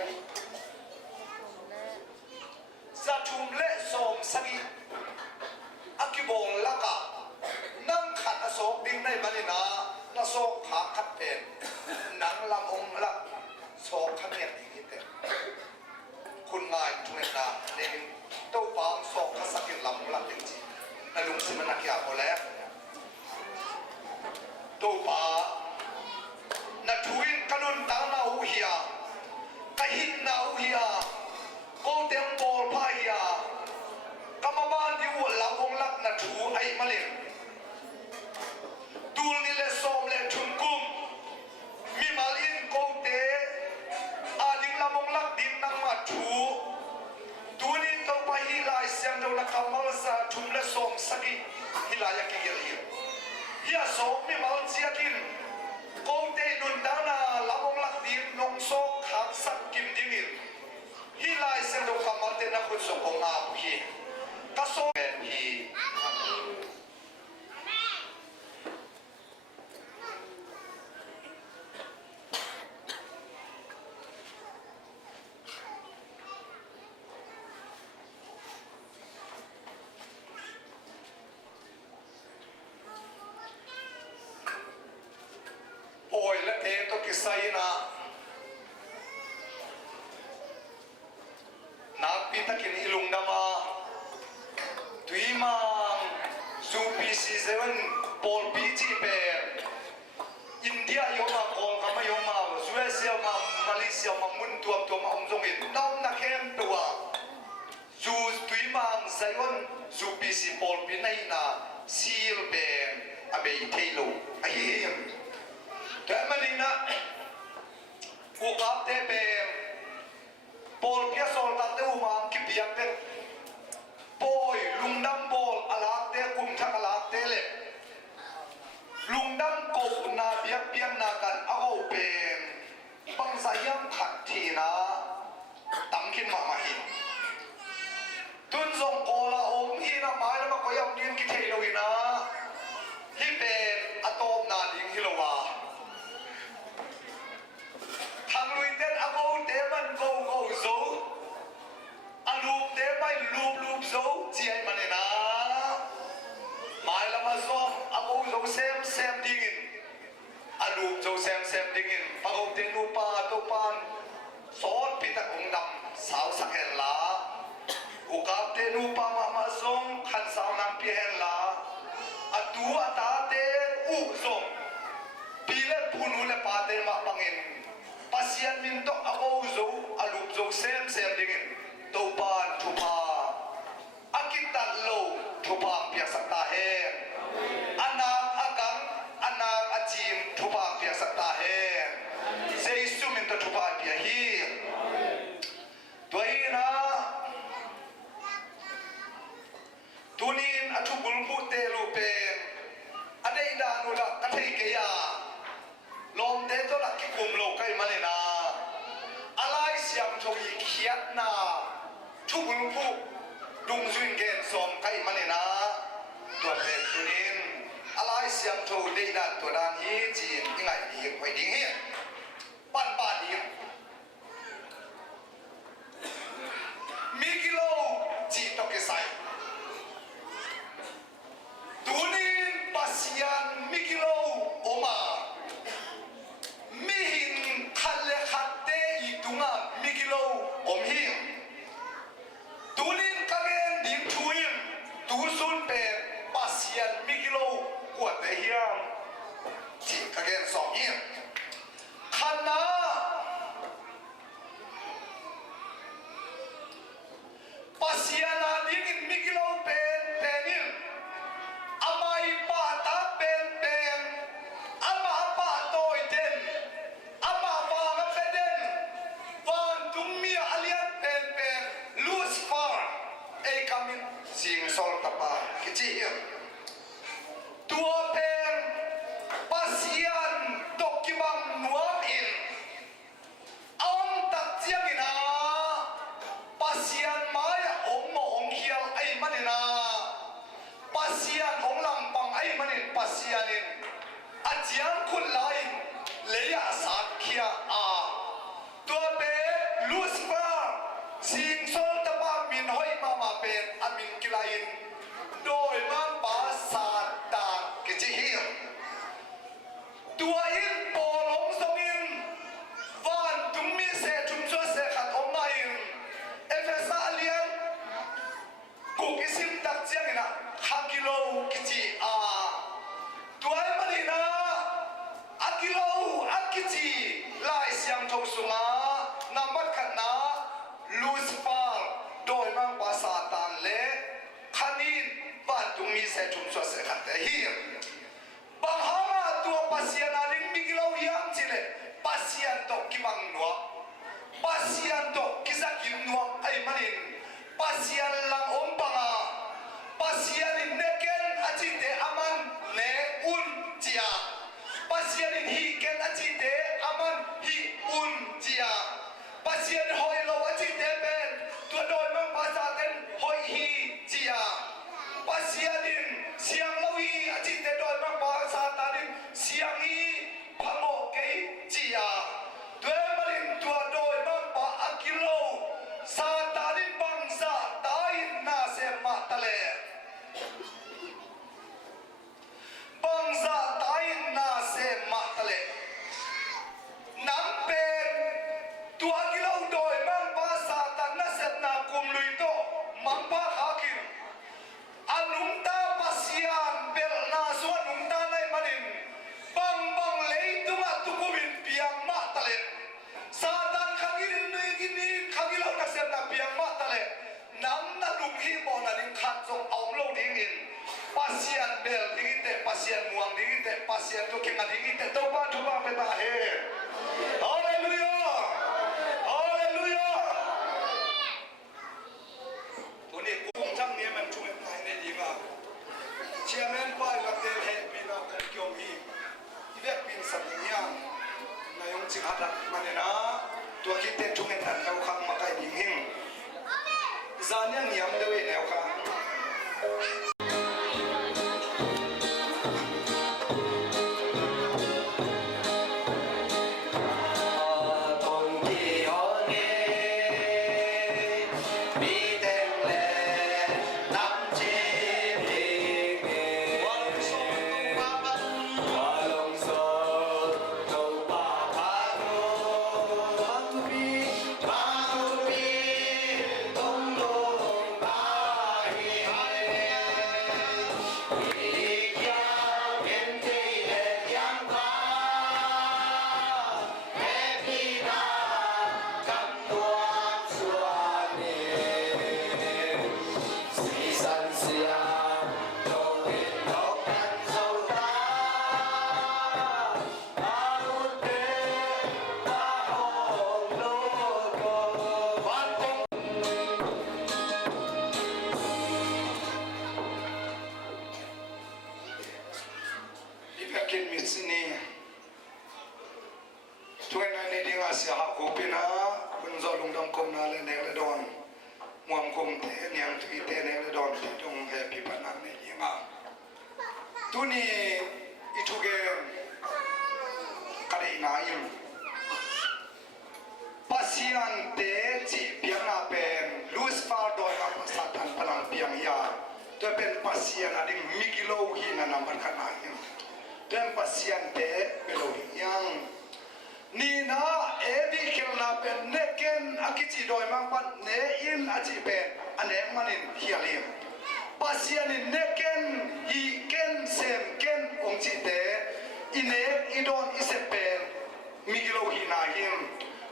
สัตุมเละโสมสกิอากิบงลักะนั่งขัดอโศกดิ่งในบันินานาโศกขาขัดเป็นนังลำองลักโศกขัดเงียบดิ่งที่เต็มคุณงายทุเรศนาในดิ่งเต้าปางโศกขัดสกินลำลักดิ่งจีนาลุงสิมันนักยาพอแล้วเต้าปานาทุยกนุนตังนาอุเฮียกะหินนาอุเฮียโกเต็มบอลพายากำมาบ้านที่วัวลำวงลักนาทูไอมาเลนตูลนี่เลสอมเลชุนกุมมีมาลินโกเตอาดิงลำวงลักดินนังมาทูตูนี่ต้องไปฮิลายเสียงเราละคำมาลซาทุมเลสอมสกิฮิลายกิเกลียฮิอาสอมมีมาลเซียกินโกเตนุนดานาลำวงลักดินนงโซขักสักกิมดิมิลฮิลายเสียงเราคำมาเตนักขุดสงของอาบุฮีกระโซเป็นฮีโอ้ยและเอตัวกิไซนะนักพิทักษ์อิลุงดามาตุยมังซูปีซีเซเว่นปอลปีจีเปอินเดียยมาโอลกามาโยมาสวีเซียมามาเลเซียมามุนตัวมาอมจงอินน้องนักแข่งตัวซูตุยมังไซวันซูปีซีปอลปีไหนนะซีลเปอเบย์เทโลไอ้เหี้ยแต่มาลินะกูกับเทเปบอลเพียสอลตัดเตอุมังกิเปียเป็ดปอยลุงดำบอลอลาเตกุมทักอลาเตเล็ลุงดำกบนาเบียเบียนนากันเอาเป็นบังสายังขัดทีนะตั้งขึ้นมาหินตุนส่งโอลาอมฮีนะไม้แล้วมาก็ยังยืนกิเทโลวินะที่เป็นอะโตมนาดิงฮิโลวาทางลุยเต้นอาโกเตมันโกโซอาลูปเตไม่ลูปโซเจียมันเลยนะหมายละมาซ้อมอาโกโซเซมดี นูปามามาซงขันสาวนังเปียนลาอตัวตาเตอุซงปีเล่พูนูเล่ปาเตมาปังเงินปัสยันมินโตอโอโซอลูปโซเซมดิงินตัวปานทุพาอากิตันโลทุพาเปียกสักตาเฮอนาคอากังอนาคอาจิมทุพาเปียกสักตาเฮเซอิสุมินโตทุพาเปียฮีตัวอีนะตุนินอทุบุลมุเตลูเปนอเดดานุลักกะเทเกียลมเตโตลักกิกุมโลกไกมาเลนาอะไรเสียมทวีเขียดนาทุบุลมุดุงซุนเกนสมไกมาเลนาตัวเป็นตุนินอะไรเสียมทวีเดดาตัวดานฮีจีนยังไงดีไว้ดิ้งเฮียปั้นบ้านดิ้งมีกิโลจีตอกเกไซตุนินปัสยันมิกิโลโอมามิหินขัดเลขัดเตอีตุงามิกิโลอมหิมตุนินกังเงินดิมทุยมตุซุนเป็นปัสยันมิกิโลกวดเตฮิมจีกังเงินสองหิมขันนาปัสยันอาดิงมิกิโลเป็นนิลอามาอีปาตาเป็นอามาปาโตยเดนอามาฟางเฟเดนวันตุมมีอาเลียนเป็นลูสฟาร์เอกามินสิงโซลตาปาคิจิฮิมตัวเป็นปัสยันตกกิบังนัวอินอมตัดเจียงินาปัสยันมายอมโมองเขียวไอมันนาปัสยันองลังปังไอมันนินปัสยันินอาจยังคุณไลเลยอาสักเขียตัวเป็นลูสเฟอร์สิงโซลตบามินหอยมาเป็นอามินกิลาอินโดยมันปาสาตากิจิฮิมตัวอินโปลงสมินวันตุมมีเสจุมโซเสขัดอมมาอินเอเฟซ่าเลียนกูกิสิมตักเจียงนะฮักิโลกิจิตัวไอ้มันนี่นะฮักิโลฮักิจิไล่เสียงทงสุงนามัดขันนะลูสฟาร์โดยมังปาซาตันเล่ขันินบ้านตุงมีเสจุมโซเสขัดเตฮีมบางฮามาตัวปัสยันอาริงมิกิโลยังจิเลปัสยันตกกิบังนัวปัสยันตกกิสักิมนัวไอ้มันนี่ปัสยันลังอมปังปัสยันเนเกนอาจิเตอามันเนอุนจียปัสยันฮีเกนอาจิเตอามันฮีอุนจียปัสยันหอยโลอาจิเตเป็นตัวโดยมังภาษาเต็นหอยฮีจียปัสยันเสียงโลฮีอาจิเตโดยมังภาษาตันเสียงฮีพังโอเกจียตัวมันตัวโดยมังปาอากิโลซาตานิบังซาตาอินนาเซมาตะเลบังซาตาอินนาเซมาตะเลนังเป็นตัวกิโลโดยมังปาซาตานาเซนากุมลุยโตมังปาฮักินอานุมตาปัสยานเบลนาสวนุมตาในมันินบังเลยตุมาตุกุบินเปียงมาตะเลซาตานขักินนี่กินนี่ขักิโลนักเสพนักเปียงมาตะเลน้ำนักลุงฮีโมนันิขัดทรงเอาโลดิ้งอินปัสยันเบลดิ้งอินเตปัสยันมวงดิ้งอินเตปัสยันตุกิงดิ้งอินเตตัวบ้านทุบบ้านเป็นตาเฮฮาเลลูยาฮาเลลูยาตัวนี้กุ้งทั้งนี้มันช่วยภายในดีมากเชียร์แมนป้ายกับเดลเฮมีนาคันเกียวมีที่เวกเป็นสัญญาณนายองจิฮัดมันเนี่ยนะตัวคิดเต็มทุ่งเงินทันเอาคำมาไกลดิ้งหิ้งจานยังยำด้วยแนวค่ะ กินมิสนี่ช่วยในนี้ดีงาเสียหักกูปีนะคุณจอลุงดำคมนาเลนเนลดอนมวงคมเทนยังทีเทเนลดอนที่จงแฮปปี้ปนักนี่ยังอ่ะตัวนี้อีทุกเกมกระดิ่งนายอยู่ปัสยันเตจิเปียงนาเป็นลูสฟาโดยกับสัตว์พลังเปียงยาตัวเป็นปัสยันอดีมิกิโลหินานับขนาดยังตัวเป็นปัสยันเตเปโลยังนี่นะเอวิเคลนาเป็นเนเกนอากิจิโดยมังปันเนอินอาจิเป็นอันเนมันอินเฮียลิมปัสยันอินเนเกนฮีเกนเซมเกนองจิเตอินเนอิดอนอิเซเป็นมิกิโลหินาหิม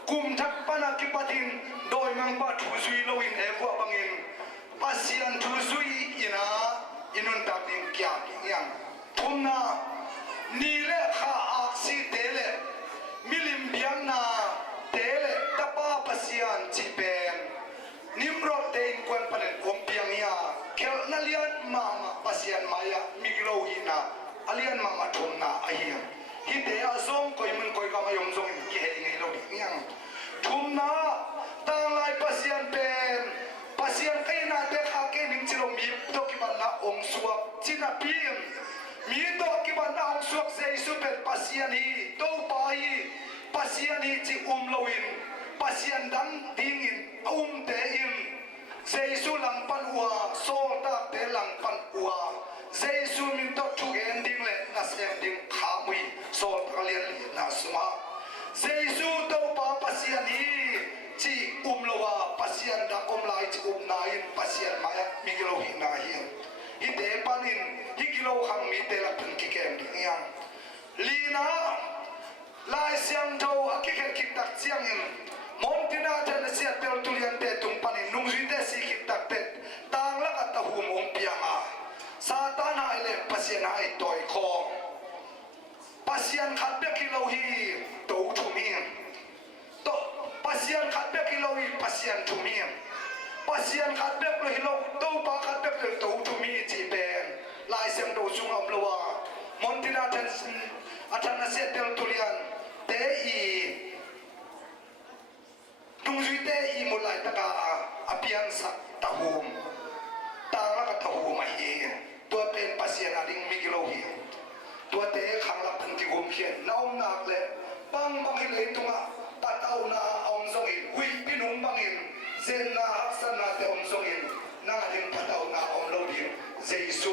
กุมทักปนักปฏินโดยมังปัทุซุยโลอินเอวัวบังอินปัสยันทุซุยอินาอินุนตักดินกี่ยังทุมนานี่เลข้าอักษิเตเลมิลิมเบียงนาเตเลตะป้าปัสยันจิเป็นนิมรอเตนกวนปนันอมเปียงยาเคลนาเลียนมาปัสยันมายามิกโลหินาอเลียนมาทุมนาไอเฮียฮิเตอาซงก็มันก็กำมายงซงเกยไงโลดิยังทุมนาตั้งไลปัสยันเป็นปัสยันใครนาเตข้าเกนิงจิโรมีตกิบันนาองสวกจินาพิมมีตกิบันนาองสวกเซซุเป็นปัสยันฮีโตปาฮีปัสยันฮีจิโลอินปัสยันดังดิ้งอินเตอินเซซุลังปันอัวโซตาเตลังปันอัวเซซุมินตทุกเอนดิ้งเลนัสเอนดิ้งขามุยโซตาเลียนนัสมาเซซุโตปาปัสยันฮีจีโลวาปัสยันดังลายจีนาอินปัสยันมายามิกิโลหินาฮิมฮิเตปันินฮิกิโลขังมีเตลัเป็นกิเกมดิ้งยังลีนาลายเสียงโตอากิเกกิตักเสียงอินมอนตินาเทนเสียเตลตุเลียนเตตุงปันินนุ่งจิเตสิกิตักเตต่างละกัตหูมงเปียงอาซาตานายเลปัสยันไอตอยคอปัสยันขัดเบกิโลฮีโตทุมีโตปัสยันขัดเบกิโลฮีปัสยันทุมีปัสยันขัดเบกิโลโตปาขัดเบกิโลโตทุมีจีเป็นลายเสียงโตจุงอัมลวามอนตินาเทนอาจารย์เสียเตลตุเลียนเตอีนุ่งจิเตอีมุลายตะกาอภิยันสักตะหูมต่างละกัตหูมาเฮตัวเป็นปัสยันอดิงมิกิโลฮีตัวเตะขังลับพันธิกุมเขียนน้องนักเลยบังฮิเลตุงะตัดเอานาอมซงอินหุยพินุงบังอินเซนนาฮักษนาเตอมซงอินนาดิงตัดเอานาอมโลดินเจสุ